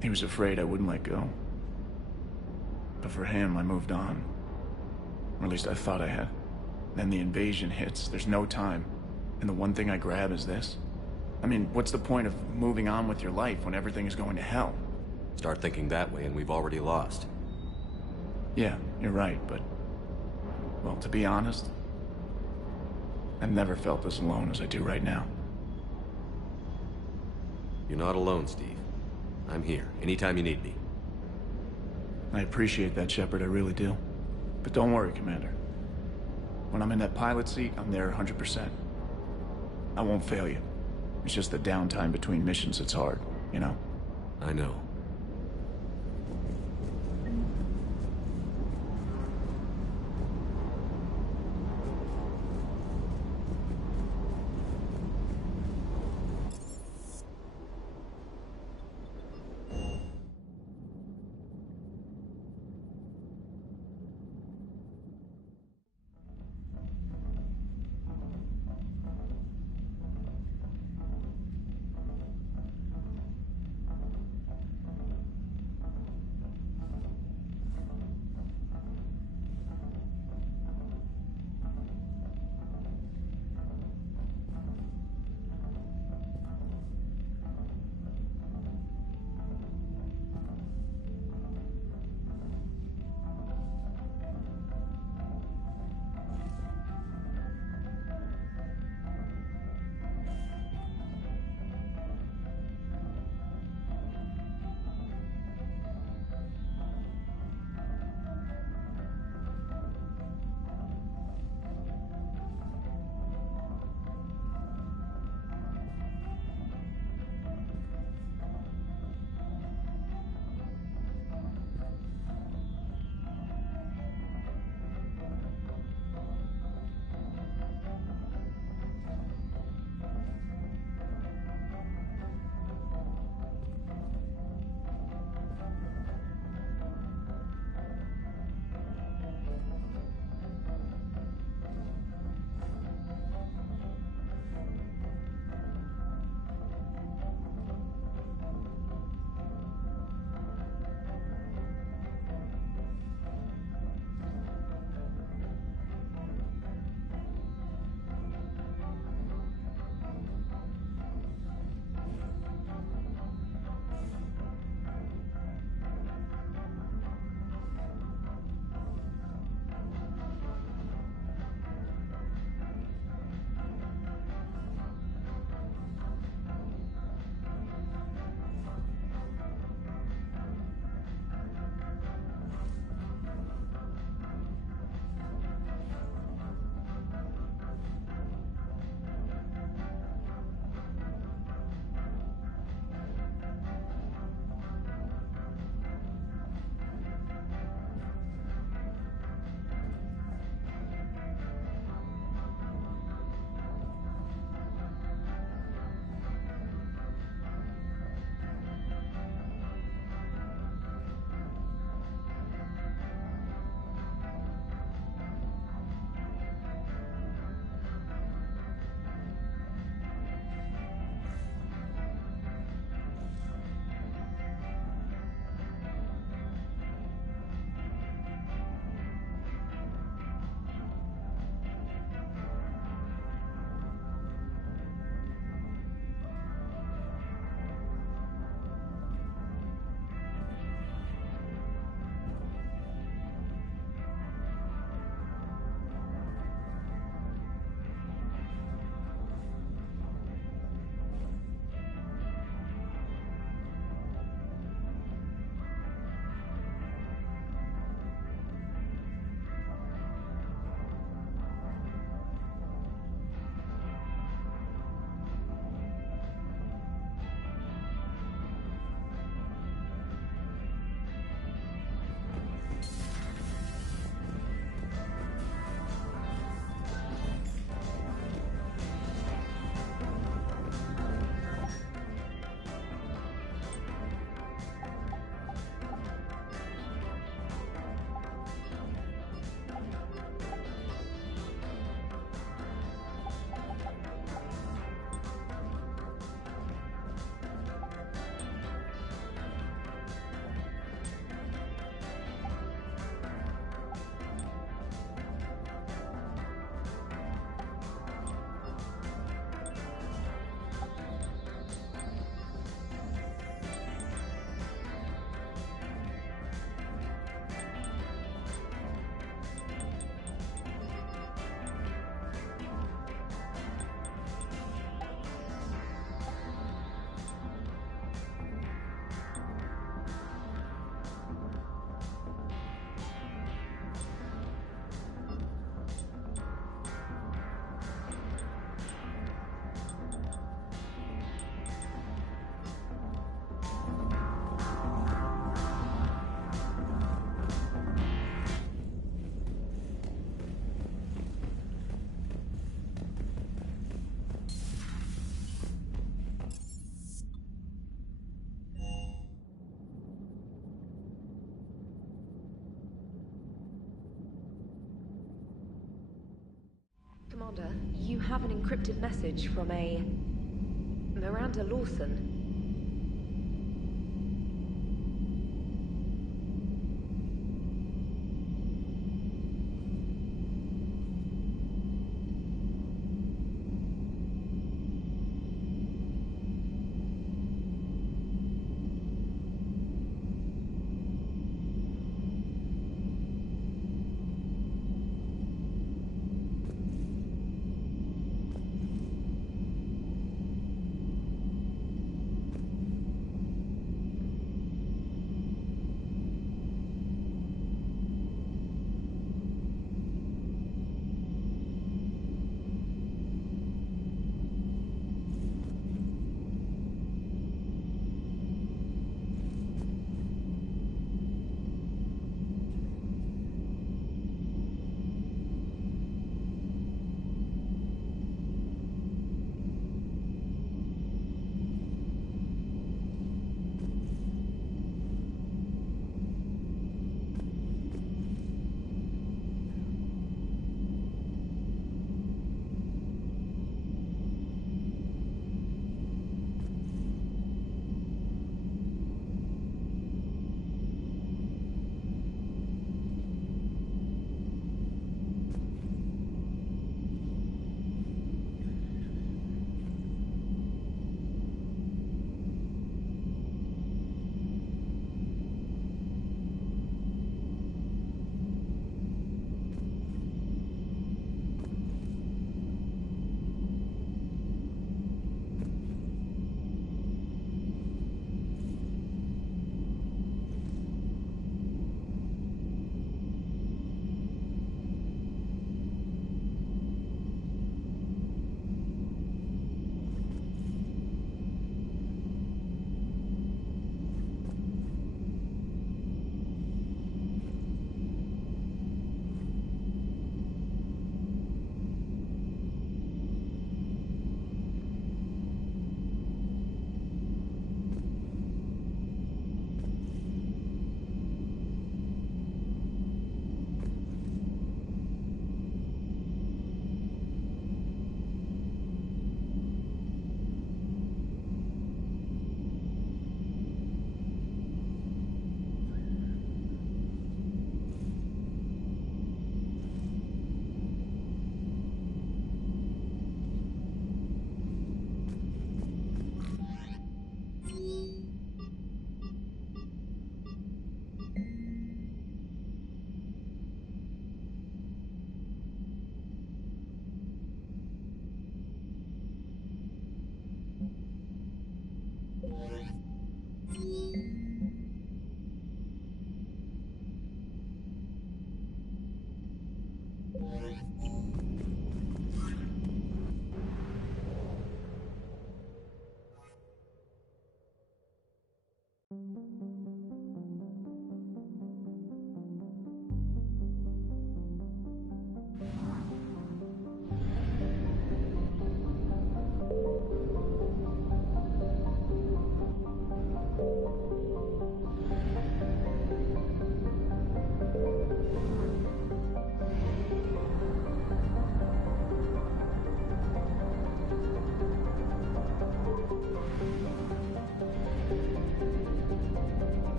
He was afraid I wouldn't let go. But for him, I moved on. Or at least I thought I had. Then the invasion hits, there's no time. And the one thing I grab is this. I mean, what's the point of moving on with your life when everything is going to hell? Start thinking that way and we've already lost. Yeah, you're right, but... well, to be honest, I've never felt as alone as I do right now. You're not alone, Steve. I'm here, anytime you need me. I appreciate that, Shepard, I really do. But don't worry, Commander. When I'm in that pilot seat, I'm there 100%. I won't fail you. It's just the downtime between missions that's hard, you know? I know. Commander, you have an encrypted message from a... Miranda Lawson.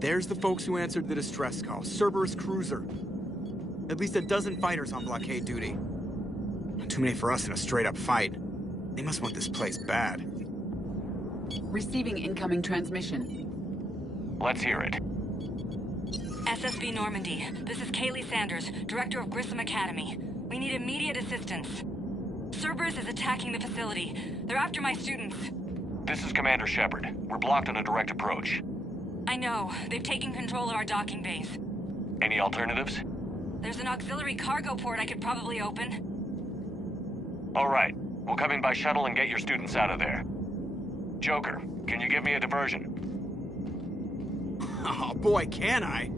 There's the folks who answered the distress call. Cerberus cruiser. At least a dozen fighters on blockade duty. Too many for us in a straight-up fight. They must want this place bad. Receiving incoming transmission. Let's hear it. SSB Normandy. This is Kaylee Sanders, Director of Grissom Academy. We need immediate assistance. Cerberus is attacking the facility. They're after my students. This is Commander Shepard. We're blocked on a direct approach. I know. They've taken control of our docking bays. Any alternatives? There's an auxiliary cargo port I could probably open. All right. We'll come in by shuttle and get your students out of there. Joker, can you give me a diversion? Oh boy, can I!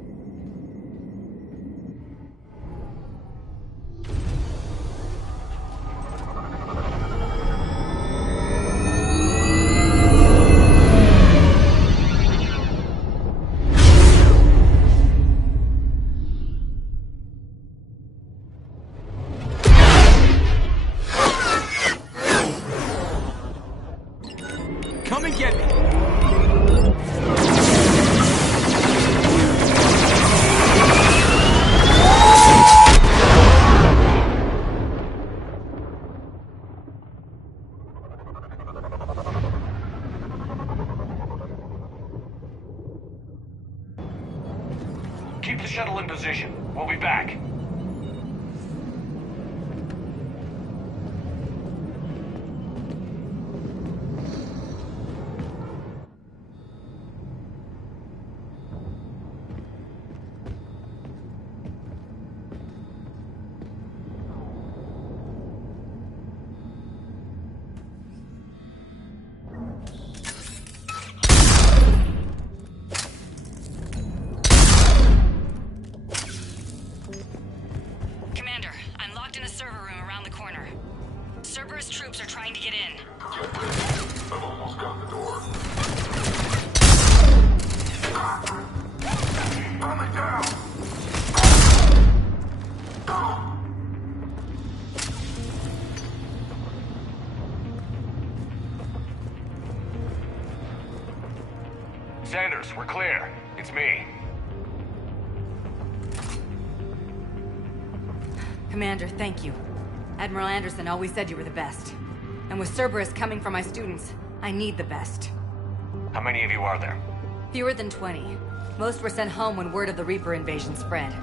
Come and get me! Keep the shuttle in position. We'll be back. Commander, I'm locked in a server room around the corner. Cerberus troops are trying to get in. I've almost got the door. Coming down! Sanders, we're clear. It's me. Commander, thank you. Admiral Anderson always said you were the best. And with Cerberus coming for my students, I need the best. How many of you are there? Fewer than 20. Most were sent home when word of the Reaper invasion spread.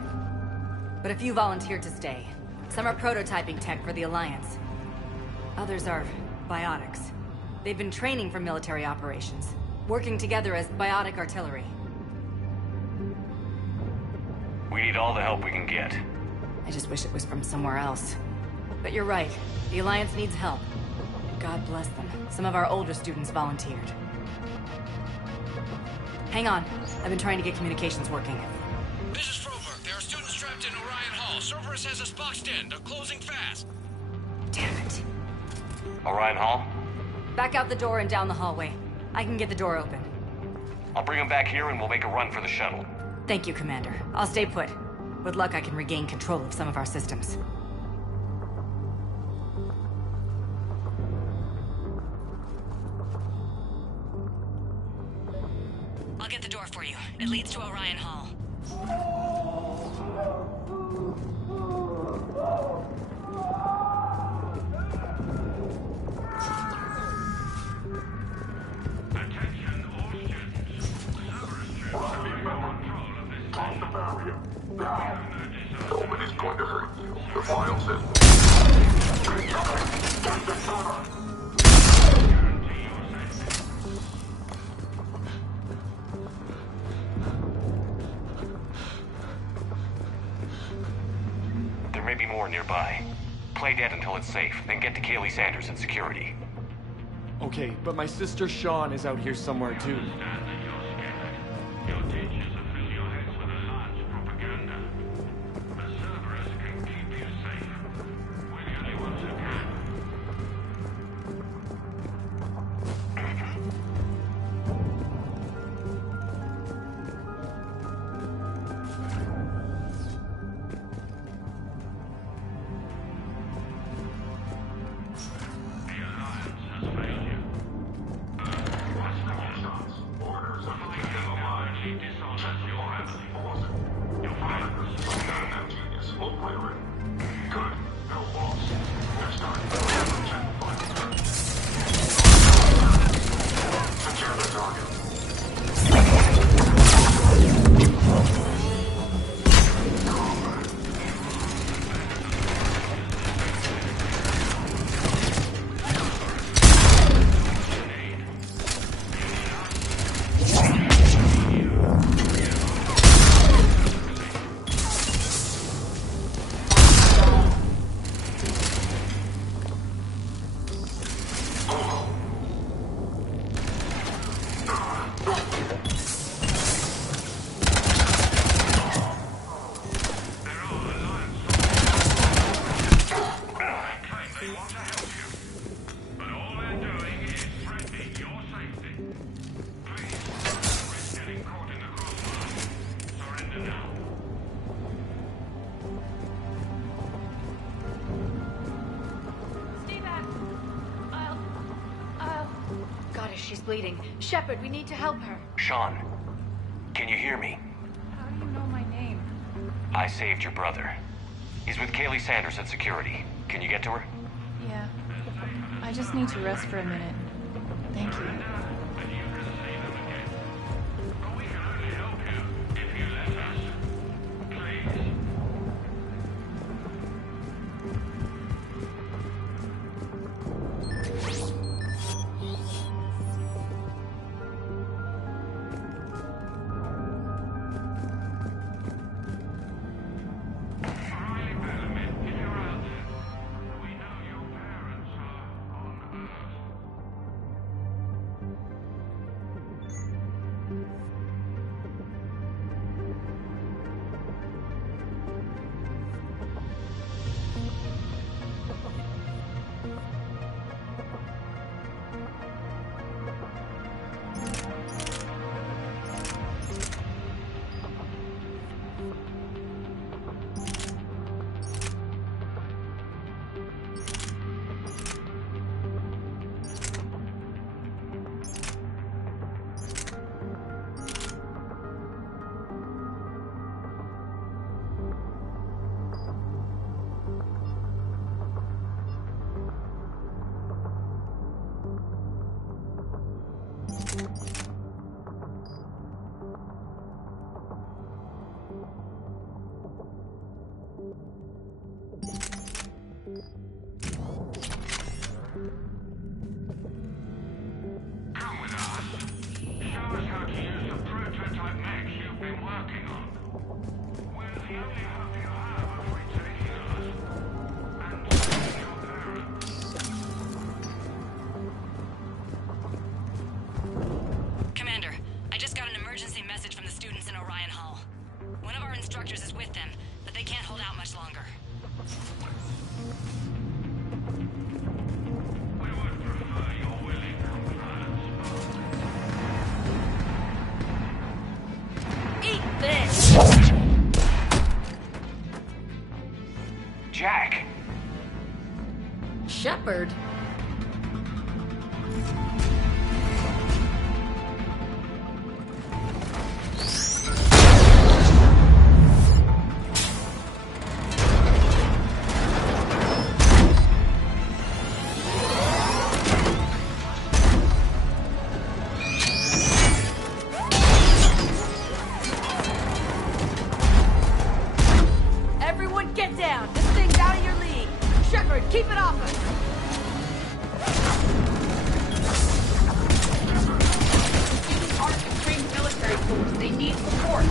But a few volunteered to stay. Some are prototyping tech for the Alliance. Others are biotics. They've been training for military operations, working together as biotic artillery. We need all the help we can get. I just wish it was from somewhere else. But you're right. The Alliance needs help. God bless them. Some of our older students volunteered. Hang on. I've been trying to get communications working. This is Froberg. There are students trapped in Orion Hall. Cerberus has us boxed in. They're closing fast. Damn it. Orion Hall? Back out the door and down the hallway. I can get the door open. I'll bring them back here and we'll make a run for the shuttle. Thank you, Commander. I'll stay put. With luck, I can regain control of some of our systems. I'll get the door for you. It leads to Orion Hall. Attention all students. Cerberus troops are in control of this Cross the barrier. Now. Nobody's going to hurt you. The file says... guarantee your safety. There may be more nearby. Play dead until it's safe, then get to Kaylee Sanders in security. Okay, but my sister Sean is out here somewhere too. Understand that you're scared. Your teachers have filled your heads with enhanced propaganda. But Cerberus can keep you safe. We're the only ones who can. The Alliance has failed you. What's the response? Orders. She's bleeding. Shepard, we need to help her. Sean, can you hear me? How do you know my name? I saved your brother. He's with Kaylee Sanders at security. Can you get to her? Yeah. I just need to rest for a minute. Thank you. Come with us. Show us how to use the prototype mechs you've been working on. We're the only hope you have of retaking us. And saving your parents. Commander, I just got an emergency message from the students in Orion Hall. One of our instructors is with them, but they can't hold out much longer. Eat this! Jack! Shepard? Everyone get down! This thing's out of your league! Shepard, keep it off us! These aren't a trained military force. They need support.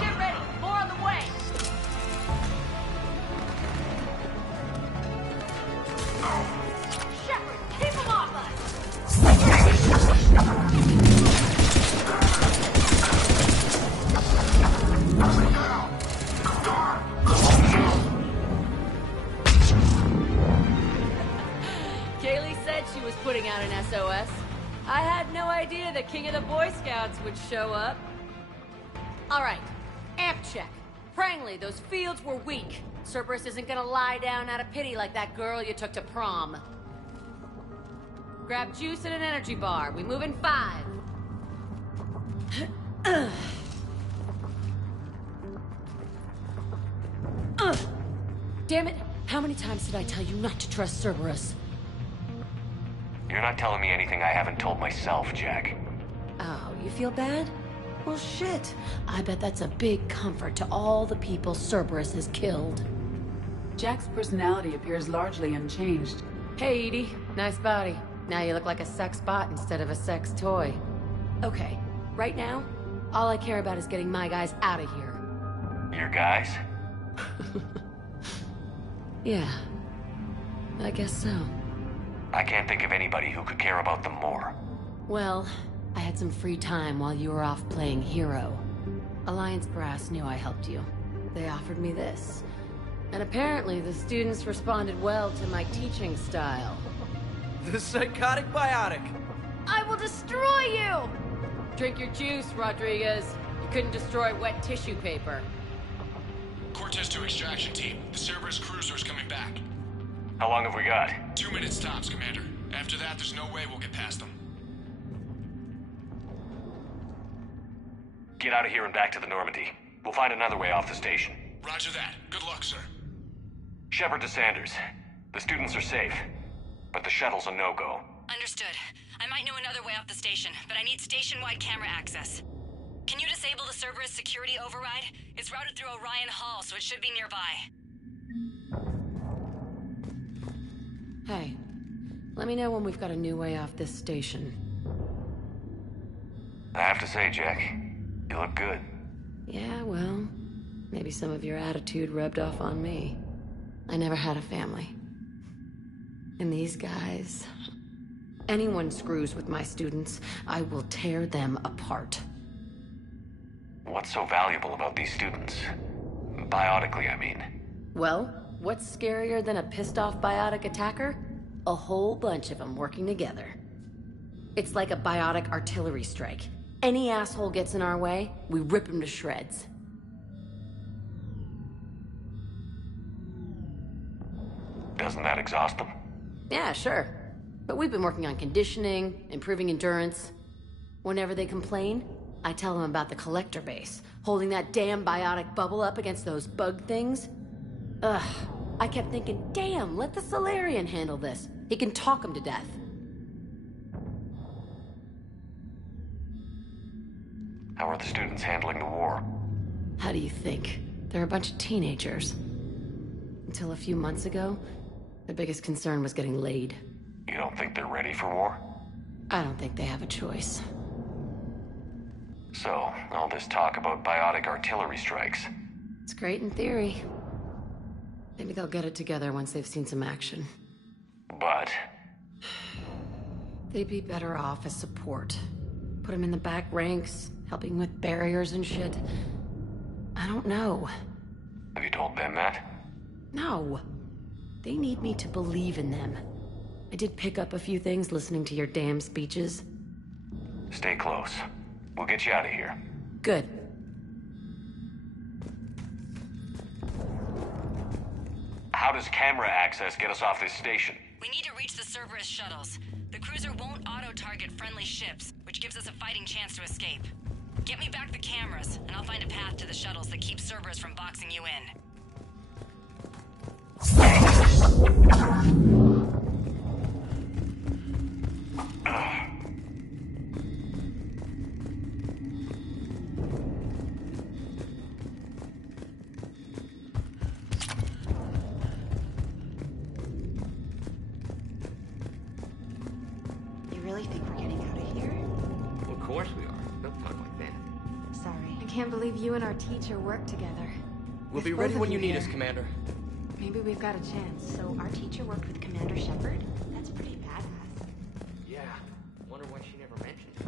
Get ready! More on the way! Shepard, keep him off us! Kaylee said she was putting out an SOS. I had no idea the king of the Boy Scouts would show up. All right, amp check. Prangley, those fields were weak. Cerberus isn't gonna lie down out of pity like that girl you took to prom. Grab juice and an energy bar. We move in 5. Damn it! How many times did I tell you not to trust Cerberus? You're not telling me anything I haven't told myself, Jack. Oh, you feel bad? Well, shit. I bet that's a big comfort to all the people Cerberus has killed. Jack's personality appears largely unchanged. Hey, Edie. Nice body. Now you look like a sex bot instead of a sex toy. Okay, right now, all I care about is getting my guys out of here. Your guys? Yeah. I guess so. I can't think of anybody who could care about them more. Well, I had some free time while you were off playing hero. Alliance Brass knew I helped you. They offered me this. And apparently the students responded well to my teaching style. The psychotic biotic! I will destroy you! Drink your juice, Rodriguez. You couldn't destroy wet tissue paper. Cortez to extraction team. The Cerberus cruiser's coming back. How long have we got? 2 minutes tops, Commander. After that, there's no way we'll get past them. Get out of here and back to the Normandy. We'll find another way off the station. Roger that. Good luck, sir. Shepard to Sanders. The students are safe, but the shuttle's a no-go. Understood. I might know another way off the station, but I need station-wide camera access. Can you disable the Cerberus security override? It's routed through Orion Hall, so it should be nearby. Hey, let me know when we've got a new way off this station. I have to say, Jack, you look good. Yeah, well, maybe some of your attitude rubbed off on me. I never had a family. And these guys... Anyone screws with my students, I will tear them apart. What's so valuable about these students? Biotically, I mean. Well, what's scarier than a pissed-off biotic attacker? A whole bunch of them working together. It's like a biotic artillery strike. Any asshole gets in our way, we rip him to shreds. Doesn't that exhaust them? Yeah, sure. But we've been working on conditioning, improving endurance. Whenever they complain, I tell them about the collector base, holding that damn biotic bubble up against those bug things. Ugh, I kept thinking, damn, let the Solarian handle this. He can talk them to death. How are the students handling the war? How do you think? They're a bunch of teenagers. Until a few months ago, their biggest concern was getting laid. You don't think they're ready for war? I don't think they have a choice. So, all this talk about biotic artillery strikes. It's great in theory. Maybe they'll get it together once they've seen some action. But... They'd be better off as support. Put them in the back ranks, helping with barriers and shit. I don't know. Have you told them that? No. They need me to believe in them. I did pick up a few things listening to your damn speeches. Stay close. We'll get you out of here. Good. How does camera access get us off this station? We need to reach the Cerberus shuttles. The cruiser won't auto-target friendly ships, which gives us a fighting chance to escape. Get me back the cameras, and I'll find a path to the shuttles that keeps Cerberus from boxing you in. You really think we're getting out of here? Of course we are. Don't talk like that. Sorry. I can't believe you and our teacher work together. We'll With be both ready of when you need here. us, Commander. Maybe we've got a chance. So our teacher worked with Commander Shepard? That's pretty badass. Yeah. Wonder why she never mentioned it.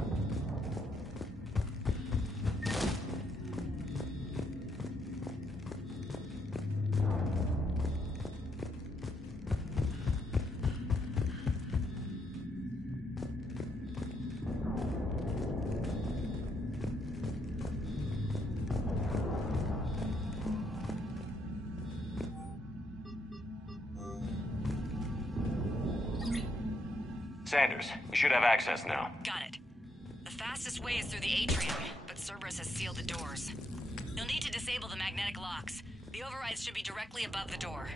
Sanders, you should have access now. Got it. The fastest way is through the atrium, but Cerberus has sealed the doors. You'll need to disable the magnetic locks. The overrides should be directly above the door.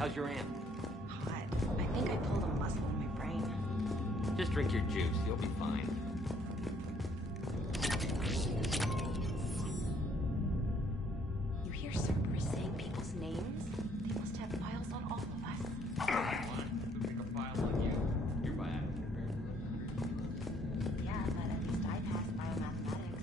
How's your aunt? Hot. I think I pulled a muscle in my brain. Just drink your juice. You'll be fine. You hear Cerberus saying people's names? They must have files on all of us. Yeah, but at least I passed biomathematics.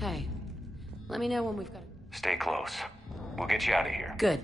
Hey, let me know when we've got it. Stay close. We'll get you out of here. Good.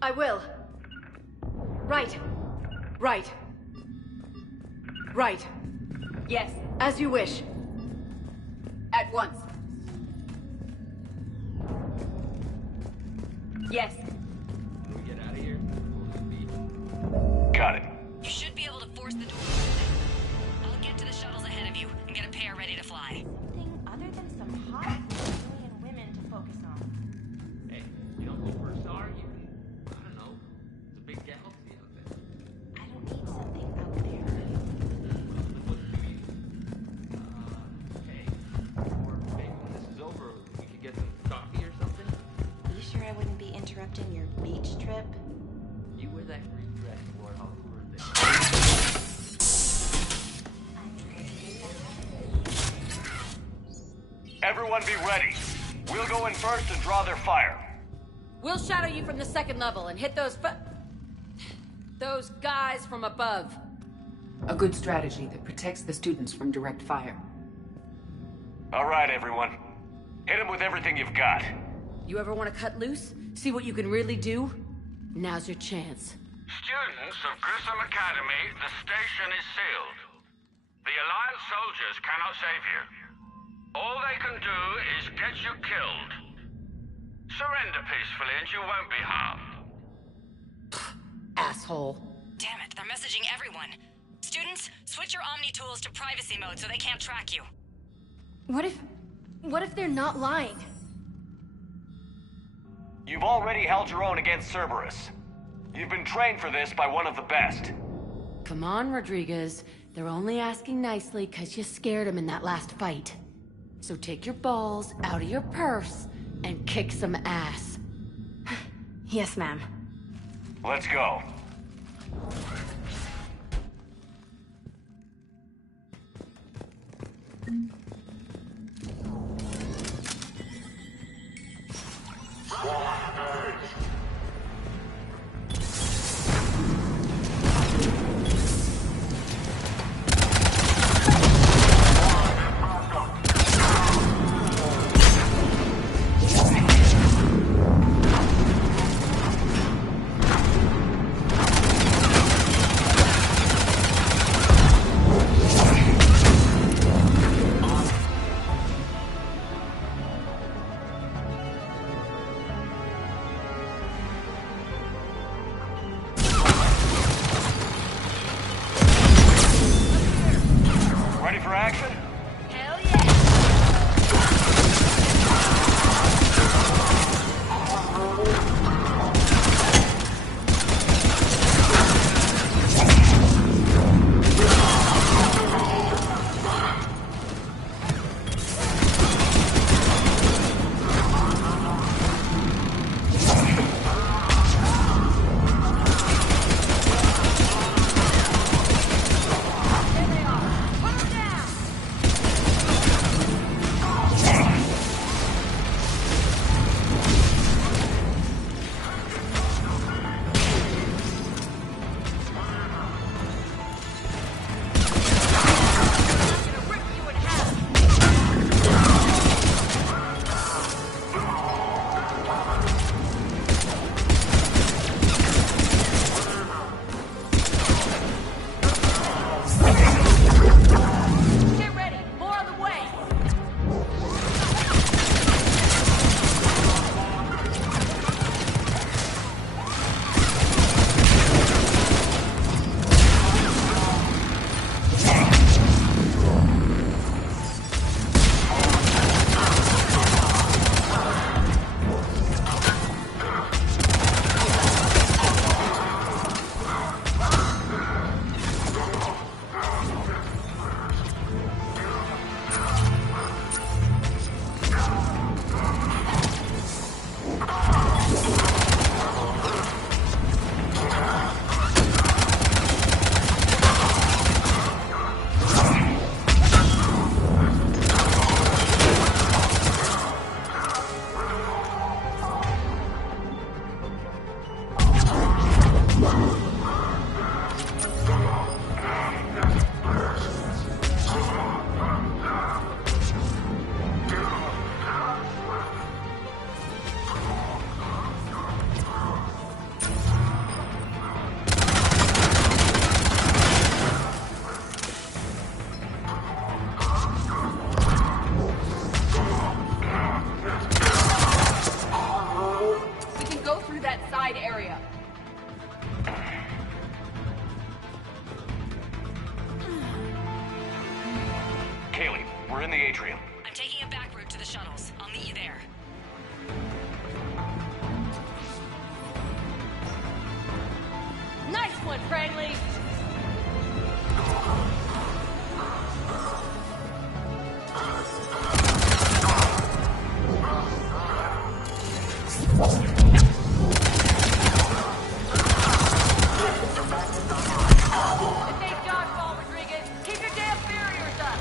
I will. Right. Right. Right. Yes, as you wish. At once. Yes. Can we get out of here? Got it. You should be able to force the door open. I'll get to the shuttles ahead of you and get a pair ready to fly. Something other than some hot Brazilian women to focus on. Hey, you know who first are? You can, I don't know. It's a big galaxy out there. I don't need something out there. Hey, or maybe when this is over, we could get some coffee or something? You sure I wouldn't be interrupting your beach trip? You wear that green dress, Lord, how cool is this? Everyone be ready. We'll go in first and draw their fire. We'll shadow you from the second level and hit those guys from above. A good strategy that protects the students from direct fire. All right, everyone. Hit them with everything you've got. You ever want to cut loose? See what you can really do? Now's your chance. Students of Grissom Academy, the station is sealed. The Alliance soldiers cannot save you. All they can do is get you killed. Surrender peacefully and you won't be harmed. Asshole. Damn it, they're messaging everyone. Students, switch your Omni tools to privacy mode so they can't track you. What if they're not lying? You've already held your own against Cerberus. You've been trained for this by one of the best. Come on, Rodriguez. They're only asking nicely because you scared them in that last fight. So take your balls out of your purse and kick some ass. Yes, ma'am. Let's go. Ready for action? Hell yeah! We can go through that side area. Kaylee, we're in the atrium. I'm taking a back route to the shuttles. I'll meet you there. Nice one, Prangley! If they dodgeball, Rodriguez, keep your damn barriers up!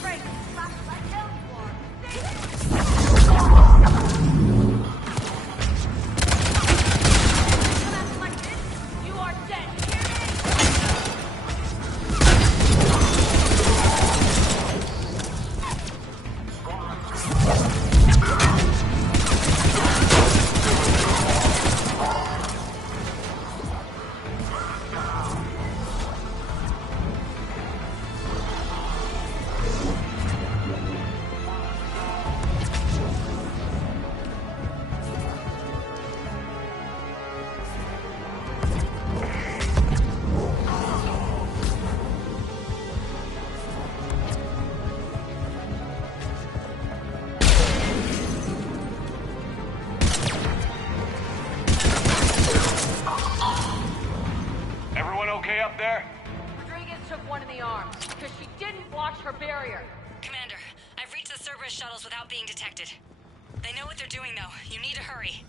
Frank, flashlight down for. Come out like this, you are dead, hear me? Everyone okay up there? Rodriguez took one in the arm, because she didn't watch her barrier. Commander, I've reached the Cerberus shuttles without being detected. They know what they're doing, though. You need to hurry.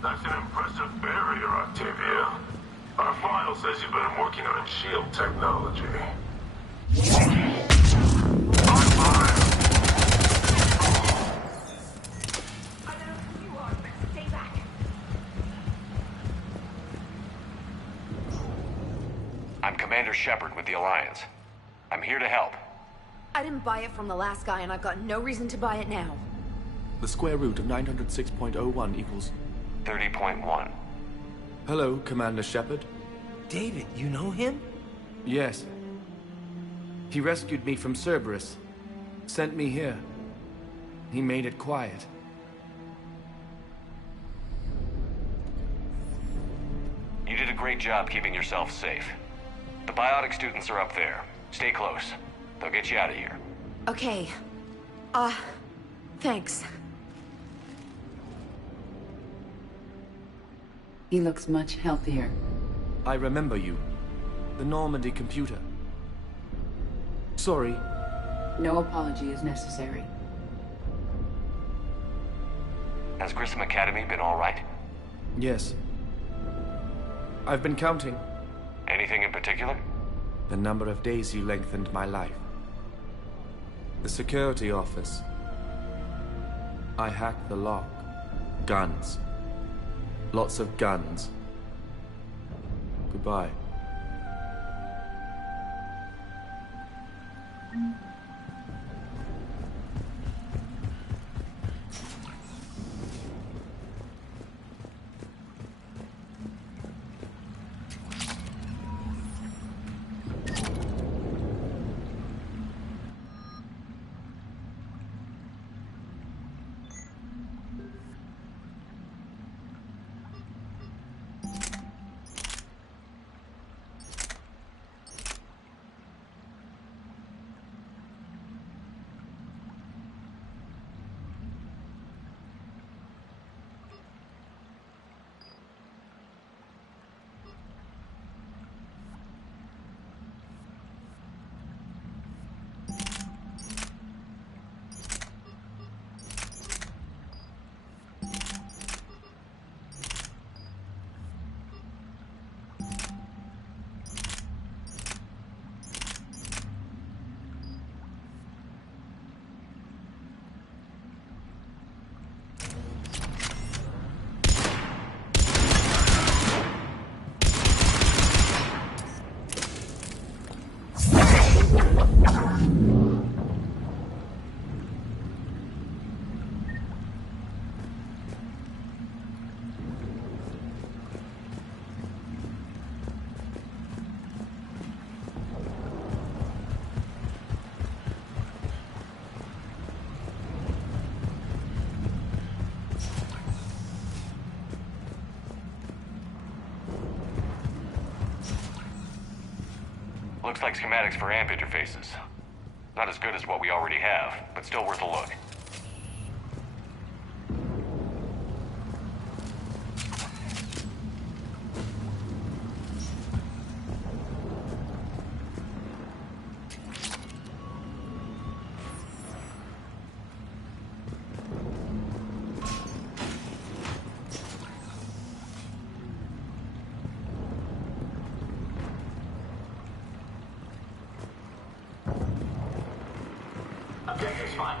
That's an impressive barrier, Octavia. Our file says you've been working on shield technology. I'm Commander Shepard with the Alliance. I'm here to help. I didn't buy it from the last guy, and I've got no reason to buy it now. The square root of 906.01 equals... 30.1. Hello, Commander Shepard. David, you know him? Yes. He rescued me from Cerberus. Sent me here. He made it quiet. You did a great job keeping yourself safe. The biotic students are up there. Stay close. They'll get you out of here. Okay. Thanks. He looks much healthier. I remember you. The Normandy computer. Sorry. No apology is necessary. Has Grissom Academy been all right? Yes. I've been counting. Anything in particular? The number of days you lengthened my life. The security office. I hacked the lock. Guns. Lots of guns. Goodbye. Looks like schematics for amp interfaces. Not as good as what we already have, but still worth a look. Objective's fine.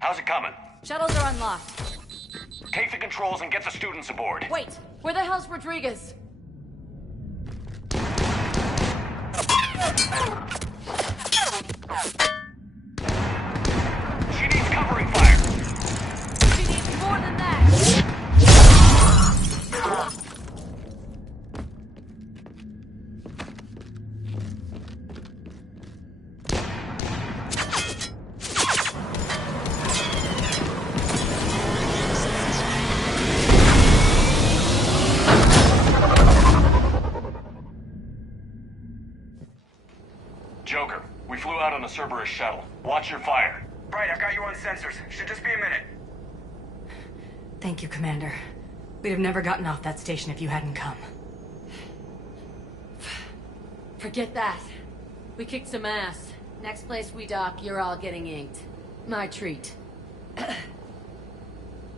How's it coming? Shuttles are unlocked. Take the controls and get the students aboard. Wait, where the hell's Rodriguez? She needs covering fire. She needs more than that. Joker, we flew out on a Cerberus shuttle. Watch your fire. Right, I've got you on sensors. Should just be a minute. Thank you, Commander. We'd have never gotten off that station if you hadn't come. Forget that. We kicked some ass. Next place we dock, you're all getting inked. My treat.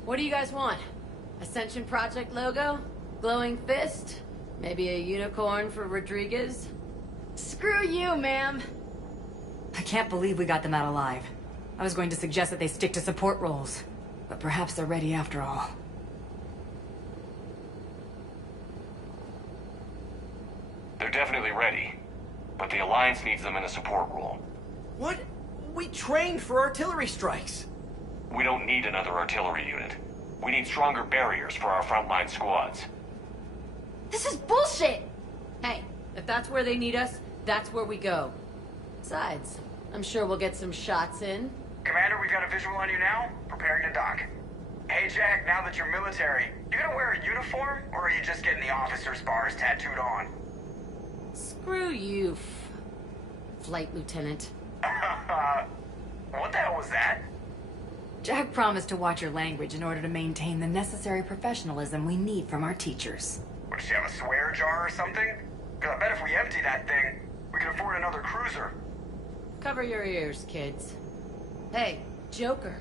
What do you guys want? Ascension Project logo? Glowing fist? Maybe a unicorn for Rodriguez? Screw you, ma'am. I can't believe we got them out alive. I was going to suggest that they stick to support roles, but perhaps they're ready after all. They're definitely ready, but the Alliance needs them in a support role. What? We trained for artillery strikes. We don't need another artillery unit. We need stronger barriers for our frontline squads. This is bullshit! Hey, if that's where they need us, that's where we go. Besides, I'm sure we'll get some shots in. Commander, we've got a visual on you now. Preparing to dock. Hey, Jack, now that you're military, you gonna wear a uniform, or are you just getting the officer's bars tattooed on? Screw you, Flight Lieutenant. What the hell was that? Jack promised to watch your language in order to maintain the necessary professionalism we need from our teachers. What, does she have a swear jar or something? Because I bet if we empty that thing, we can afford another cruiser. Cover your ears, kids. Hey, Joker.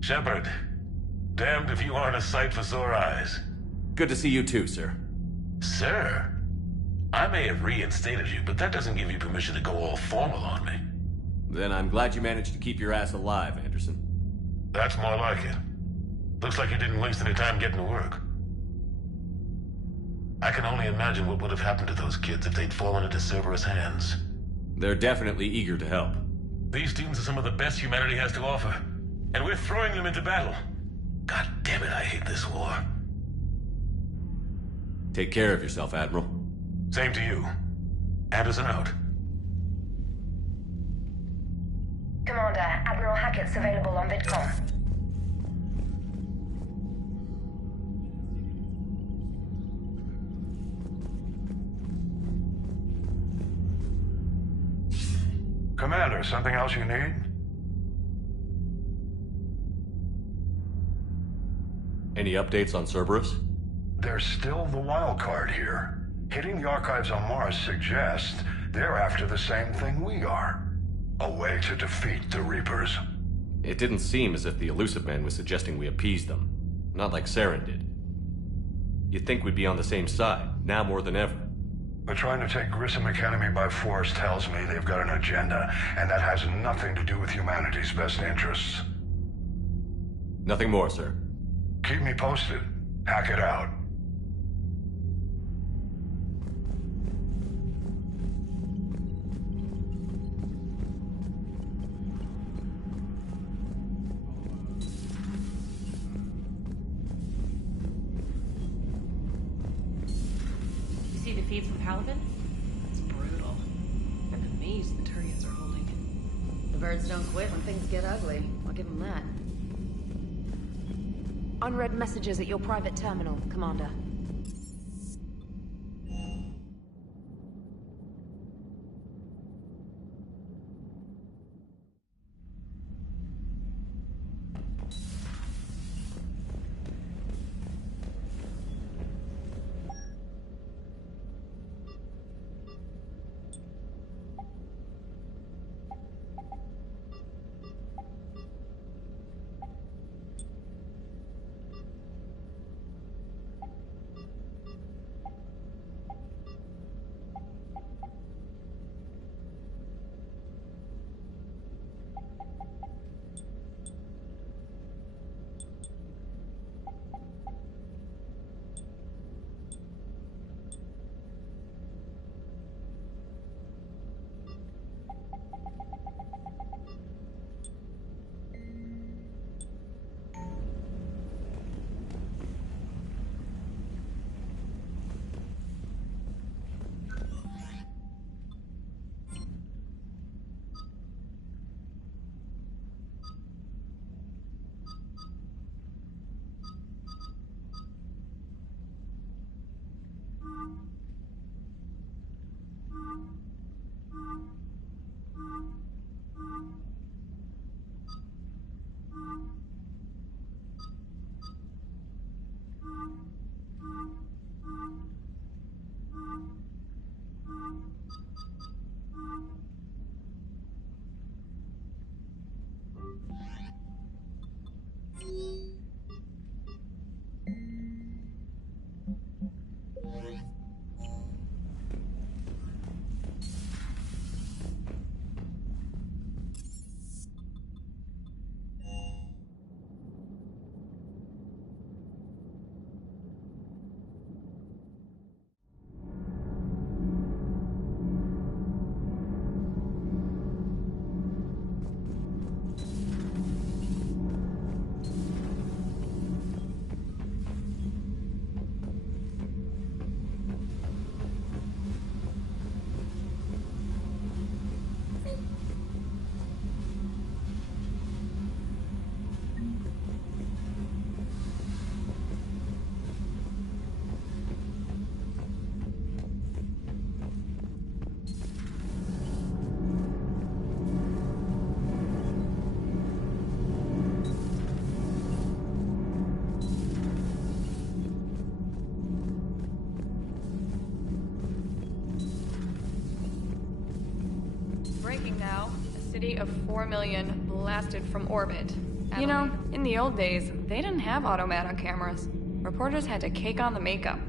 Shepard, damned if you aren't a sight for sore eyes. Good to see you too, sir. Sir? I may have reinstated you, but that doesn't give you permission to go all formal on me. Then I'm glad you managed to keep your ass alive, Anderson. That's more like it. Looks like you didn't waste any time getting to work. I can only imagine what would have happened to those kids if they'd fallen into Cerberus' hands. They're definitely eager to help. These students are some of the best humanity has to offer, and we're throwing them into battle. God damn it, I hate this war. Take care of yourself, Admiral. Same to you. Anderson out. Commander, Admiral Hackett's available on VidCom. Commander, something else you need? Any updates on Cerberus? There's still the wild card here. Hitting the archives on Mars suggests they're after the same thing we are. A way to defeat the Reapers. It didn't seem as if the Elusive Man was suggesting we appease them. Not like Saren did. You'd think we'd be on the same side, now more than ever. But trying to take Grissom Academy by force tells me they've got an agenda, and that has nothing to do with humanity's best interests. Nothing more, sir. Keep me posted. Hack it out. You see the feeds from Paladin? It's brutal. I'm amazed the Turians are holding. The birds don't quit when things get ugly. I'll give them that. Unread messages at your private terminal, Commander. Breaking now. A city of 4 million blasted from orbit. You know, in the old days, they didn't have automata cameras. Reporters had to cake on the makeup.